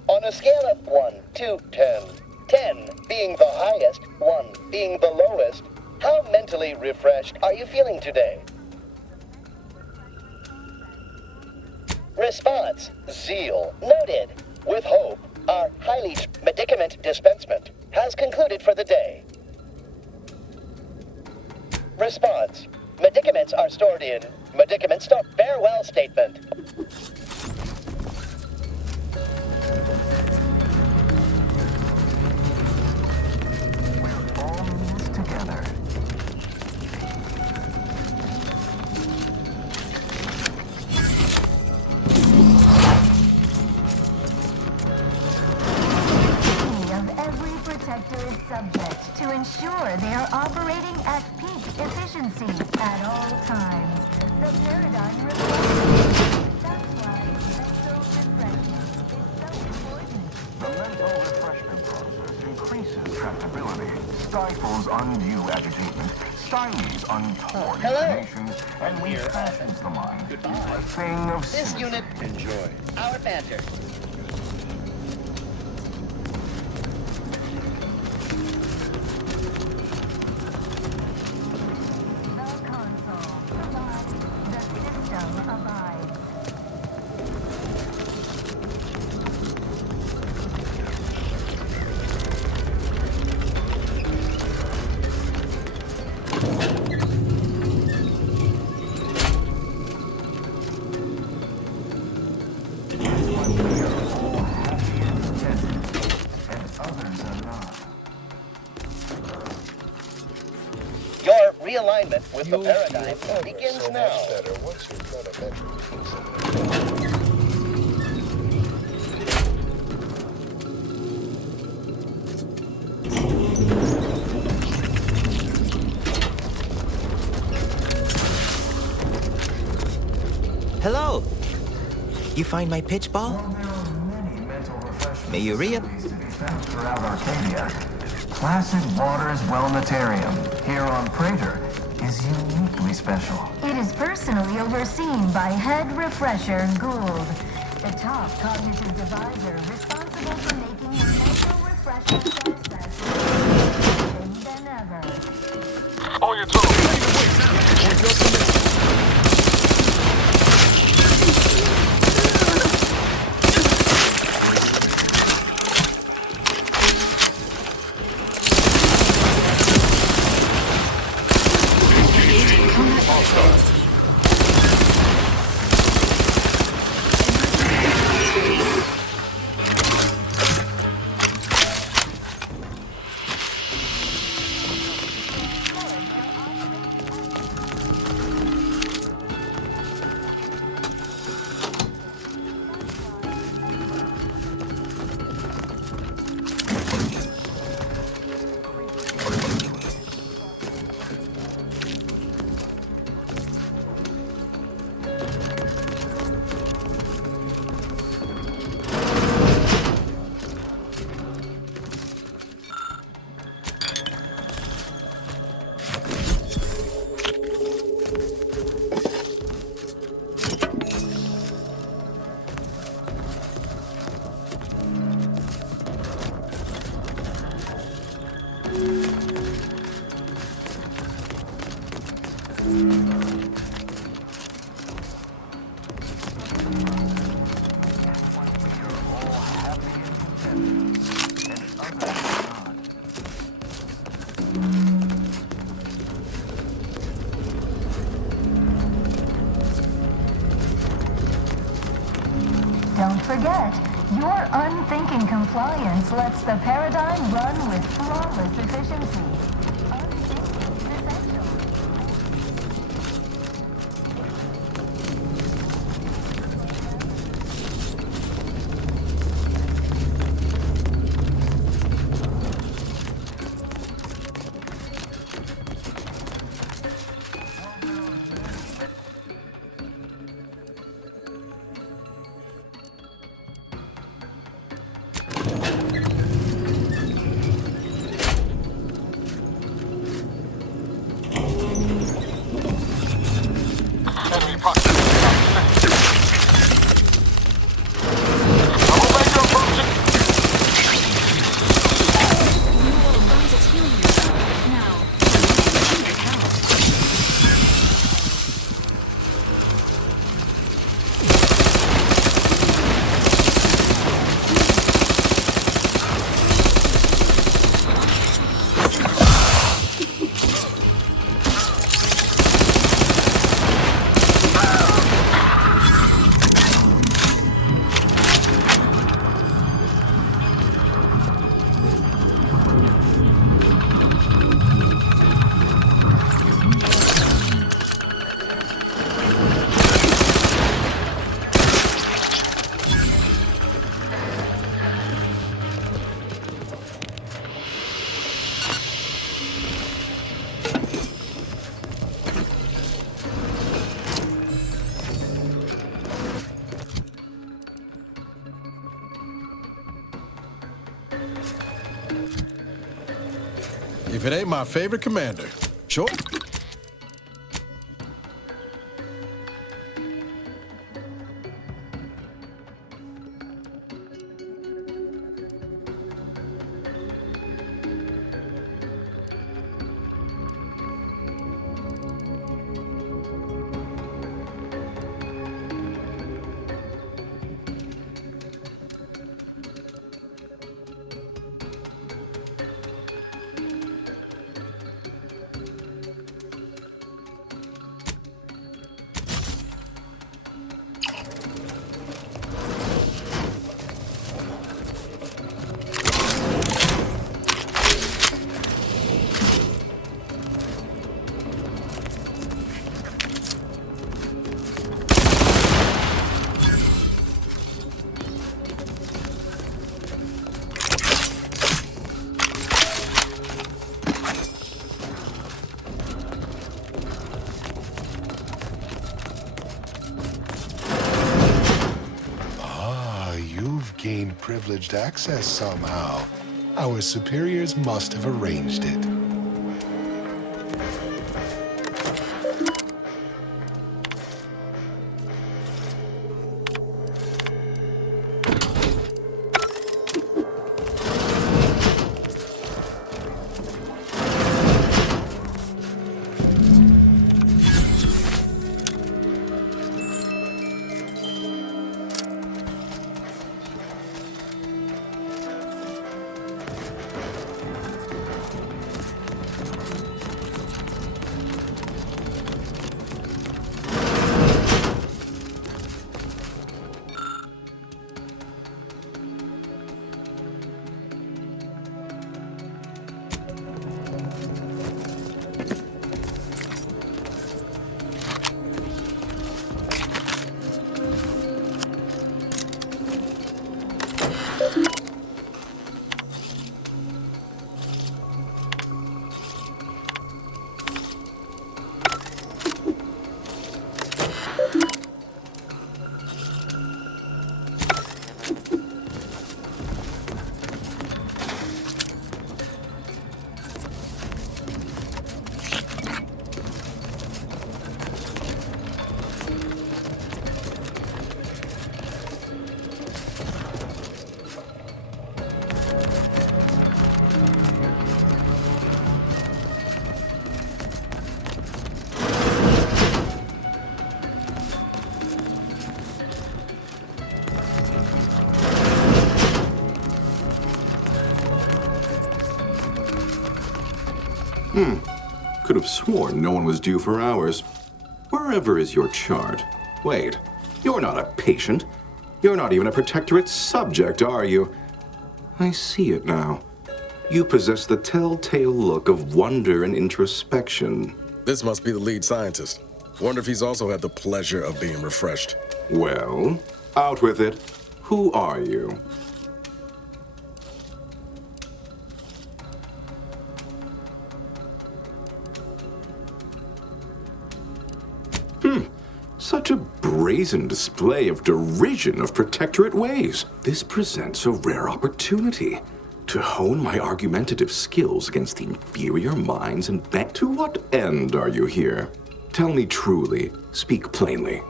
On a scale of 1 to 10, 10 being the highest, 1 being the lowest, how mentally refreshed are you feeling today? Response, zeal. Noted. With hope, our highly medicament dispensement has concluded for the day. Response, medicaments are stored in medicament store. Farewell statement. We're all in this together. Protectorate subject to ensure they are operating at peak efficiency at all times. The paradigm reflects. That's why mental refreshment is so important. The mental refreshment process increases tractability, stifles undue agitation, stymies untoward inclinations, and refashions the mind into a thing of This symmetry. unit, enjoy our banter. Your realignment with the paradigm begins so now. much better once you've done a mental piece of it. Hello. You find my pitch ball? Well, there are many mental refreshment May you read it? facilities to be found throughout Arcadia. Placid Waters Wellnatarium here on Praetor is uniquely special. It is personally overseen by Head Refresher Gould, the top cognitive deviser responsible for making the mental refreshment process more efficient than ever. On your toes. Don't forget, your unthinking compliance lets the paradigm run with flawless efficiency. Unthinking is essential. If it ain't my favorite commander. Sure. Gained privileged access somehow. Our superiors must have arranged it. Could have sworn no one was due for hours. Wherever is your chart? Wait, you're not a patient. You're not even a Protectorate subject, are you? I see it now. You possess the telltale look of wonder and introspection. This must be the lead scientist. Wonder if he's also had the pleasure of being refreshed. Well, out with it. Who are you? Such a brazen display of derision of Protectorate ways. This presents a rare opportunity to hone my argumentative skills against the inferior minds and bet. To what end are you here? Tell me truly. Speak plainly.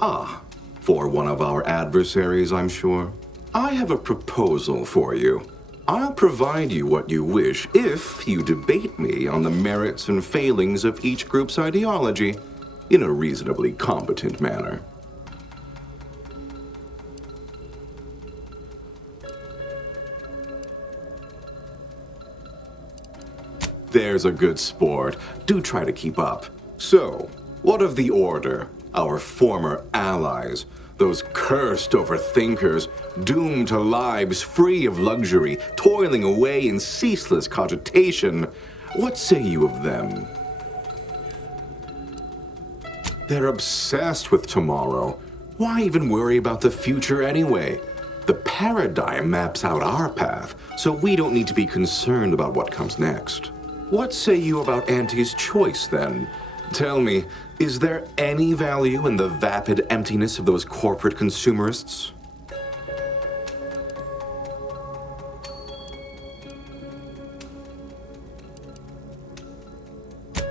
Ah, for one of our adversaries, I'm sure. I have a proposal for you. I'll provide you what you wish if you debate me on the merits and failings of each group's ideology in a reasonably competent manner. There's a good sport. Do try to keep up. So, what of the Order, our former allies? Those cursed overthinkers, doomed to lives free of luxury, toiling away in ceaseless cogitation. What say you of them? They're obsessed with tomorrow. Why even worry about the future anyway? The paradigm maps out our path, so we don't need to be concerned about what comes next. What say you about Auntie's choice, then? Tell me, is there any value in the vapid emptiness of those corporate consumerists?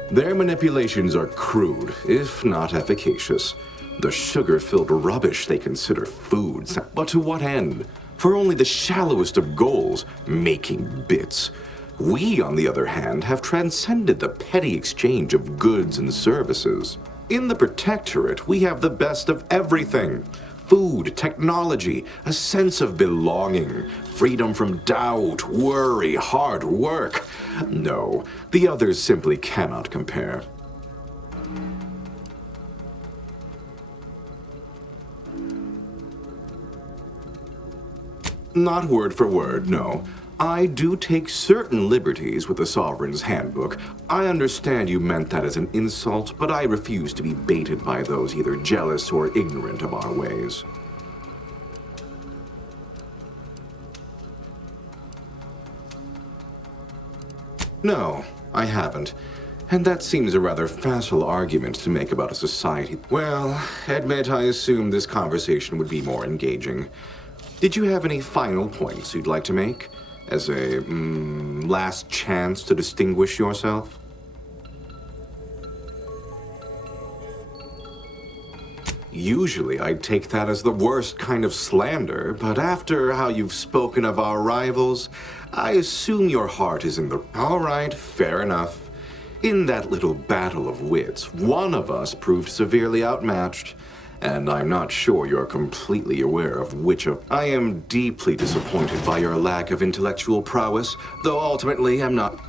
Their manipulations are crude, if not efficacious. The sugar-filled rubbish they consider foods. But to what end? For only the shallowest of goals, making bits. We, on the other hand, have transcended the petty exchange of goods and services. In the Protectorate, we have the best of everything. Food, technology, a sense of belonging, freedom from doubt, worry, hard work. No, the others simply cannot compare. Not word for word, no. I do take certain liberties with the Sovereign's handbook. I understand you meant that as an insult, but I refuse to be baited by those either jealous or ignorant of our ways. No, I haven't. And that seems a rather facile argument to make about a society. Well, admit I assumed this conversation would be more engaging. Did you have any final points you'd like to make? As a, last chance to distinguish yourself? Usually I'd take that as the worst kind of slander, but after how you've spoken of our rivals, I assume your heart is in the... All right, fair enough. In that little battle of wits, one of us proved severely outmatched, and I'm not sure you're completely aware of which of... I am deeply disappointed by your lack of intellectual prowess, though ultimately I'm not...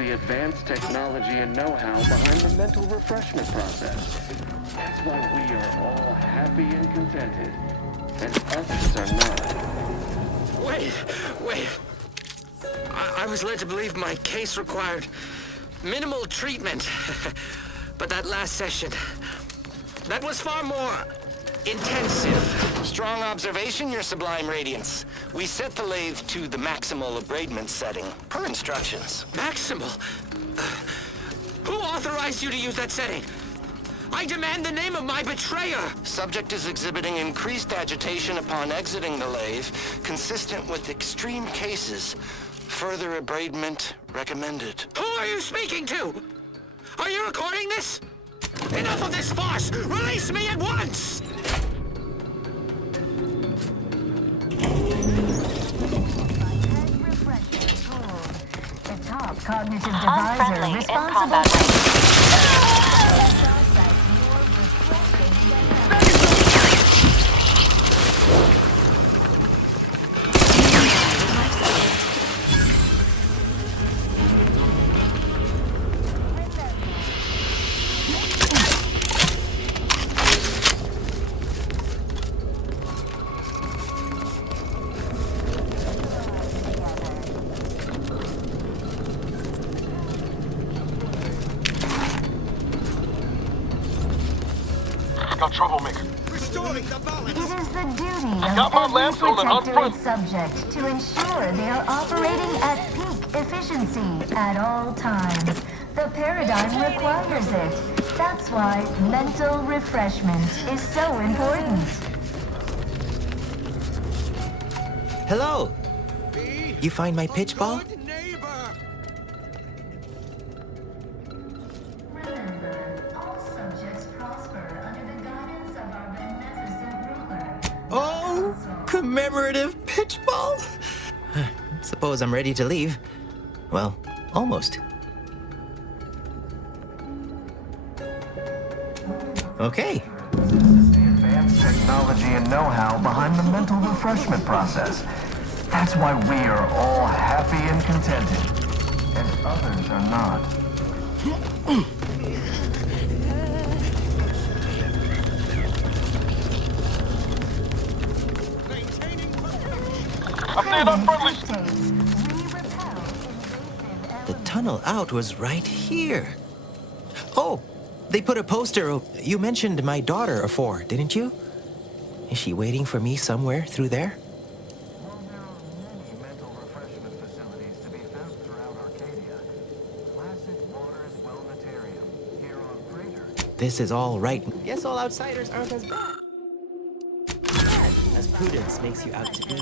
the advanced technology and know-how behind the mental refreshment process. That's why we are all happy and contented, and others are not. Wait. I was led to believe my case required minimal treatment. But that last session, that was far more intensive. Strong observation, Your Sublime Radiance. We set the lathe to the maximal abradement setting, per instructions. Maximal? Who authorized you to use that setting? I demand the name of my betrayer! Subject is exhibiting increased agitation upon exiting the lathe, consistent with extreme cases. Further abradement recommended. Who are you speaking to? Are you recording this? Enough of this farce! Release me at once! The top cognitive divisor responsible Got troublemaker. Restoring the balance. It is the duty of every protectorate subject to ensure they are operating at peak efficiency at all times. The paradigm requires it. That's why mental refreshment is so important. Hello. You find my pitch ball? Oh, commemorative pitch ball? Suppose I'm ready to leave. Well, almost. Okay. The advanced technology and know-how behind the mental refreshment process. That's why we are all happy and contented, and others are not. The tunnel out was right here. Oh, they put a poster. You mentioned my daughter afore, didn't you? Is she waiting for me somewhere through there? This is all right. Guess all outsiders aren't as bad as prudence makes you out to be.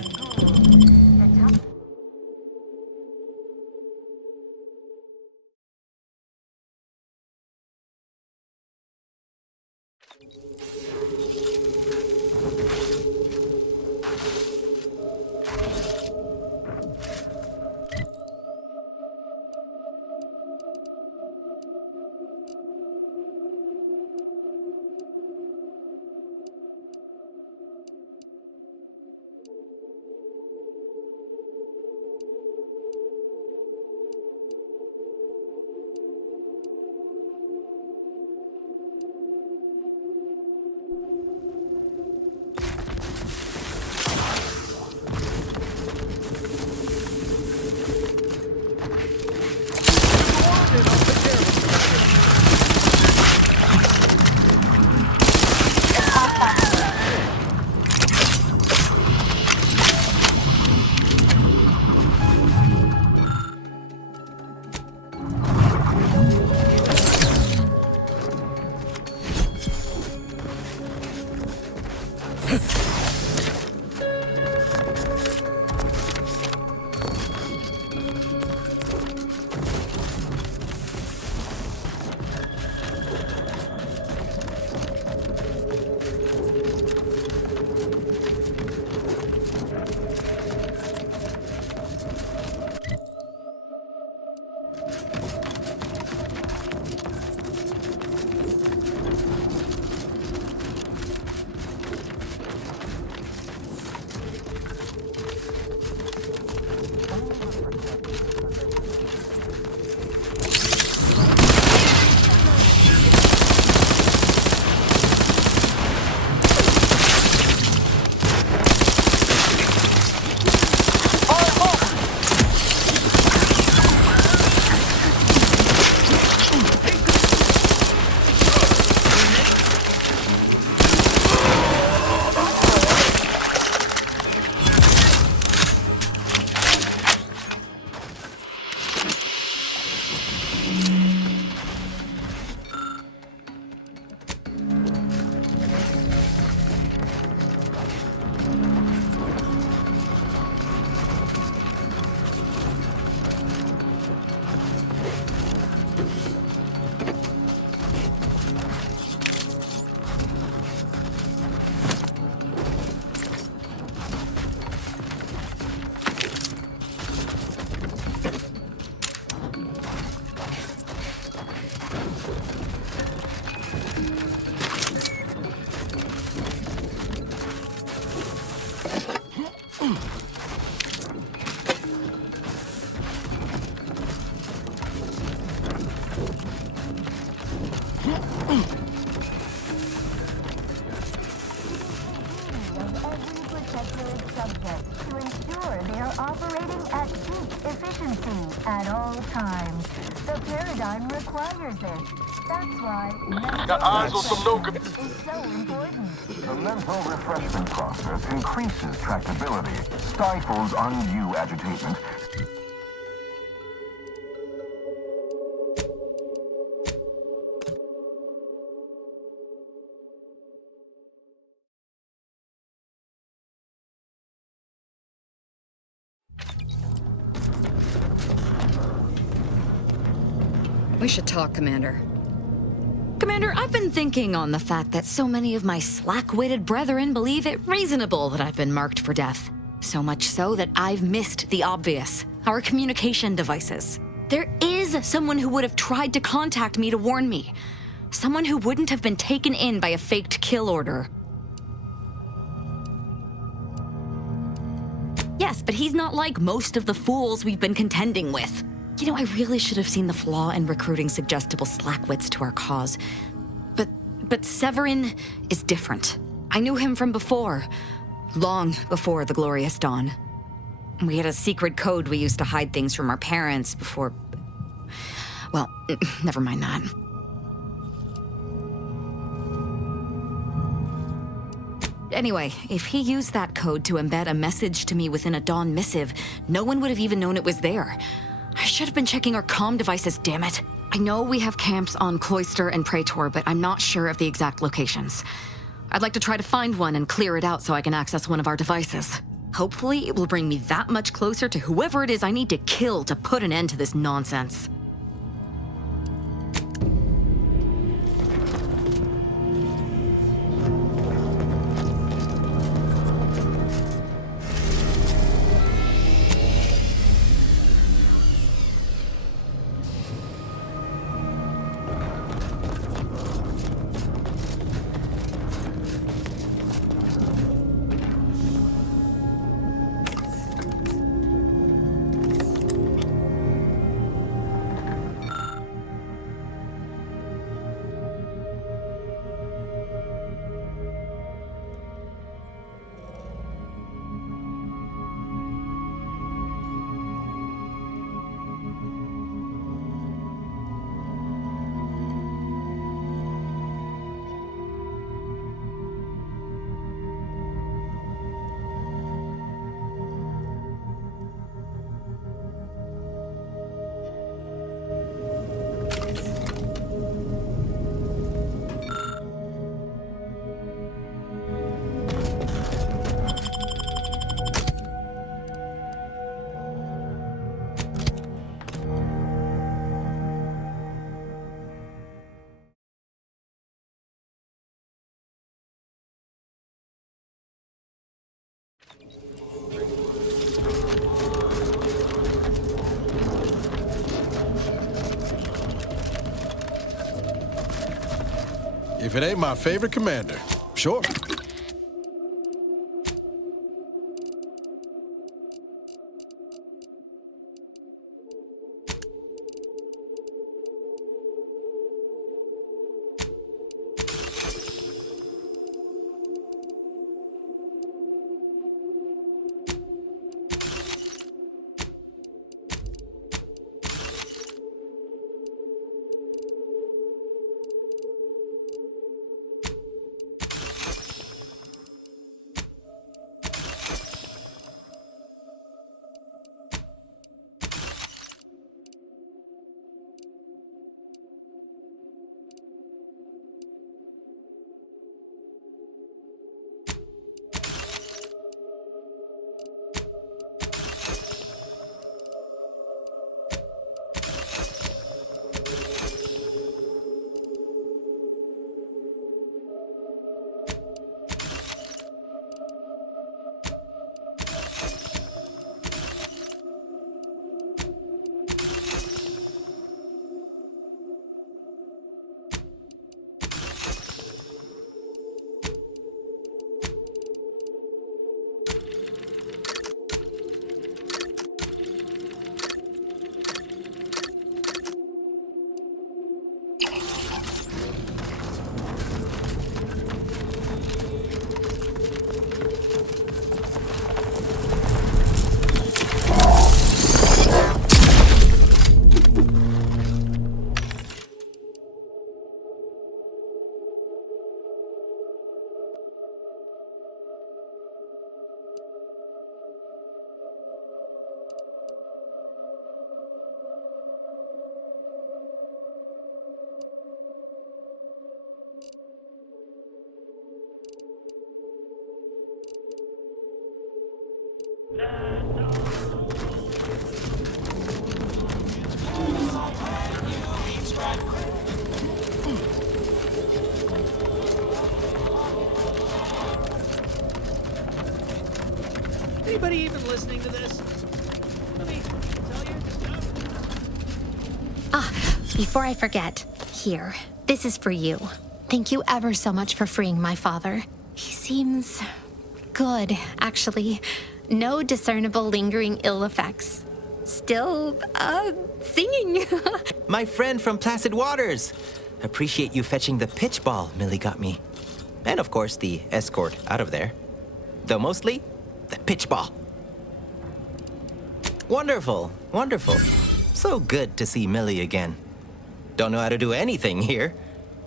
of every protectorate subject to ensure they are operating at peak efficiency at all times. The paradigm requires it. That's why Got eyes on some no... is so important. The mental refreshment process increases tractability, stifles undue agitation. We should talk, Commander. Commander, I've been thinking on the fact that so many of my slack-witted brethren believe it reasonable that I've been marked for death. So much so that I've missed the obvious, our communication devices. There is someone who would have tried to contact me to warn me. Someone who wouldn't have been taken in by a faked kill order. Yes, but he's not like most of the fools we've been contending with. You know, I really should have seen the flaw in recruiting suggestible slackwits to our cause. But Severin is different. I knew him from before. Long before the Glorious Dawn. We had a secret code we used to hide things from our parents before... Well, never mind that. Anyway, if he used that code to embed a message to me within a Dawn missive, no one would have even known it was there. I should have been checking our comm devices, damn it. I know we have camps on Cloister and Praetor, but I'm not sure of the exact locations. I'd like to try to find one and clear it out so I can access one of our devices. Hopefully, it will bring me that much closer to whoever it is I need to kill to put an end to this nonsense. If it ain't my favorite commander, sure. Anybody even listening to this? Let me tell you. Before I forget, here, this is for you. Thank you ever so much for freeing my father. He seems good, actually. No discernible lingering ill effects. Still, singing. My friend from Placid Waters. Appreciate you fetching the pitch ball Millie got me. And of course, the escort out of there. Though mostly, the pitch ball. Wonderful, wonderful. So good to see Millie again. Don't know how to do anything here,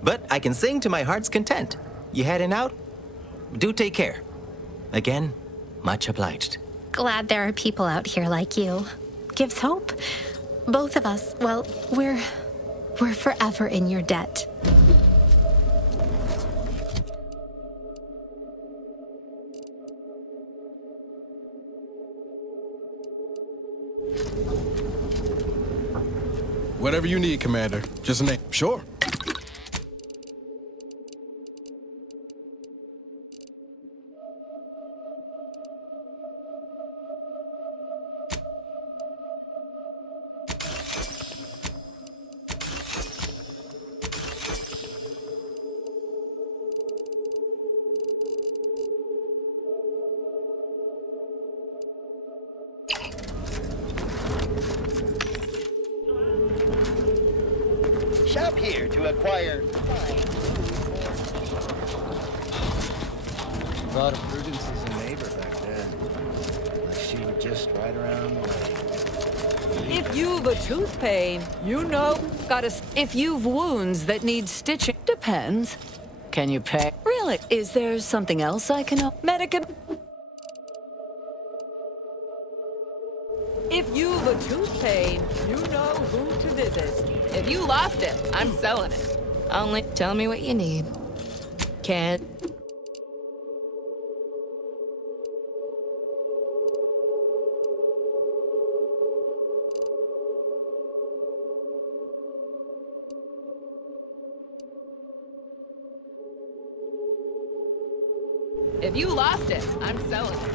but I can sing to my heart's content. You heading out? Do take care. Again, much obliged. Glad there are people out here like you. Gives hope. Both of us, well, we're forever in your debt. Whatever you need, Commander. Just name. Sure. Shop here to acquire Thought of Prudence as a neighbor back then. Like she would just ride around the way. If you've a tooth pain, you know, if you've wounds that need stitching, depends. Can you pay? Really? Is there something else I can help? Medicament? If you've a tooth pain, you know who to visit. If you lost it, I'm selling it. Only tell me what you need. Can't. If you lost it, I'm selling it.